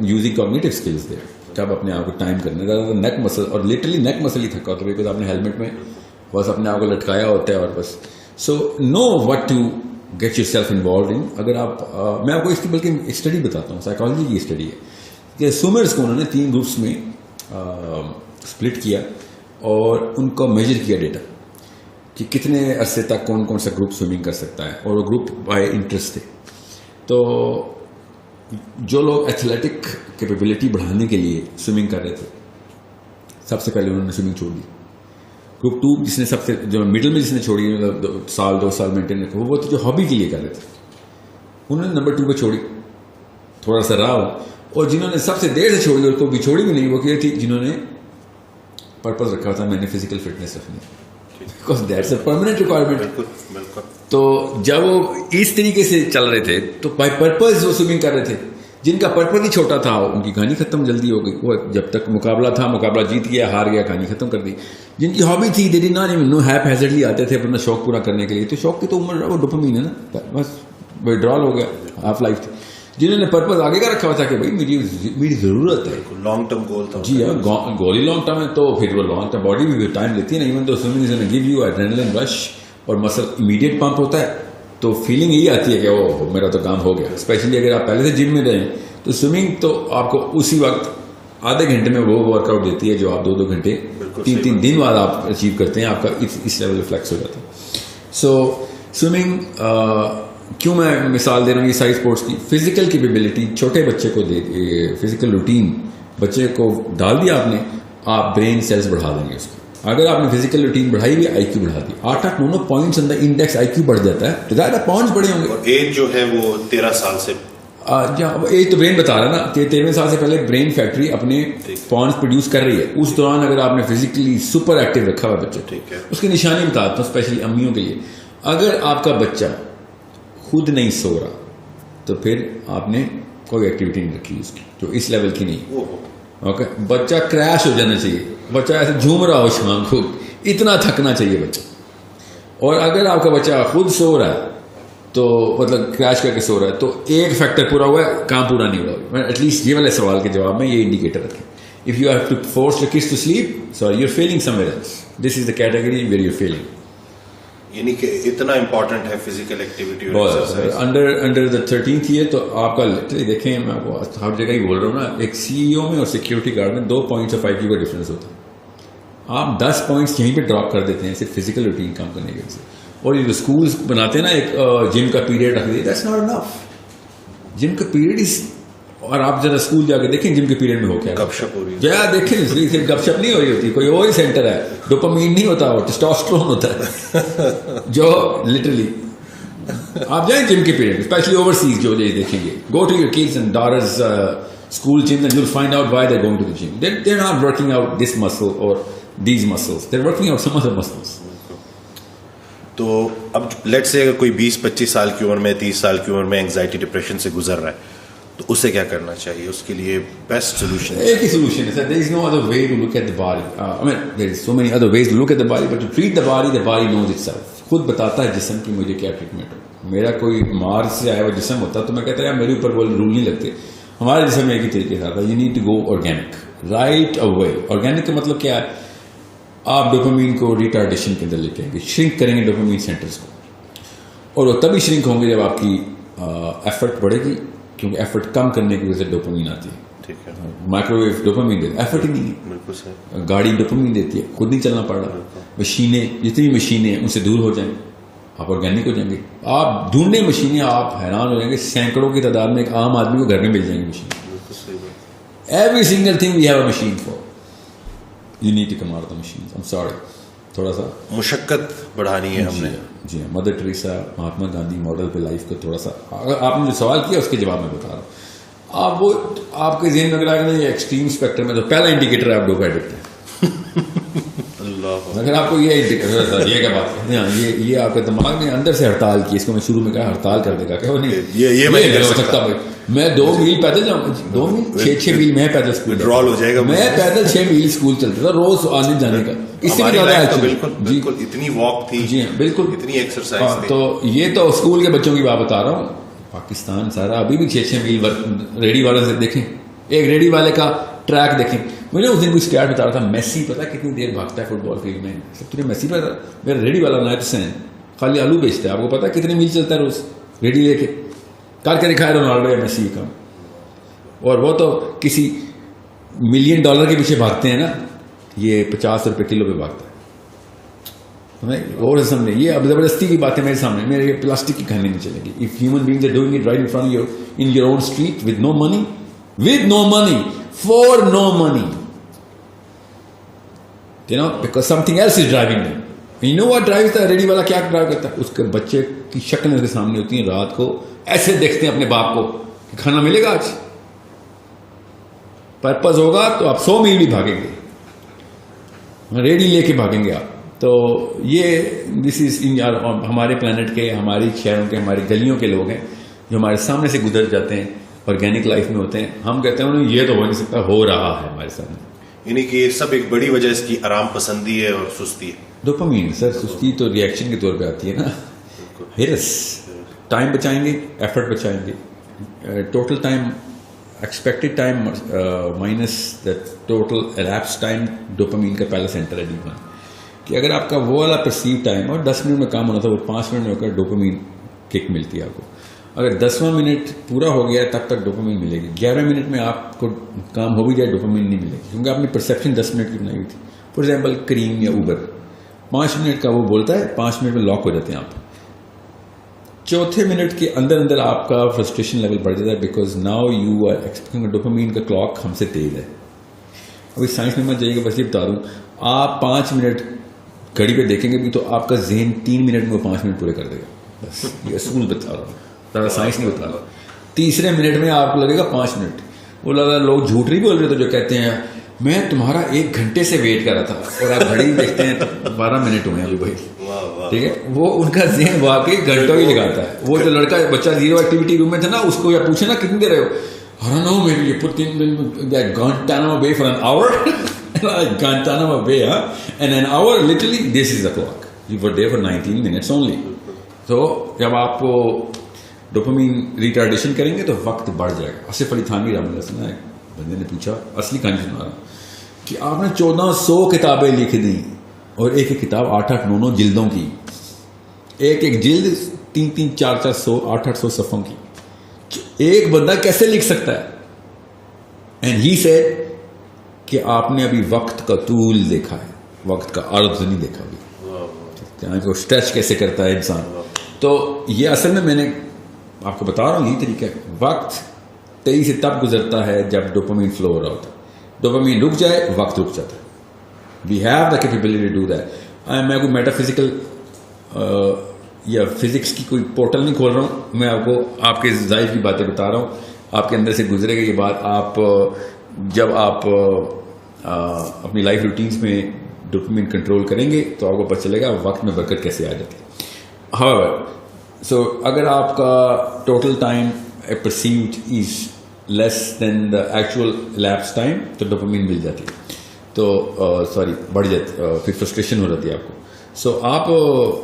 using cognitive skills there. کب اپنے آپ کو ٹائم کرنا زیادہ نیک مسل, اور لٹرلی نیک مسل ہی تھکا ہوتا ہے بیکاز آپ نے ہیلمٹ میں بس اپنے آپ کو لٹکایا ہوتا ہے, اور بس so know what to get yourself involved in. اگر آپ میں آپ کو اس کی بلکہ اسٹڈی بتاتا ہوں, سائیکالوجی کی اسٹڈی ہے کہ سوئمرس کو انہوں نے 3 گروپس میں اسپلٹ کیا اور ان کو میجر کیا ڈیٹا کہ کتنے عرصے تک کون کون سا گروپ سوئمنگ کر سکتا ہے, اور وہ گروپ بائی انٹرسٹ تھے. تو جو لوگ ایتھلیٹک کیپیبلٹی بڑھانے کے لیے سوئمنگ کر رہے تھے, سب سے پہلے انہوں نے سوئمنگ چھوڑ دی. گروپ 2 جس نے سب سے جو مڈل میں جس نے چھوڑی, 1-2 سال مینٹین رکھا, وہ تو جو ہابی کے لیے کر رہے تھے, انہوں نے نمبر 2 پہ چھوڑی, تھوڑا سا رہا. اور جنہوں نے سب سے دیر سے چھوڑی اور کو بھی چھوڑی بھی نہیں, وہ کیا تھی جنہوں نے پرپز رکھا تھا میں نے فزیکل فٹنس رکھنی, because that's a permanent requirement. تو جب وہ اس طریقے سے چل رہے تھے تو بائی پرپز وہ سوئمنگ کر رہے تھے. جن کا پرپز ہی چھوٹا تھا ان کی کہانی ختم جلدی ہو گئی. وہ جب تک مقابلہ تھا, مقابلہ جیت گیا, ہار گیا, کہانی ختم کر دی. جن کی ہابی تھی they did not even know, haphazardly آتے تھے اپنا شوق پورا کرنے کے لیے, تو شوق کی تو عمر وہ ڈوپامین ہے نا, بس وڈرال ہو گیا, ہاف لائف تھی. جنہوں نے پرپز آگے کا رکھا ہوا تھا کہ بھائی میری ضرورت ہے, لانگ ٹرم گول تھا. جی ہاں, گول ہی لانگ ٹرم ہے, تو پھر وہ لانگ ٹرم باڈی بھی ٹائم لیتی ہے نا. ایون تو swimming is give you adrenaline رش اور مسل امیڈیٹ پمپ ہوتا ہے, تو فیلنگ یہی آتی ہے کہ وہ میرا تو کام ہو گیا. اسپیشلی اگر آپ پہلے سے جم میں رہیں تو سوئمنگ تو آپ کو اسی وقت آدھے گھنٹے میں وہ ورک آؤٹ دیتی ہے جو آپ 2-2 گھنٹے 3 دن بعد آپ اچیو کرتے ہیں. آپ کا اس لیول ریفلیکس ہو جاتا ہے. سو سوئمنگ کیوں میں مثال دے رہا ہوں یہ ساری اسپورٹس کی, فزیکل کیپیبلٹی چھوٹے بچے کو دے, فزیکل روٹین بچے کو ڈال دیا آپ نے, آپ برین سیلز بڑھا دیں گے اس کو. اگر آپ نے فزیکل روٹین بڑھائی ہوئی, آئی کیو بڑھا دی, 8-9 پوائنٹس اندر انڈیکس آئی کیو بڑھ جاتا ہے, تو زیادہ پوائنٹس بڑے ہوں گے. اور ایج جو ہے وہ 13 سال سے, ایج تو برین بتا رہا ہے نا, 13 سال سے پہلے برین فیکٹری اپنے پوائنٹس پروڈیوس کر رہی ہے. اس دوران اگر آپ نے فزیکلی سپر ایکٹیو رکھا ہوا بچہ, اس کی نشانی بتاتا ہوں اسپیشلی امیوں کے لیے. اگر آپ کا بچہ خود نہیں سو رہا تو پھر آپ نے کوئی ایکٹیویٹی نہیں رکھی اس کی جو اس لیول کی نہیں. اوکے, بچہ کریش ہو جانا چاہیے, بچہ ایسے جھوم رہا ہو شام کو, اتنا تھکنا چاہیے بچہ. اور اگر آپ کا بچہ خود سو رہا ہے تو مطلب کریش کر کے سو رہا ہے, تو ایک فیکٹر پورا ہوا ہے, کام پورا نہیں ہوا. ایٹ لیسٹ یہ والے سوال کے جواب میں یہ انڈیکیٹر رکھیں. If you have to force your kids to sleep, so you are feeling somewhere else, this is the category where you are feeling. یعنی کہ اتنا امپورٹنٹ ہے physical activity under the 13th year. تو آپ کا دیکھیں, میں آپ کو ہر جگہ ہی بول رہا ہوں نا, ایک CEO میں اور سیکورٹی گارڈ میں 2 points آف IQ کا ڈفرینس ہوتا ہے. آپ 10 points یہیں پہ ڈراپ کر دیتے ہیں صرف فزیکل روٹین کام کرنے کے وجہ سے. اور یہ جو اسکولس بناتے ہیں نا ایک جم کا پیریڈ رکھ دیتے, دیٹس ناٹ انف. جم کا پیریڈ از, اور آپ ذرا اسکول جا کے دیکھیں جم کے پیریڈ میں ہو کیا گپ شپ ہو رہی ہے. جا دیکھیں, صرف گپ شپ نہیں ہو رہی ہوتی, کوئی اور ہی سینٹر ہے. ڈوپامین نہیں ہوتا, وہ ٹیسٹوسٹرون ہوتا ہے جو لٹرلی. آپ جائیں جم کے پیریڈ, اسپیشلی اوورسیز جو دیکھیں گے, go to your kids and daughters school gym, then you'll find out why they're going to the gym. They're not working out this muscle or these muscles. They're working out some other muscles. تو اب late سے اگر کوئی 20-25 سال کی عمر میں 30 سال کی عمر میں اینگزائٹی ڈپریشن سے گزر رہا ہے تو اسے کیا کرنا چاہیے؟ اس کے لیے بیسٹ سولوشن ایک ہی سولوشن ہے سر. there is no other way to look at the body. I mean there is so many other ways to look at the body, but to treat the body knows itself. خود بتاتا ہے جسم کی مجھے کیا treatment ہو. میرا کوئی مارس سے آیا ہوا جسم ہوتا تو میں کہتا ہے میرے اوپر وہ رول نہیں لگتے. ہمارے جسم میں ایک ہی طریقے سے آتا ہے. You need to go organic right away. Organic کا مطلب کیا ہے؟ آپ ڈوپامین کو ریٹارڈیشن کے اندر لے کے آئیں گے, شرنک کریں گے ڈوپامین سینٹرز کو, اور وہ تبھی شرنک ہوں گے جب آپ کی ایفرٹ بڑھے گی, کیونکہ ایفرٹ کم کرنے کی وجہ سے ڈوپامین آتی ہے. ٹھیک ہے. مائکرو ویو ڈوپامین دیتی ہے, ایفرٹ ہی نہیں ہے. بالکل صحیح. گاڑی ڈوپامین دیتی ہے, خود نہیں چلنا پڑ رہا. مشینیں, جتنی مشینیں ہیں ان سے دور ہو جائیں, آپ آرگینک ہو جائیں گے. آپ ڈھونڈنے مشینیں, آپ حیران ہو جائیں گے, سینکڑوں کی تعداد میں ایک عام آدمی کو گھر میں مل جائیں گی machine. Every single thing we have a machine for. You need to come out of the machines. I'm sorry. تھوڑا سا مشقت بڑھانی ہے ہم نے. جی ہاں, mother Teresa, Mahatma Gandhi model پہ لائف کو تھوڑا سا, اگر آپ نے جو سوال کیا اس کے جواب میں بتا رہا ہوں. آپ وہ آپ کے ذہن میں اگر آگے یہ ایکسٹریم اسپیکٹرم میں تو پہلا انڈیکیٹر ہے آپ ڈوپا ایڈکٹ ہیں. اللہ, اگر آپ کو یہ انڈیکیٹر, یہ کیا بات ہے, ہاں یہ آپ کے دماغ نے اندر سے ہڑتال کی. اس کو میں شروع میں کہا ہڑتال کر دے گا کہ وہ نہیں یہ میں نہیں ہو سکتا بھائی. میں 2 میل پیدل جاؤں, 2 میل 6 میل میں پیدل اسکول ڈرال ہو جائے گا. میں پیدل 6 میل اسکول چلتا تھا روز آنے جانے کا. اس سے بالکل اتنی واک تھی. جی ہاں بالکل, اتنی ایکسرسائز تھی. تو یہ تو اسکول کے بچوں کی بات بتا رہا ہوں. پاکستان سارا ابھی بھی 6 میل ریڈی والے سے دیکھیں, ایک ریڈی والے کا ٹریک دیکھیں. مجھے اس دن کوئی اسکیٹ بتا رہا تھا, میسی پتا کتنی دیر بھاگتا ہے فٹ بال فیلڈ میں. سب تجھے میسی پتا, میرا ریڈی والا نائب حسین خالی آلو بیچتا ہے, آپ کو پتا کتنے میل چلتا ہے روز ریڈی لے کے. کر کے دکھایا رونالڈو یا میسی کا, اور وہ تو کسی $1 ملین کے پیچھے بھاگتے ہیں نا, یہ 50 روپے کلو پہ بھاگتا ہے. اور سامنے یہ اب زبردستی کی بات ہے میرے سامنے, میرے یہ پلاسٹک کی کہانی نہیں چلے گی. If human beings are doing it right in front your in your own street with no money for no money, you know, because something else is driving them. And you know what drives the ready والا, کیا drive کرتا ہے؟ اس کے بچے کی شکل اس کے سامنے ہوتی ہیں, رات کو ایسے دیکھتے ہیں اپنے باپ کو کہ کھانا ملے گا آج. پرپز ہوگا تو آپ 100 میل بھی بھاگیں گے, ریڈی لے کے بھاگیں گے آپ. تو یہ دس از ہمارے پلانٹ کے, ہماری شہروں کے, ہماری گلیوں کے لوگ ہیں جو ہمارے سامنے سے گزر جاتے ہیں, آرگینک لائف میں ہوتے ہیں. ہم کہتے ہیں انہیں یہ تو ہو نہیں سکتا, ہو رہا ہے ہمارے سامنے. یعنی کہ سب ایک بڑی وجہ اس کی آرام پسندی ہے اور سستی ہے. ڈوپامین سر, سستی تو ریئیکشن کے طور پہ آتی ہے نا. ہرس, ٹائم بچائیں گے, ایفرٹ بچائیں گے, total time expected time minus the total elapse time. Dopamine کا پہلا سینٹر ہے ڈیپ, کہ اگر آپ کا وہ والا پرسیو ٹائم اور 10 منٹ میں کام ہونا تھا وہ 5 منٹ میں ہو کر ڈوپامین کک ملتی ہے آپ کو. اگر 10واں منٹ پورا ہو گیا تب تک ڈوپامین ملے گی. 11 منٹ میں آپ کو کام ہو بھی جائے ڈوپامین نہیں ملے گی, کیونکہ آپ نے پرسیپشن 10 منٹ کی بنائی ہوئی تھی. فار ایگزامپل کریم یا اوبر 5 منٹ کا وہ بولتا ہے, 5 منٹ میں لاک ہو جاتے ہیں آپ. چوتھے منٹ کے اندر اندر آپ کا فرسٹریشن لیول بڑھ جاتا ہے, because now you are expecting dopamine کا کلاک ہم سے تیز ہے. ابھی سائنس میں مت جائیے گا, بس یہ بتا دوں, آپ 5 منٹ گھڑی پہ دیکھیں گے بھی تو آپ کا ذہن 3 منٹ میں وہ 5 منٹ پورے کر دے گا. بس یہ اصول بتا رہا ہوں, زیادہ سائنس نہیں بتا رہا. تیسرے منٹ میں آپ کو لگے گا 5 منٹ. وہ لگا لوگ جھوٹ نہیں بول رہے تو جو کہتے ہیں میں تمہارا 1 گھنٹے سے ویٹ کر رہا تھا, اور آپ گھڑی دیکھتے ہیں تو 12 منٹ ہوئے ہیں ابھی بھائی. ٹھیک ہے, وہ ان کا ذہن واقعی گھنٹوں ہی لگاتا ہے. وہ جو لڑکا بچہ زیرو ایکٹیویٹی روم میں تھا نا, اس کو یا پوچھے نا کتنی دیر رہے ہو, I don't know, maybe you put in Guantanamo Bay for an hour. Guantanamo Bay, huh? And an hour, literally, this is the clock. You were there for 19 minutes only. تو جب آپ کو ڈوپامین ریٹارڈیشن کریں گے تو وقت بڑھ جائے گا. آصف علی تھانوی رحمۃ اللہ علیہ نے, بندے نے پوچھا, اصلی کہانی سنا رہا ہوں, کہ آپ نے 1400 کتابیں لکھ دیں اور ایک ایک کتاب 8-8, 9-9 جلدوں کی, ایک ایک جلد 3-3, 4-400, 800 صفحوں کی, ایک بندہ کیسے لکھ سکتا ہے؟ اینڈ ہی سیڈ کہ آپ نے ابھی وقت کا طول دیکھا ہے, وقت کا عرض نہیں دیکھا ابھی, کو اسٹریچ کیسے کرتا ہے انسان. تو یہ اصل میں نے آپ کو بتا رہا ہوں, یہی طریقہ ہے. وقت تیزی سے تب گزرتا ہے جب ڈوپامین فلو ہو رہا ہوتا ہے. ڈوپامین رک جائے, وقت رک جاتا ہے. We have the capability to do that. میں کوئی میٹا فزیکل یا فزکس کی کوئی پورٹل نہیں کھول رہا ہوں, میں آپ کو آپ کے ظاہر کی باتیں بتا رہا ہوں. آپ کے اندر سے گزرے گا یہ بات. آپ جب آپ اپنی لائف روٹینز میں ڈوپامین کنٹرول کریں گے تو آپ کو پتہ چلے گا وقت میں برکت کیسے آ جاتی ہے. However, so اگر آپ کا total time perceived is less than the actual lapse time تو ڈوپامین مل جاتی ہے, تو بڑھ جاتی, پھر فرسٹریشن ہو جاتی ہے آپ کو. سو آپ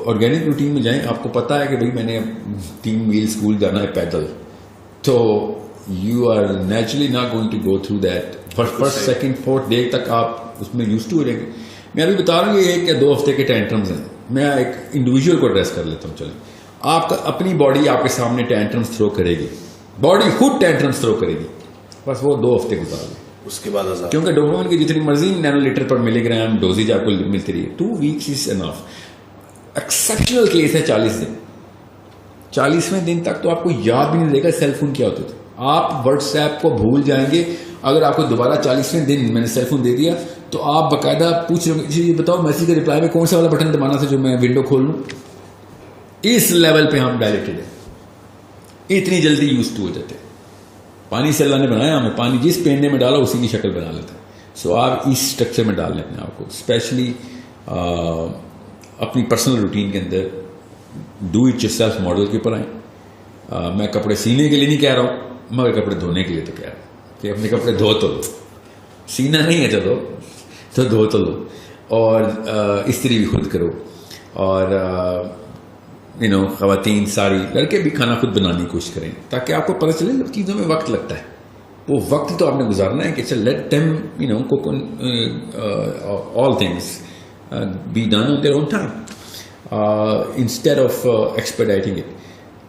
آرگینک روٹین میں جائیں. آپ کو پتہ ہے کہ بھائی میں نے 3 میل اسکول جانا ہے پیدل, تو you are naturally not going to go through that. First second fourth day تک آپ اس میں یوز ٹو ہو جائیں گے. میں ابھی بتا رہا ہوں یہ 1 یا 2 ہفتے کے ٹینٹرمز ہیں. میں ایک انڈیویجول کو ایڈریس کر لیتا ہوں. چلیں, آپ کا اپنی باڈی آپ کے سامنے ٹینٹرمز تھرو کرے گی, باڈی خود ٹینٹرمز تھرو کرے گی, بس وہ 2 ہفتے گزار لیں. اس کے بعد کیونکہ ڈوپامین کی جتنی مرضی نینو لیٹر پر ملی گرام ڈوزیج آپ کو ملتی رہی ہے. 2 weeks از انف. ایکسیپشنل کیس ہے 40 دن. 40ویں دن تک تو آپ کو یاد بھی نہیں رہے گا سیل فون کیا ہوتے تھے. آپ واٹس ایپ کو بھول جائیں گے. اگر آپ کو دوبارہ 40ویں دن میں نے سیل فون دے دیا تو آپ باقاعدہ پوچھ رہے ہوں یہ بتاؤ میسیج کے رپلائی میں کون سا والا بٹن دبانا تھا جو میں ونڈو کھول لوں. اس لیول پہ ہم ڈائریکٹڈ ہیں, اتنی جلدی یوز ٹو ہو جاتے ہیں. پانی سے اللہ نے بنایا ہمیں, پانی جس پینڈے میں ڈالا اسی کی شکل بنا لیتا ہے. سو آپ اس اسٹرکچر میں ڈال لیں اپنے آپ کو, اسپیشلی اپنی پرسنل روٹین کے اندر do it yourself model کے اوپر آئیں. میں کپڑے سینے کے لیے نہیں کہہ رہا ہوں, مگر کپڑے دھونے کے لیے تو کہہ رہا ہوں کہ اپنے کپڑے دھو تو لو. سینا نہیں ہے چلو تو دھو تو لو, اور استری بھی خود کرو. اور خواتین ساری لڑکے بھی کھانا خود بنانے کی کوشش کریں تاکہ آپ کو پتہ چلے چیزوں میں وقت لگتا ہے. وہ وقت تو آپ نے گزارنا ہے کہ چل let them cook all things be done on their own time instead of expediting it.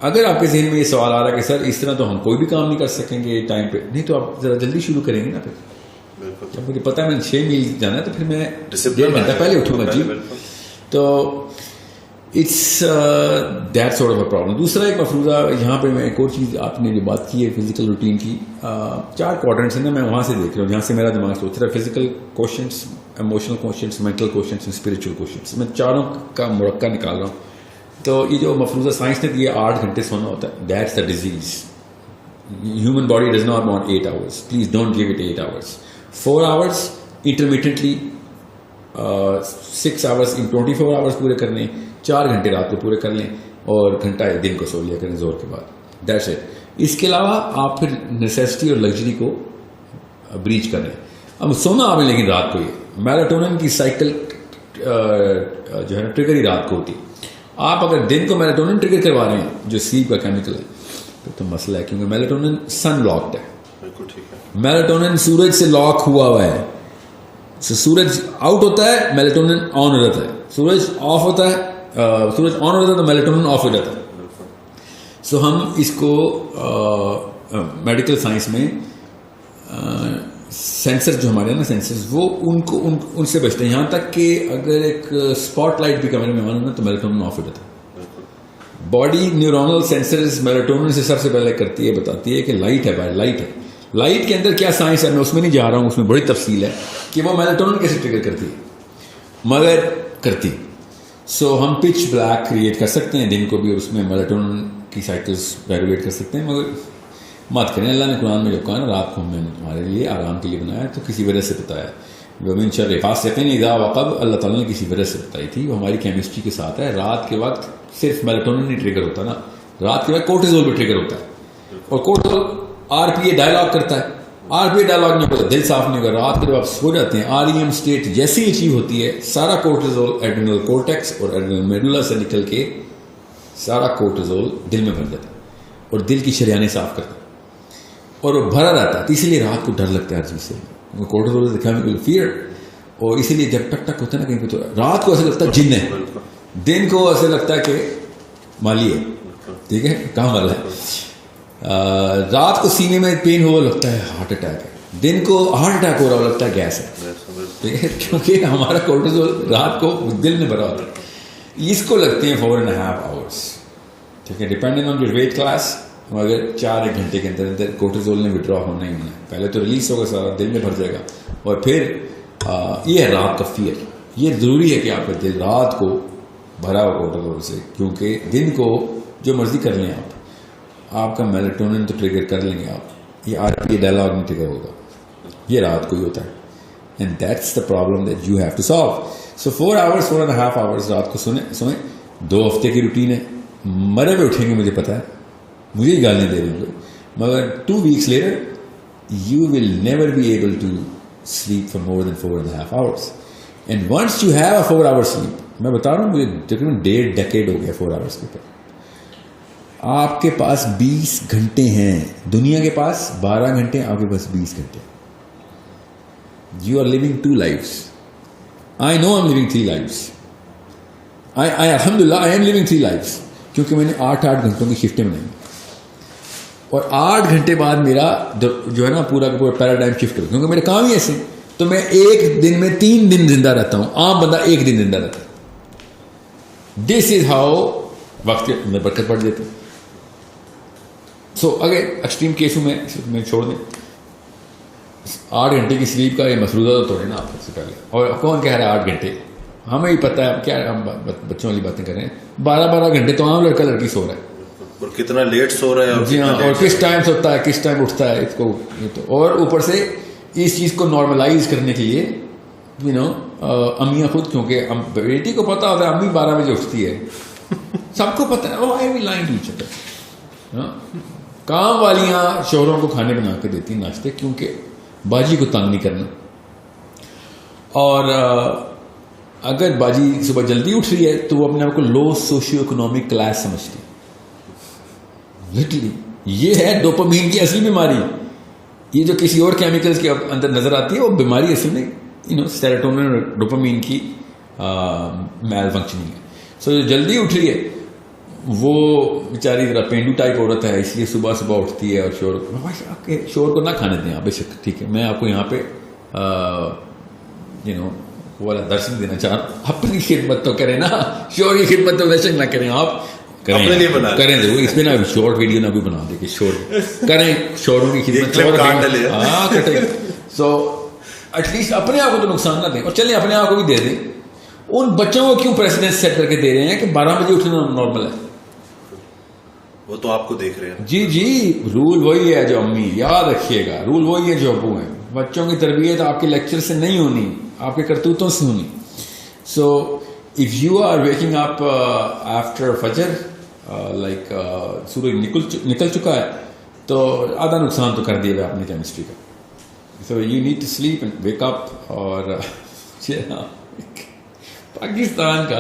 اگر آپ کے ذہن میں یہ سوال آ رہا ہے کہ سر اس طرح تو ہم کوئی بھی کام نہیں کر سکیں گے ٹائم پہ, نہیں تو آپ ذرا جلدی شروع کریں گے نا. پھر جب مجھے پتا ہے میں 6 میل جانا ہے تو پھر میں 1.5 گھنٹہ پہلے اٹھوں گا. جی, تو it's that sort of a problem. دوسرا ایک مفروضہ یہاں پہ میں ایک اور چیز, آپ نے جو بات کی ہے فزیکل روٹین کی, 4 کوارٹرنٹس ہیں نا, میں وہاں سے دیکھ رہا ہوں جہاں سے میرا دماغ سوچ رہا ہے. Physical questions, emotional questions, mental questions, spiritual questions. میں چاروں کا مرکب نکال رہا ہوں. تو یہ جو مفروضہ سائنس نے دیا 8 گھنٹے سونا ہوتا ہے, that's the disease. Human body does not want 8 hours. Please don't give it 8 hours. 4 hours انٹرمیٹنٹلی, 6 hours in 24 hours پورے کر لیں, 4 گھنٹے رات کو پورے کر لیں, اور گھنٹہ دن کو سو لیا کریں زور کے بعد. That's it. اس کے علاوہ آپ پھر نیسیسٹی اور لگژری کو بریچ کر لیں. اب سونا آپ نے لیکن رات کو ہی, میلاٹونن کی سائیکل جو ہے نا ٹریگر ہی رات کو ہوتی. آپ اگر دن کو میلاٹونن ٹریگر کروا رہے ہیں جو سلیپ کا کیمیکل ہے تو مسئلہ ہے, کیونکہ میلاٹونن سن لاکڈ ہے. میلاٹونن سورج سے لاک ہوا ہے. سورج آؤٹ ہوتا ہے میلاٹونن آن ہو جاتا ہے, سورج آف ہوتا ہے, سورج آن ہو جاتا ہے تو میلاٹونن آف ہو جاتا ہے. سو ہم اس کو میڈیکل سائنس میں سینسر جو ہمارے ہیں نا سینسرز, وہ ان سے بچتے ہیں. یہاں تک کہ اگر ایک اسپاٹ لائٹ بھی کمرے میں آن ہو تو میلاٹونن آف ہو جاتا ہے. باڈی نیورونل سینسرز میلاٹونن سے سب سے پہلے کرتی ہے, بتاتی ہے کہ لائٹ ہے باہر, لائٹ ہے. لائٹ کے اندر کیا سائنس ہے میں اس میں نہیں جا رہا ہوں, اس میں بڑی تفصیل ہے کہ وہ میلاٹونن کیسے ٹریگر کرتی ہے, مگر کرتی. سو ہم پچ بلیک کریٹ کر سکتے ہیں دن کو بھی, اور اس میں میلاٹونن کی سائیکلز ریگولیٹ کر سکتے ہیں, مگر مت کریں. اللہ نے قرآن میں جو کہا نا رات کو میں نے تمہارے لیے آرام کے لیے بنایا, تو کسی وجہ سے بتایا. ومن شر غاسق اذا وقب, اللہ تعالیٰ نے کسی وجہ سے بتائی تھی, وہ ہماری کیمسٹری کے ساتھ ہے. رات کے وقت صرف میلاٹونن نہیں ٹریگر ہوتا نا, رات کے وقت کورٹیزول بھی ٹریگر ہوتا ہے, اور کورٹیزول RPA ڈائلاگ کرتا ہے. RPA ڈائلاگ نہیں ہوتا, دل صاف نہیں ہوگا. رات کے جب آپ سو جاتے ہیں REM اسٹیٹ جیسی اچیو ہوتی ہے, سارا کورٹیزول ایڈرینل کورٹیکس اور ایڈرینل میڈولا سے نکل کے سارا کورٹیزول دل میں بھر جاتا ہے, اور دل کی شریانیں صاف کرتا ہے, اور وہ بھرا رہتا ہے. اسی لیے رات کو ڈر لگتا ہے ہر چیز سے, کورٹیزول دکھا میں فیئر, اور اسی لیے جب ٹک ٹک ہوتا ہے نا کہیں پہ, تو رات کو ایسا لگتا ہے جن ہے, دن کو ایسا لگتا ہے کہ مالی ہے, ٹھیک ہے, کام والا ہے. رات کو سینے میں پین ہوا لگتا ہے ہارٹ اٹیک ہے, دن کو ہارٹ اٹیک ہو رہا لگتا ہے گیس ہے, ٹھیک ہے, کیونکہ ہمارا کورٹیزول رات کو دل میں بھرا ہوتا ہے. اس کو لگتے ہیں 4.5 hours, ٹھیک ہے, depending on your weight class. مگر 4-1 گھنٹے کے اندر اندر کورٹیزول نے وڈرا ہونا ہی ہونا ہے. پہلے تو ریلیز ہوگا سارا, دل میں بھر جائے گا, اور پھر یہ ہے رات کا فیئر. یہ ضروری ہے کہ آپ کا دل رات کو بھرا ہو کورٹیزول سے, کیونکہ دن کو جو مرضی کر لیں آپ کا میلاٹونن تو ٹریگر کر لیں گے آپ, یہ آپ یہ ڈائلاگ نہیں ٹریگر ہوگا, یہ رات کو ہی ہوتا ہے. And that's the problem that you have to solve. So 4 hours 4.5 hours رات کو سوئیں. 2 ہفتے کی روٹین ہے, مرے ہوئے اٹھیں گے مجھے پتا ہے, مجھے ہی گال نہیں دے رہے لوگ, مگر 2 weeks later you will never be able to sleep for more than 4.5 hours. And once you have a 4 hour sleep, میں بتا رہا ہوں مجھے تقریباً 1.5 decade ہو گیا 4 hours کے اوپر. آپ کے پاس 20 گھنٹے ہیں, دنیا کے پاس 12 گھنٹے, آپ کے پاس 20 گھنٹے. You are living 2 lives. I know I'm living 3 lives. I alhamdulillah I am living 3 lives, کیونکہ میں نے 8 گھنٹوں کی شفٹیں بنائی, اور 8 گھنٹے بعد میرا جو ہے نا پورا کا پورا پیراڈائم شفٹ ہو, کیونکہ میرے کام ہی ایسے, تو میں ایک دن میں 3 دن زندہ رہتا ہوں, عام بندہ 1 دن زندہ رہتا ہے. دس از ہاؤ وقت میں برکت پڑ دیتی. سو اگر ایکسٹریم کیسوں میں چھوڑ دیں, 8 گھنٹے کی سلیپ کا یہ مسودہ تو توڑے نا آپ سب سے پہلے. اور کون کہہ رہا ہے 8 گھنٹے, ہمیں ہی پتہ ہے کیا, ہم بچوں والی باتیں کر رہے ہیں. 12 گھنٹے تو عام لڑکا لڑکی سو رہا ہے, اور کتنا لیٹ سو رہا ہے. جی ہاں, اور کس ٹائم سوتا ہے, کس ٹائم اٹھتا ہے, اس کو اور اوپر سے اس چیز کو نارملائز کرنے کے لیے امیاں خود, کیونکہ بیٹی کو پتا ہوتا ہے امی 12 بجے اٹھتی ہے, سب کو پتا ہے. کام والیاں شوہروں کو کھانے بنا کے دیتی ناشتے, کیونکہ باجی کو تنگ نہیں کرنا. اور اگر باجی صبح جلدی اٹھ رہی ہے تو وہ اپنے آپ کو لو سوشیو اکنامک کلاس سمجھتی ہے. لٹرلی یہ ہے ڈوپامین کی اصلی بیماری. یہ جو کسی اور کیمیکلز کے اندر نظر آتی ہے وہ بیماری اصل میں سیروٹونن اور ڈوپامین کی میل فنکشننگ ہے. سو جو جلدی اٹھ رہی ہے وہ بیچاری ذرا پینڈو ٹائپ عورت ہے, اس لیے صبح اٹھتی ہے, اور شور کو نہ کھانے دیں آپ, بے شک ٹھیک ہے. میں آپ کو یہاں پہ والا درس دینا چاہ رہا ہوں, اپنی خدمت تو کریں نا, شور کی خدمت تو ویسے نہ کریں آپ, کریں ضرور. اس میں نا شارٹ ویڈیو نہ بھی بنا دے کہ شور کریں, شوروں کی خدمت. ہاں کٹے. سو ایٹ لیسٹ اپنے آپ کو تو نقصان نہ دیں, اور چلیں اپنے آپ کو بھی دے دیں. ان بچوں کو کیوں پریسیڈنس سیٹ کر کے دے رہے ہیں کہ 12 بجے اٹھنا نارمل ہے؟ وہ تو آپ کو دیکھ رہے ہیں. جی رول وہی ہے جو امی, یاد رکھیے گا, رول وہی ہے جو ابو ہیں. بچوں کی تربیت آپ کے لیکچر سے نہیں ہونی, آپ کے کرتوتوں سے ہونی. سو if you are waking up after فجر لائک سورج نکل چکا ہے, تو آدھا نقصان تو کر دیا ہے آپ نے کیمسٹری کا. So you need to sleep and wake up. اور پاکستان کا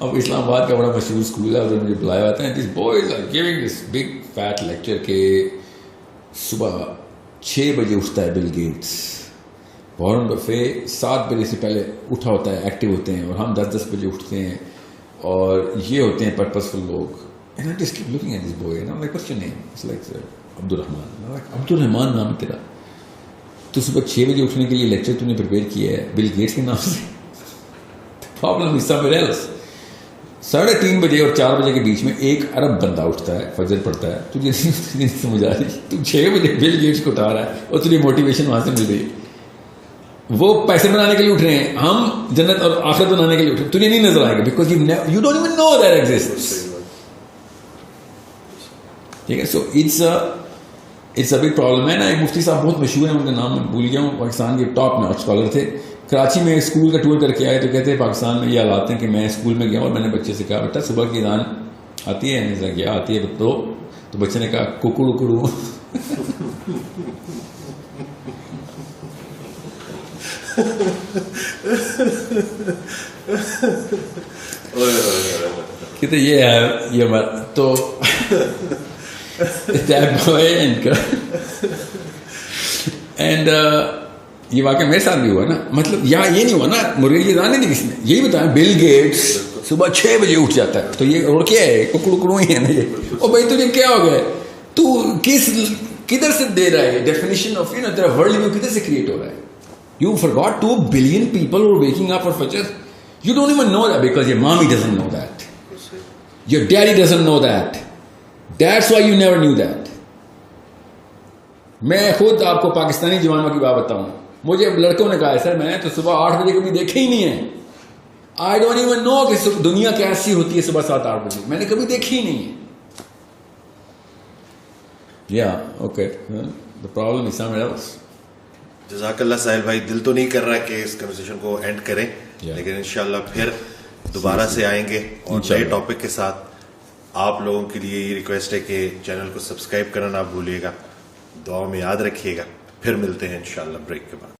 اب اسلام آباد کا بڑا مشہور اسکول ہے, ادھر مجھے بلایا جاتا ہے. This boys are giving this big fat lecture کہ صبح 6 بجے اٹھتا ہے بل گیٹس, وارن بفے 7 بجے سے پہلے اٹھا ہوتا ہے, ایکٹیو ہوتے ہیں, اور ہم 10 بجے اٹھتے ہیں, اور یہ ہوتے ہیں پرپزفل لوگ. And I just keep looking at this boy and I'm like, what's your name? It's like Abdurrahman. I'm like, Abdurrahman نام ہے تیرا, تو صبح 6 بجے اٹھنے کے لیے لیکچر تو نے پریپیئر کیا ہے بل گیٹس کے نام سے. Problem is somewhere else. 3:30 بجے اور 4 بجے کے بیچ میں 1 ارب بندہ اٹھتا ہے, فجر پڑتا ہے. تجھے نہیں سمجھ آ رہی, تو 6 بجے بل گیٹس کو اٹھا رہا ہے, اور تجھے موٹیویشن وہاں سے مل رہی ہے. وہ پیسے بنانے کے لیے اٹھ رہے ہیں, ہم جنت اور آخرت بنانے کے لیے اٹھ رہے ہیں. تجھے نہیں نظر آئے گا because you don't even know that exists. ٹھیک ہے. So it's a big problem ہے نا. ایک مفتی صاحب بہت مشہور ہیں, ان کا نام میں بھول گیا ہوں, پاکستان کے ٹاپ ناچ اسکالر تھے. کراچی میں اسکول کا ٹور کر کے آئے تو کہتے ہیں پاکستان میں یہ حالات ہیں کہ میں اسکول میں گیا اور میں نے بچے سے کہا بیٹا صبح کی اذان آتی ہے, کیا آتی ہے تو بچے نے کہا ککڑو کڑو. کہتے یہ ہے یہ ہمارا تو اینڈ یہ واقعہ میرے ساتھ بھی ہوا نا. مطلب یہاں یہ نہیں ہوا نا, مرغے کی اذان نہیں دی کس نے, یہی بتایا بل گیٹس صبح 6 بجے اٹھ جاتا ہے. تو یہ اور کیا ہے, ککڑو کڑو ہی ہے نا یہ. او بھائی تجھے کیا ہو گیا, تو کدھر سے دے رہا ہے ڈیفینیشن آف تیرا ورلڈ ویو کدھر سے کریٹ ہو رہا ہے. You forgot 2 billion people who are waking up for Fajr. You don't even know that because your mommy doesn't know that. Your daddy doesn't know that. That's why you never knew that. میں خود آپ کو پاکستانی جوانوں کی بات بتاؤں, مجھے لڑکوں نے کہا ہے سر میں نے تو صبح 8 بجے کبھی دیکھے ہی نہیں ہے. I don't even know کہ دنیا کیسی ہوتی ہے صبح 7-8 بجے, میں نے کبھی دیکھی ہی نہیں ہے. Yeah, okay. the problem is somewhere else. جزاک اللہ ساحل بھائی. دل تو نہیں کر رہا کہ اس کنورسیشن کو اینڈ کریں, لیکن انشاءاللہ پھر دوبارہ سے آئیں گے اور نئے ٹاپک کے ساتھ. آپ لوگوں کے لیے یہ ریکویسٹ ہے کہ چینل کو سبسکرائب کرنا نہ بھولیے گا, دعاؤں میں یاد رکھیے گا. پھر ملتے ہیں انشاءاللہ بریک کے بعد.